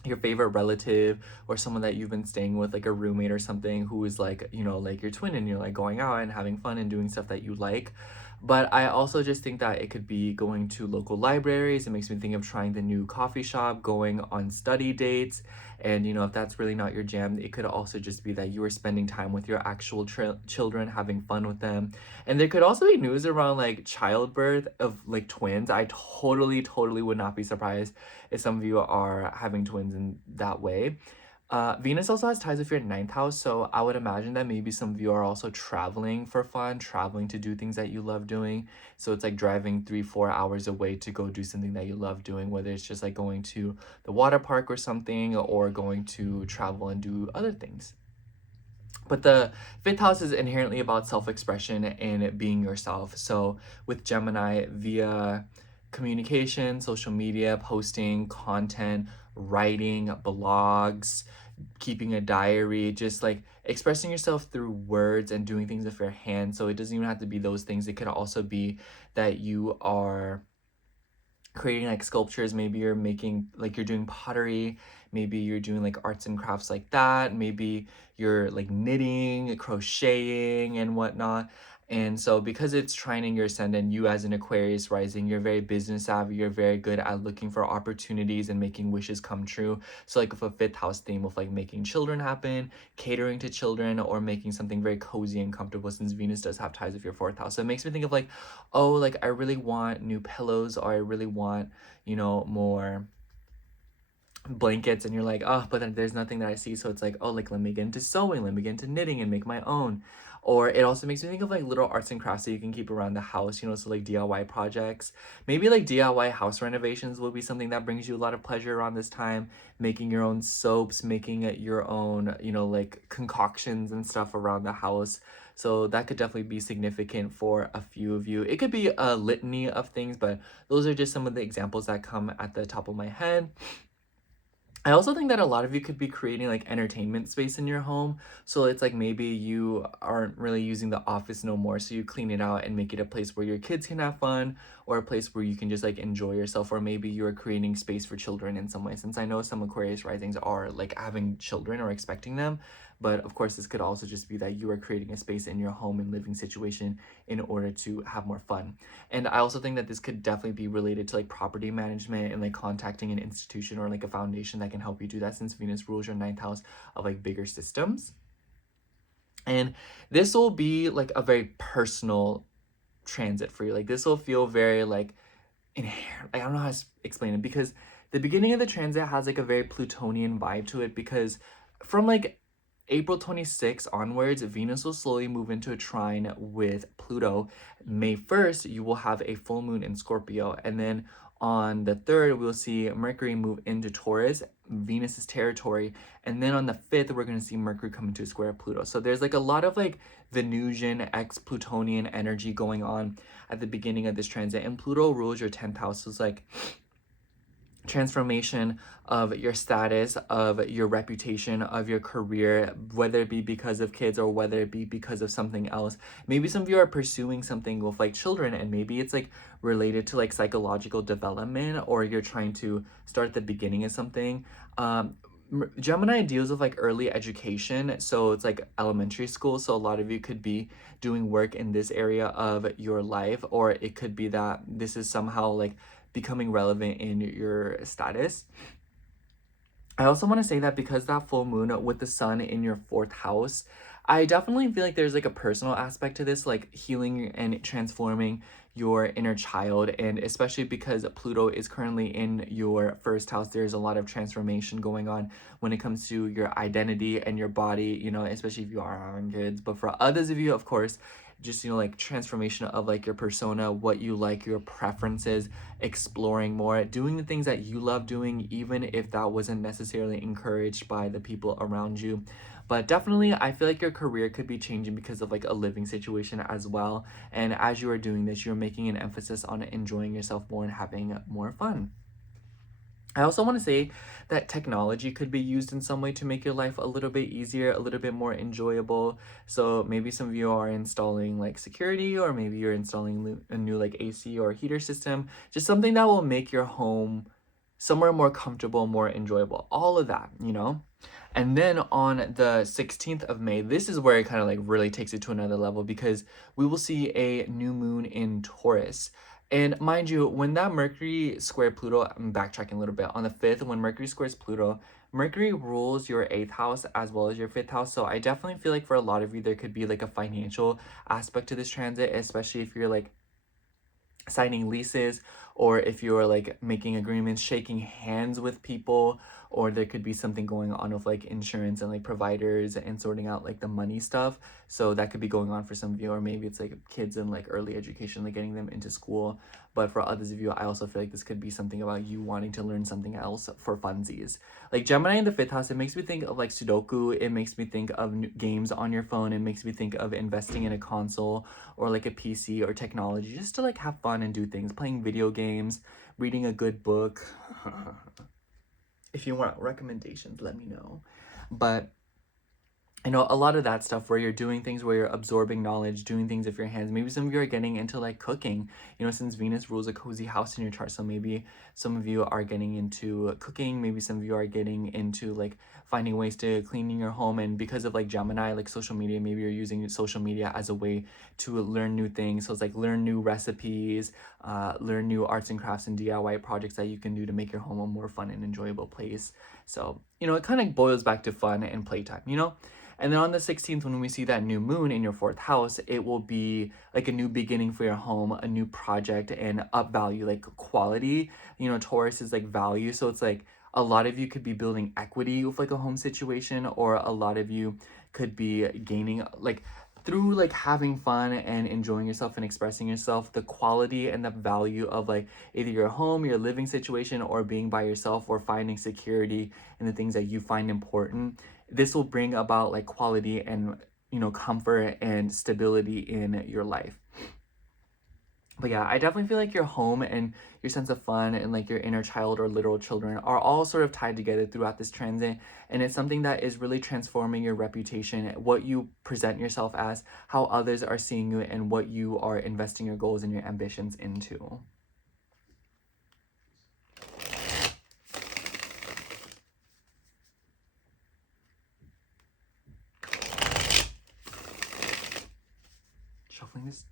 your favorite relative, or someone that you've been staying with, like a roommate or something, who is like, you know, like your twin, and you're like going out and having fun and doing stuff that you like. But I also just think that it could be going to local libraries. It makes me think of trying the new coffee shop, going on study dates. And, if that's really not your jam, it could also just be that you are spending time with your actual children, having fun with them. And there could also be news around like childbirth of like twins. I totally would not be surprised if some of you are having twins in that way. Venus also has ties with your ninth house, so I would imagine that maybe some of you are also traveling for fun, traveling to do things that you love doing. So it's like driving 3-4 hours away to go do something that you love doing, whether it's just like going to the water park or something, or going to travel and do other things. But the fifth house is inherently about self-expression and being yourself. So with Gemini, via communication, social media, posting, content, writing, blogs, keeping a diary, just like expressing yourself through words and doing things with your hands. So it doesn't even have to be those things. It could also be that you are creating like sculptures. Maybe you're making like you're doing pottery, maybe you're doing like arts and crafts like that, maybe you're like knitting, crocheting and whatnot. And so because it's trining your ascendant, you as an Aquarius rising, you're very business savvy, you're very good at looking for opportunities and making wishes come true. So like with a fifth house theme of like making children happen, catering to children, or making something very cozy and comfortable, since Venus does have ties with your fourth house. So it makes me think of like, oh, like I really want new pillows, or I really want, more blankets, and you're like, oh, but then there's nothing that I see. So it's like, oh, like let me get into sewing, let me get into knitting and make my own. Or it also makes me think of like little arts and crafts that you can keep around the house, so like DIY projects. Maybe like DIY house renovations will be something that brings you a lot of pleasure around this time. Making your own soaps, making your own, like concoctions and stuff around the house. So that could definitely be significant for a few of you. It could be a litany of things, but those are just some of the examples that come at the top of my head. I also think that a lot of you could be creating like entertainment space in your home. So it's like maybe you aren't really using the office no more. So you clean it out and make it a place where your kids can have fun, or a place where you can just like enjoy yourself. Or maybe you're creating space for children in some way, since I know some Aquarius risings are like having children or expecting them. But of course, this could also just be that you are creating a space in your home and living situation in order to have more fun. And I also think that this could definitely be related to like property management and like contacting an institution or like a foundation that can help you do that, since Venus rules your ninth house of like bigger systems. And this will be like a very personal transit for you. Like this will feel very like inherent. I don't know how to explain it, because the beginning of the transit has like a very Plutonian vibe to it, because from like April 26th onwards, Venus will slowly move into a trine with Pluto. May 1st, you will have a full moon in Scorpio. And then on the 3rd, we'll see Mercury move into Taurus, Venus's territory. And then on the 5th, we're going to see Mercury come into a square Pluto. So there's like a lot of like Venusian ex Plutonian energy going on at the beginning of this transit. And Pluto rules your 10th house. So it's like transformation of your status, of your reputation, of your career, whether it be because of kids or whether it be because of something else. Maybe some of you are pursuing something with like children, and maybe it's like related to like psychological development, or you're trying to start at the beginning of something. Gemini deals with like early education, so it's like elementary school. So a lot of you could be doing work in this area of your life, or it could be that this is somehow like becoming relevant in your status. I also want to say that because that full moon with the sun in your fourth house, I definitely feel like there's like a personal aspect to this, like healing and transforming your inner child. And especially because Pluto is currently in your first house, there's a lot of transformation going on when it comes to your identity and your body, especially if you are having kids. But for others of you, of course, just like transformation of like your persona, what you like, your preferences, exploring more, doing the things that you love doing, even if that wasn't necessarily encouraged by the people around you. But definitely, I feel like your career could be changing because of like a living situation as well. And as you are doing this, you're making an emphasis on enjoying yourself more and having more fun. I also want to say that technology could be used in some way to make your life a little bit easier, a little bit more enjoyable. So maybe some of you are installing like security, or maybe you're installing a new like AC or heater system, just something that will make your home somewhere more comfortable, more enjoyable, all of that, you know? And then on the 16th of May, this is where it kind of like really takes it to another level, because we will see a new moon in Taurus. And mind you, when that Mercury square Pluto, I'm backtracking a little bit, on the 5th, when Mercury squares Pluto, Mercury rules your 8th house as well as your 5th house. So I definitely feel like for a lot of you, there could be like a financial aspect to this transit, especially if you're like signing leases, or if you're like making agreements, shaking hands with people, or there could be something going on with like insurance and like providers and sorting out like the money stuff. So that could be going on for some of you, or maybe it's like kids in like early education, like getting them into school. But for others of you, I also feel like this could be something about you wanting to learn something else for funsies. Like Gemini in the 5th house, it makes me think of like Sudoku. It makes me think of games on your phone. It makes me think of investing in a console or like a PC or technology, just to like have fun and do things, playing video games, reading a good book. If you want recommendations, let me know. But I know a lot of that stuff where you're doing things, where you're absorbing knowledge, doing things with your hands. Maybe some of you are getting into like cooking, you know, since Venus rules a cozy house in your chart. So maybe some of you are getting into cooking. Maybe some of you are getting into like finding ways to cleaning your home. And because of like Gemini, like social media, maybe you're using social media as a way to learn new things. So it's like learn new recipes, learn new arts and crafts and DIY projects that you can do to make your home a more fun and enjoyable place. So, you know, it kind of boils back to fun and playtime, you know? And then on the 16th, when we see that new moon in your 4th house, it will be like a new beginning for your home, a new project, and up value, like quality. You know, Taurus is like value. So it's like a lot of you could be building equity with like a home situation, or a lot of you could be gaining like through like having fun and enjoying yourself and expressing yourself, the quality and the value of like either your home, your living situation, or being by yourself, or finding security in the things that you find important. This will bring about like quality and, you know, comfort and stability in your life. But yeah, I definitely feel like your home and your sense of fun and like your inner child or literal children are all sort of tied together throughout this transit. And it's something that is really transforming your reputation, what you present yourself as, how others are seeing you, and what you are investing your goals and your ambitions into. Shuffling this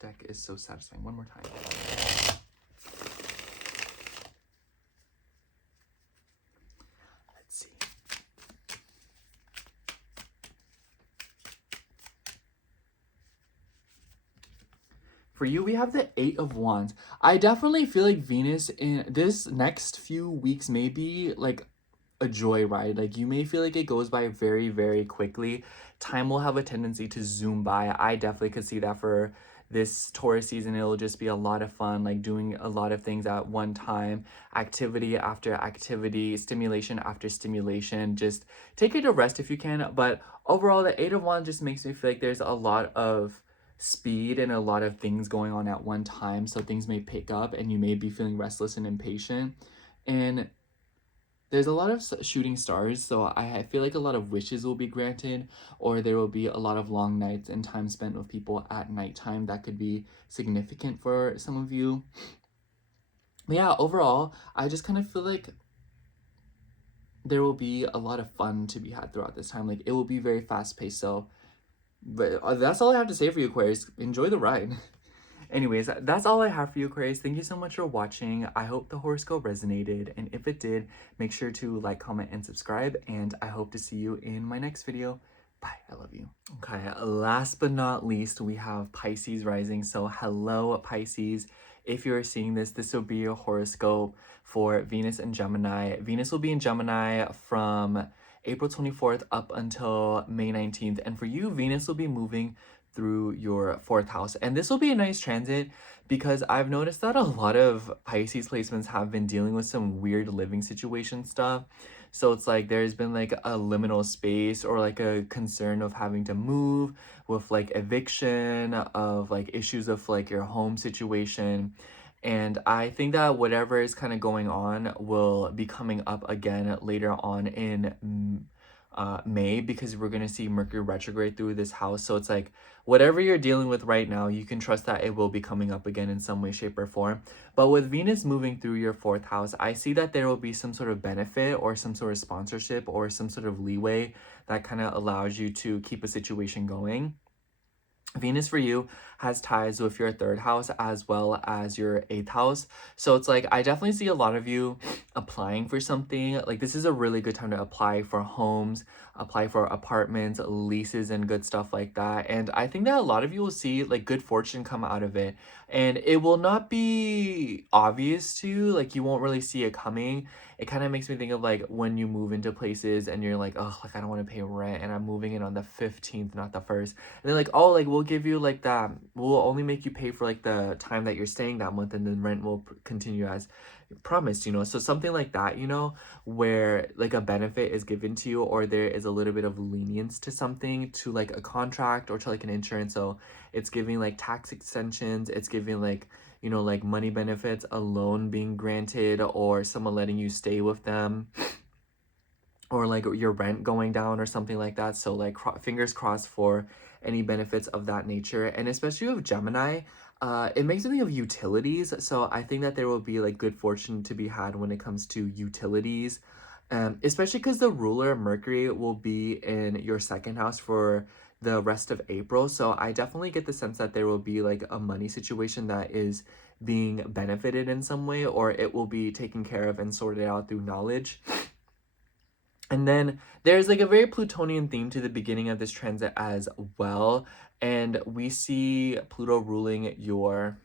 deck is so satisfying. One more time. Let's see. For you, we have the 8 of Wands. I definitely feel like Venus in this next few weeks may be like a joyride. Like you may feel like it goes by very, very quickly. Time will have a tendency to zoom by. I definitely could see that for this Taurus season. It'll just be a lot of fun, like doing a lot of things at one time, activity after activity, stimulation after stimulation. Just take it a rest if you can. But overall, the 8 of Wands just makes me feel like there's a lot of speed and a lot of things going on at one time. So things may pick up and you may be feeling restless and impatient. And there's a lot of shooting stars, so I feel like a lot of wishes will be granted, or there will be a lot of long nights and time spent with people at nighttime that could be significant for some of you. But yeah, overall, I just kind of feel like there will be a lot of fun to be had throughout this time. Like it will be very fast paced. So, but that's all I have to say for you, Aquarius. Enjoy the ride. Anyways, that's all I have for you, Aquarius. Thank you so much for watching. I hope the horoscope resonated, and if it did, make sure to like, comment, and subscribe, and I hope to see you in my next video. Bye, I love you. Okay, last but not least, we have Pisces rising. So hello, Pisces. If you're seeing this, this will be your horoscope for Venus and Gemini. Venus will be in Gemini from April 24th up until May 19th. And for you, Venus will be moving through your 4th house. And this will be a nice transit because I've noticed that a lot of Pisces placements have been dealing with some weird living situation stuff. So it's like there's been like a liminal space, or like a concern of having to move, with like eviction, of like issues of like your home situation. And I think that whatever is kind of going on will be coming up again later on in May, because we're going to see Mercury retrograde through this house. So it's like whatever you're dealing with right now, you can trust that it will be coming up again in some way, shape, or form. But with Venus moving through your 4th house, I see that there will be some sort of benefit or some sort of sponsorship or some sort of leeway that kind of allows you to keep a situation going. Venus for you has ties with your 3rd house as well as your 8th house. So it's like, I definitely see a lot of you applying for something. Like, this is a really good time to apply for homes, apply for apartments, leases, and good stuff like that. And I think that a lot of you will see like good fortune come out of it. And it will not be obvious to you, like you won't really see it coming. It kind of makes me think of like when you move into places and you're like, oh, like I don't want to pay rent and I'm moving in on the 15th, not the 1st. And they're like, oh, like we'll give you like that, we'll only make you pay for like the time that you're staying that month, and then rent will continue as promised, you know. So something like that, you know, where like a benefit is given to you, or there is a little bit of lenience to something, to like a contract or to like an insurance. So it's giving like tax extensions, it's giving like, you know, like money benefits, a loan being granted, or someone letting you stay with them, or like your rent going down or something like that. So like fingers crossed for any benefits of that nature. And especially with Gemini, it makes me think of utilities. So I think that there will be like good fortune to be had when it comes to utilities, especially because the ruler Mercury will be in your 2nd house for the rest of April. So I definitely get the sense that there will be like a money situation that is being benefited in some way, or it will be taken care of and sorted out through knowledge. And then there's like a very Plutonian theme to the beginning of this transit as well. And we see Pluto ruling your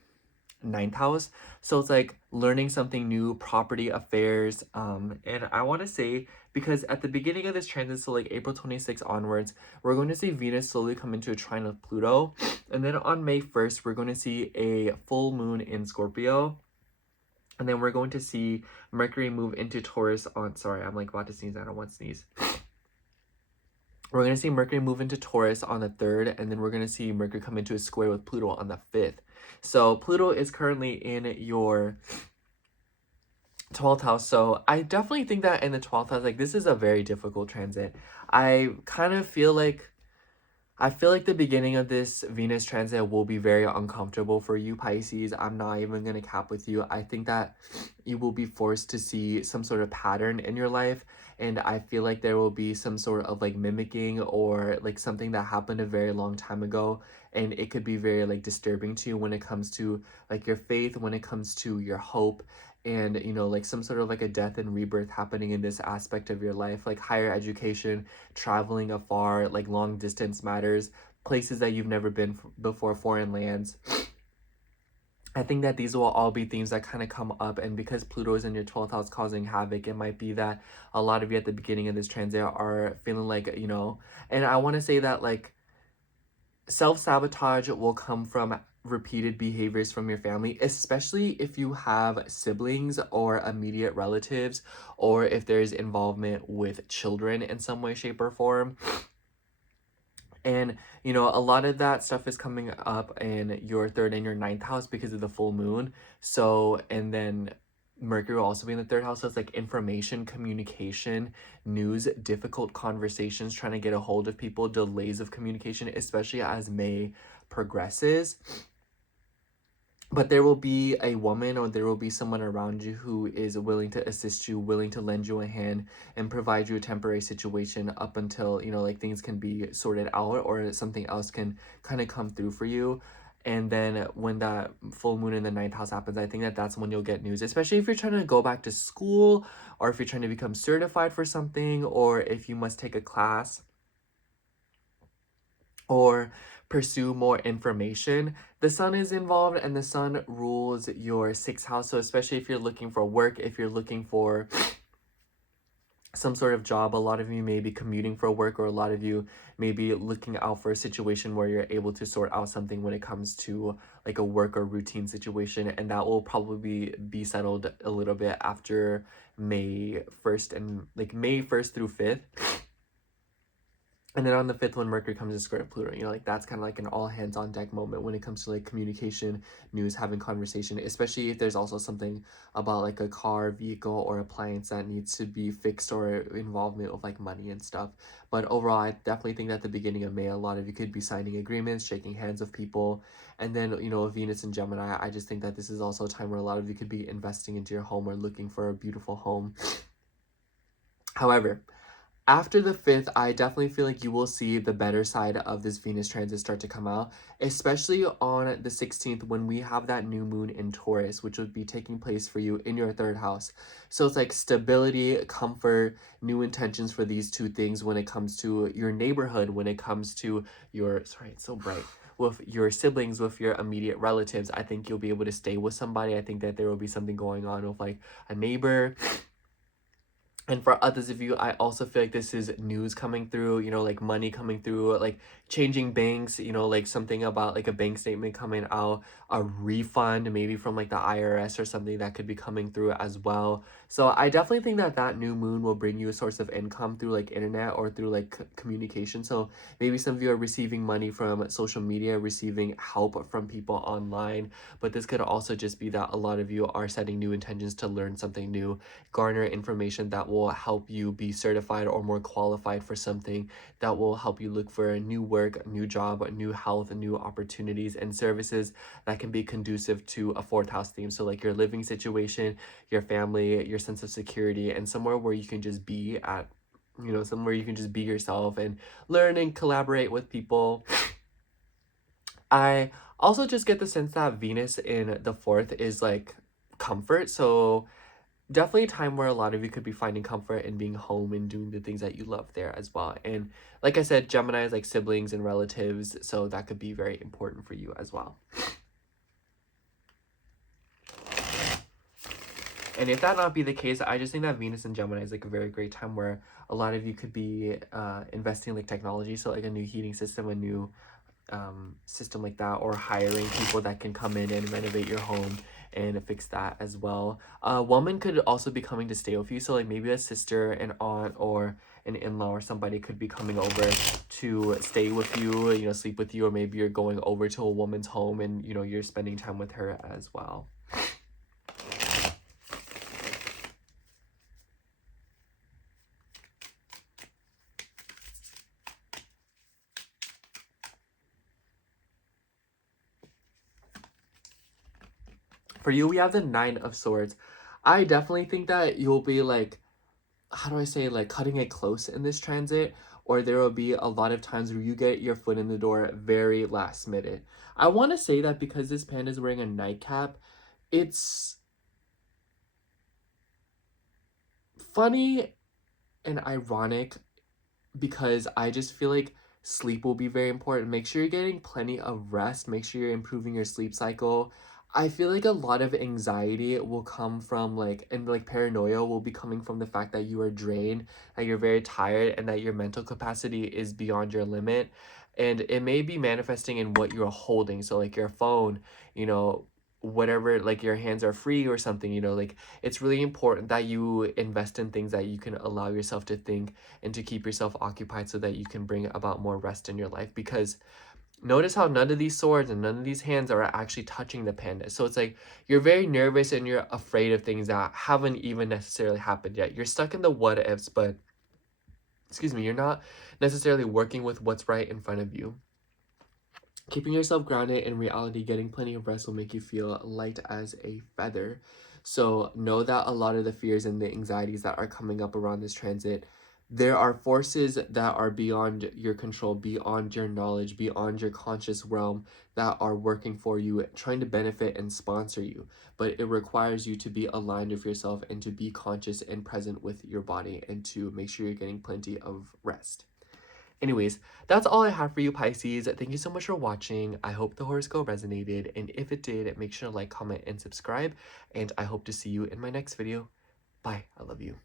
9th house. So it's like learning something new, property affairs. And I want to say, because at the beginning of this transit, so like April 26th onwards, we're going to see Venus slowly come into a trine with Pluto. And then on May 1st, we're going to see a full moon in Scorpio. And then we're going to see Mercury move into Taurus on, sorry, I'm like about to sneeze, I don't want to sneeze. We're going to see Mercury move into Taurus on the 3rd, and then we're going to see Mercury come into a square with Pluto on the 5th. So Pluto is currently in your 12th house. So I definitely think that in the 12th house, like this is a very difficult transit. I kind of feel like the beginning of this Venus transit will be very uncomfortable for you, Pisces. I'm not even going to cap with you. I think that you will be forced to see some sort of pattern in your life. And I feel like there will be some sort of like mimicking, or like something that happened a very long time ago. And it could be very like disturbing to you when it comes to like your faith, when it comes to your hope. And, you know, like some sort of like a death and rebirth happening in this aspect of your life, like higher education, traveling afar, like long distance matters, places that you've never been before, foreign lands. I think that these will all be themes that kind of come up. And because Pluto is in your 12th house causing havoc, it might be that a lot of you at the beginning of this transit are feeling like, you know, and I want to say that like self-sabotage will come from repeated behaviors from your family, especially if you have siblings or immediate relatives, or if there's involvement with children in some way, shape, or form. And, you know, a lot of that stuff is coming up in your 3rd and your 9th house because of the full moon. So, and then Mercury will also be in the 3rd house. So it's like information, communication, news, difficult conversations, trying to get a hold of people, delays of communication, especially as May progresses. But there will be a woman, or there will be someone around you who is willing to assist you, willing to lend you a hand and provide you a temporary situation up until, you know, like things can be sorted out, or something else can kind of come through for you. And then when that full moon in the 9th house happens, I think that that's when you'll get news, especially if you're trying to go back to school, or if you're trying to become certified for something, or if you must take a class, or pursue more information. The sun is involved, and the sun rules your 6th house. So especially if you're looking for work, if you're looking for some sort of job, a lot of you may be commuting for work, or a lot of you may be looking out for a situation where you're able to sort out something when it comes to like a work or routine situation. And that will probably be settled a little bit after May 1st, and like May 1st through 5th. And then on the 5th, when Mercury comes to square Pluto, you know, like that's kind of like an all hands on deck moment when it comes to like communication, news, having conversation, especially if there's also something about like a car, vehicle, or appliance that needs to be fixed or involvement with like money and stuff. But overall, I definitely think that the beginning of May, a lot of you could be signing agreements, shaking hands with people. And then, you know, Venus and Gemini, I just think that this is also a time where a lot of you could be investing into your home or looking for a beautiful home. However, after the 5th, I definitely feel like you will see the better side of this Venus transit start to come out, especially on the 16th when we have that new moon in Taurus, which would be taking place for you in your 3rd house. So it's like stability, comfort, new intentions for these two things when it comes to your neighborhood, when it comes to your, sorry, it's so bright, with your siblings, with your immediate relatives. I think you'll be able to stay with somebody. I think that there will be something going on with like a neighbor. And for others of you, I also feel like this is news coming through, you know, like money coming through, like changing banks, you know, like something about like a bank statement coming out, a refund maybe from like the IRS or something that could be coming through as well. So I definitely think that that new moon will bring you a source of income through like internet or through like communication. So maybe some of you are receiving money from social media, receiving help from people online, but this could also just be that a lot of you are setting new intentions to learn something new, garner information that will help you be certified or more qualified for something, that will help you look for a new work, a new job, a new health, new opportunities and services that can be conducive to a 4th house theme. So like your living situation, your family, your sense of security, and somewhere where you can just be at, you know, somewhere you can just be yourself and learn and collaborate with people. I also just get the sense that Venus in the 4th is like comfort. So definitely a time where a lot of you could be finding comfort in being home and doing the things that you love there as well. And like I said, Gemini is like siblings and relatives, so that could be very important for you as well. And if that not be the case, I just think that Venus and Gemini is like a very great time where a lot of you could be investing in like technology, so like a new heating system, a new system like that, or hiring people that can come in and renovate your home and fix that as well. A woman could also be coming to stay with you, so like maybe a sister, an aunt, or an in-law or somebody could be coming over to stay with you, you know, sleep with you, or maybe you're going over to a woman's home and, you know, you're spending time with her as well. For you, we have the 9 of Swords. I definitely think that you'll be like, how do I say, like cutting it close in this transit, or there will be a lot of times where you get your foot in the door very last minute. I want to say that because this panda is wearing a nightcap, it's funny and ironic because I just feel like sleep will be very important. Make sure you're getting plenty of rest. Make sure you're improving your sleep cycle. I feel like a lot of anxiety will come from like, and like paranoia will be coming from the fact that you are drained, that you're very tired, and that your mental capacity is beyond your limit. And it may be manifesting in what you're holding. So like your phone, you know, whatever, like your hands are free or something, you know, like it's really important that you invest in things that you can allow yourself to think and to keep yourself occupied so that you can bring about more rest in your life. Because notice how none of these swords and none of these hands are actually touching the panda. So it's like you're very nervous and you're afraid of things that haven't even necessarily happened yet. You're stuck in the what ifs, but excuse me, you're not necessarily working with what's right in front of you. Keeping yourself grounded in reality, getting plenty of rest will make you feel light as a feather. So know that a lot of the fears and the anxieties that are coming up around this transit, there are forces that are beyond your control, beyond your knowledge, beyond your conscious realm that are working for you, trying to benefit and sponsor you. But it requires you to be aligned with yourself and to be conscious and present with your body and to make sure you're getting plenty of rest. Anyways, that's all I have for you, Pisces. Thank you so much for watching. I hope the horoscope resonated, and if it did, make sure to like, comment, and subscribe, and I hope to see you in my next video. Bye. I love you.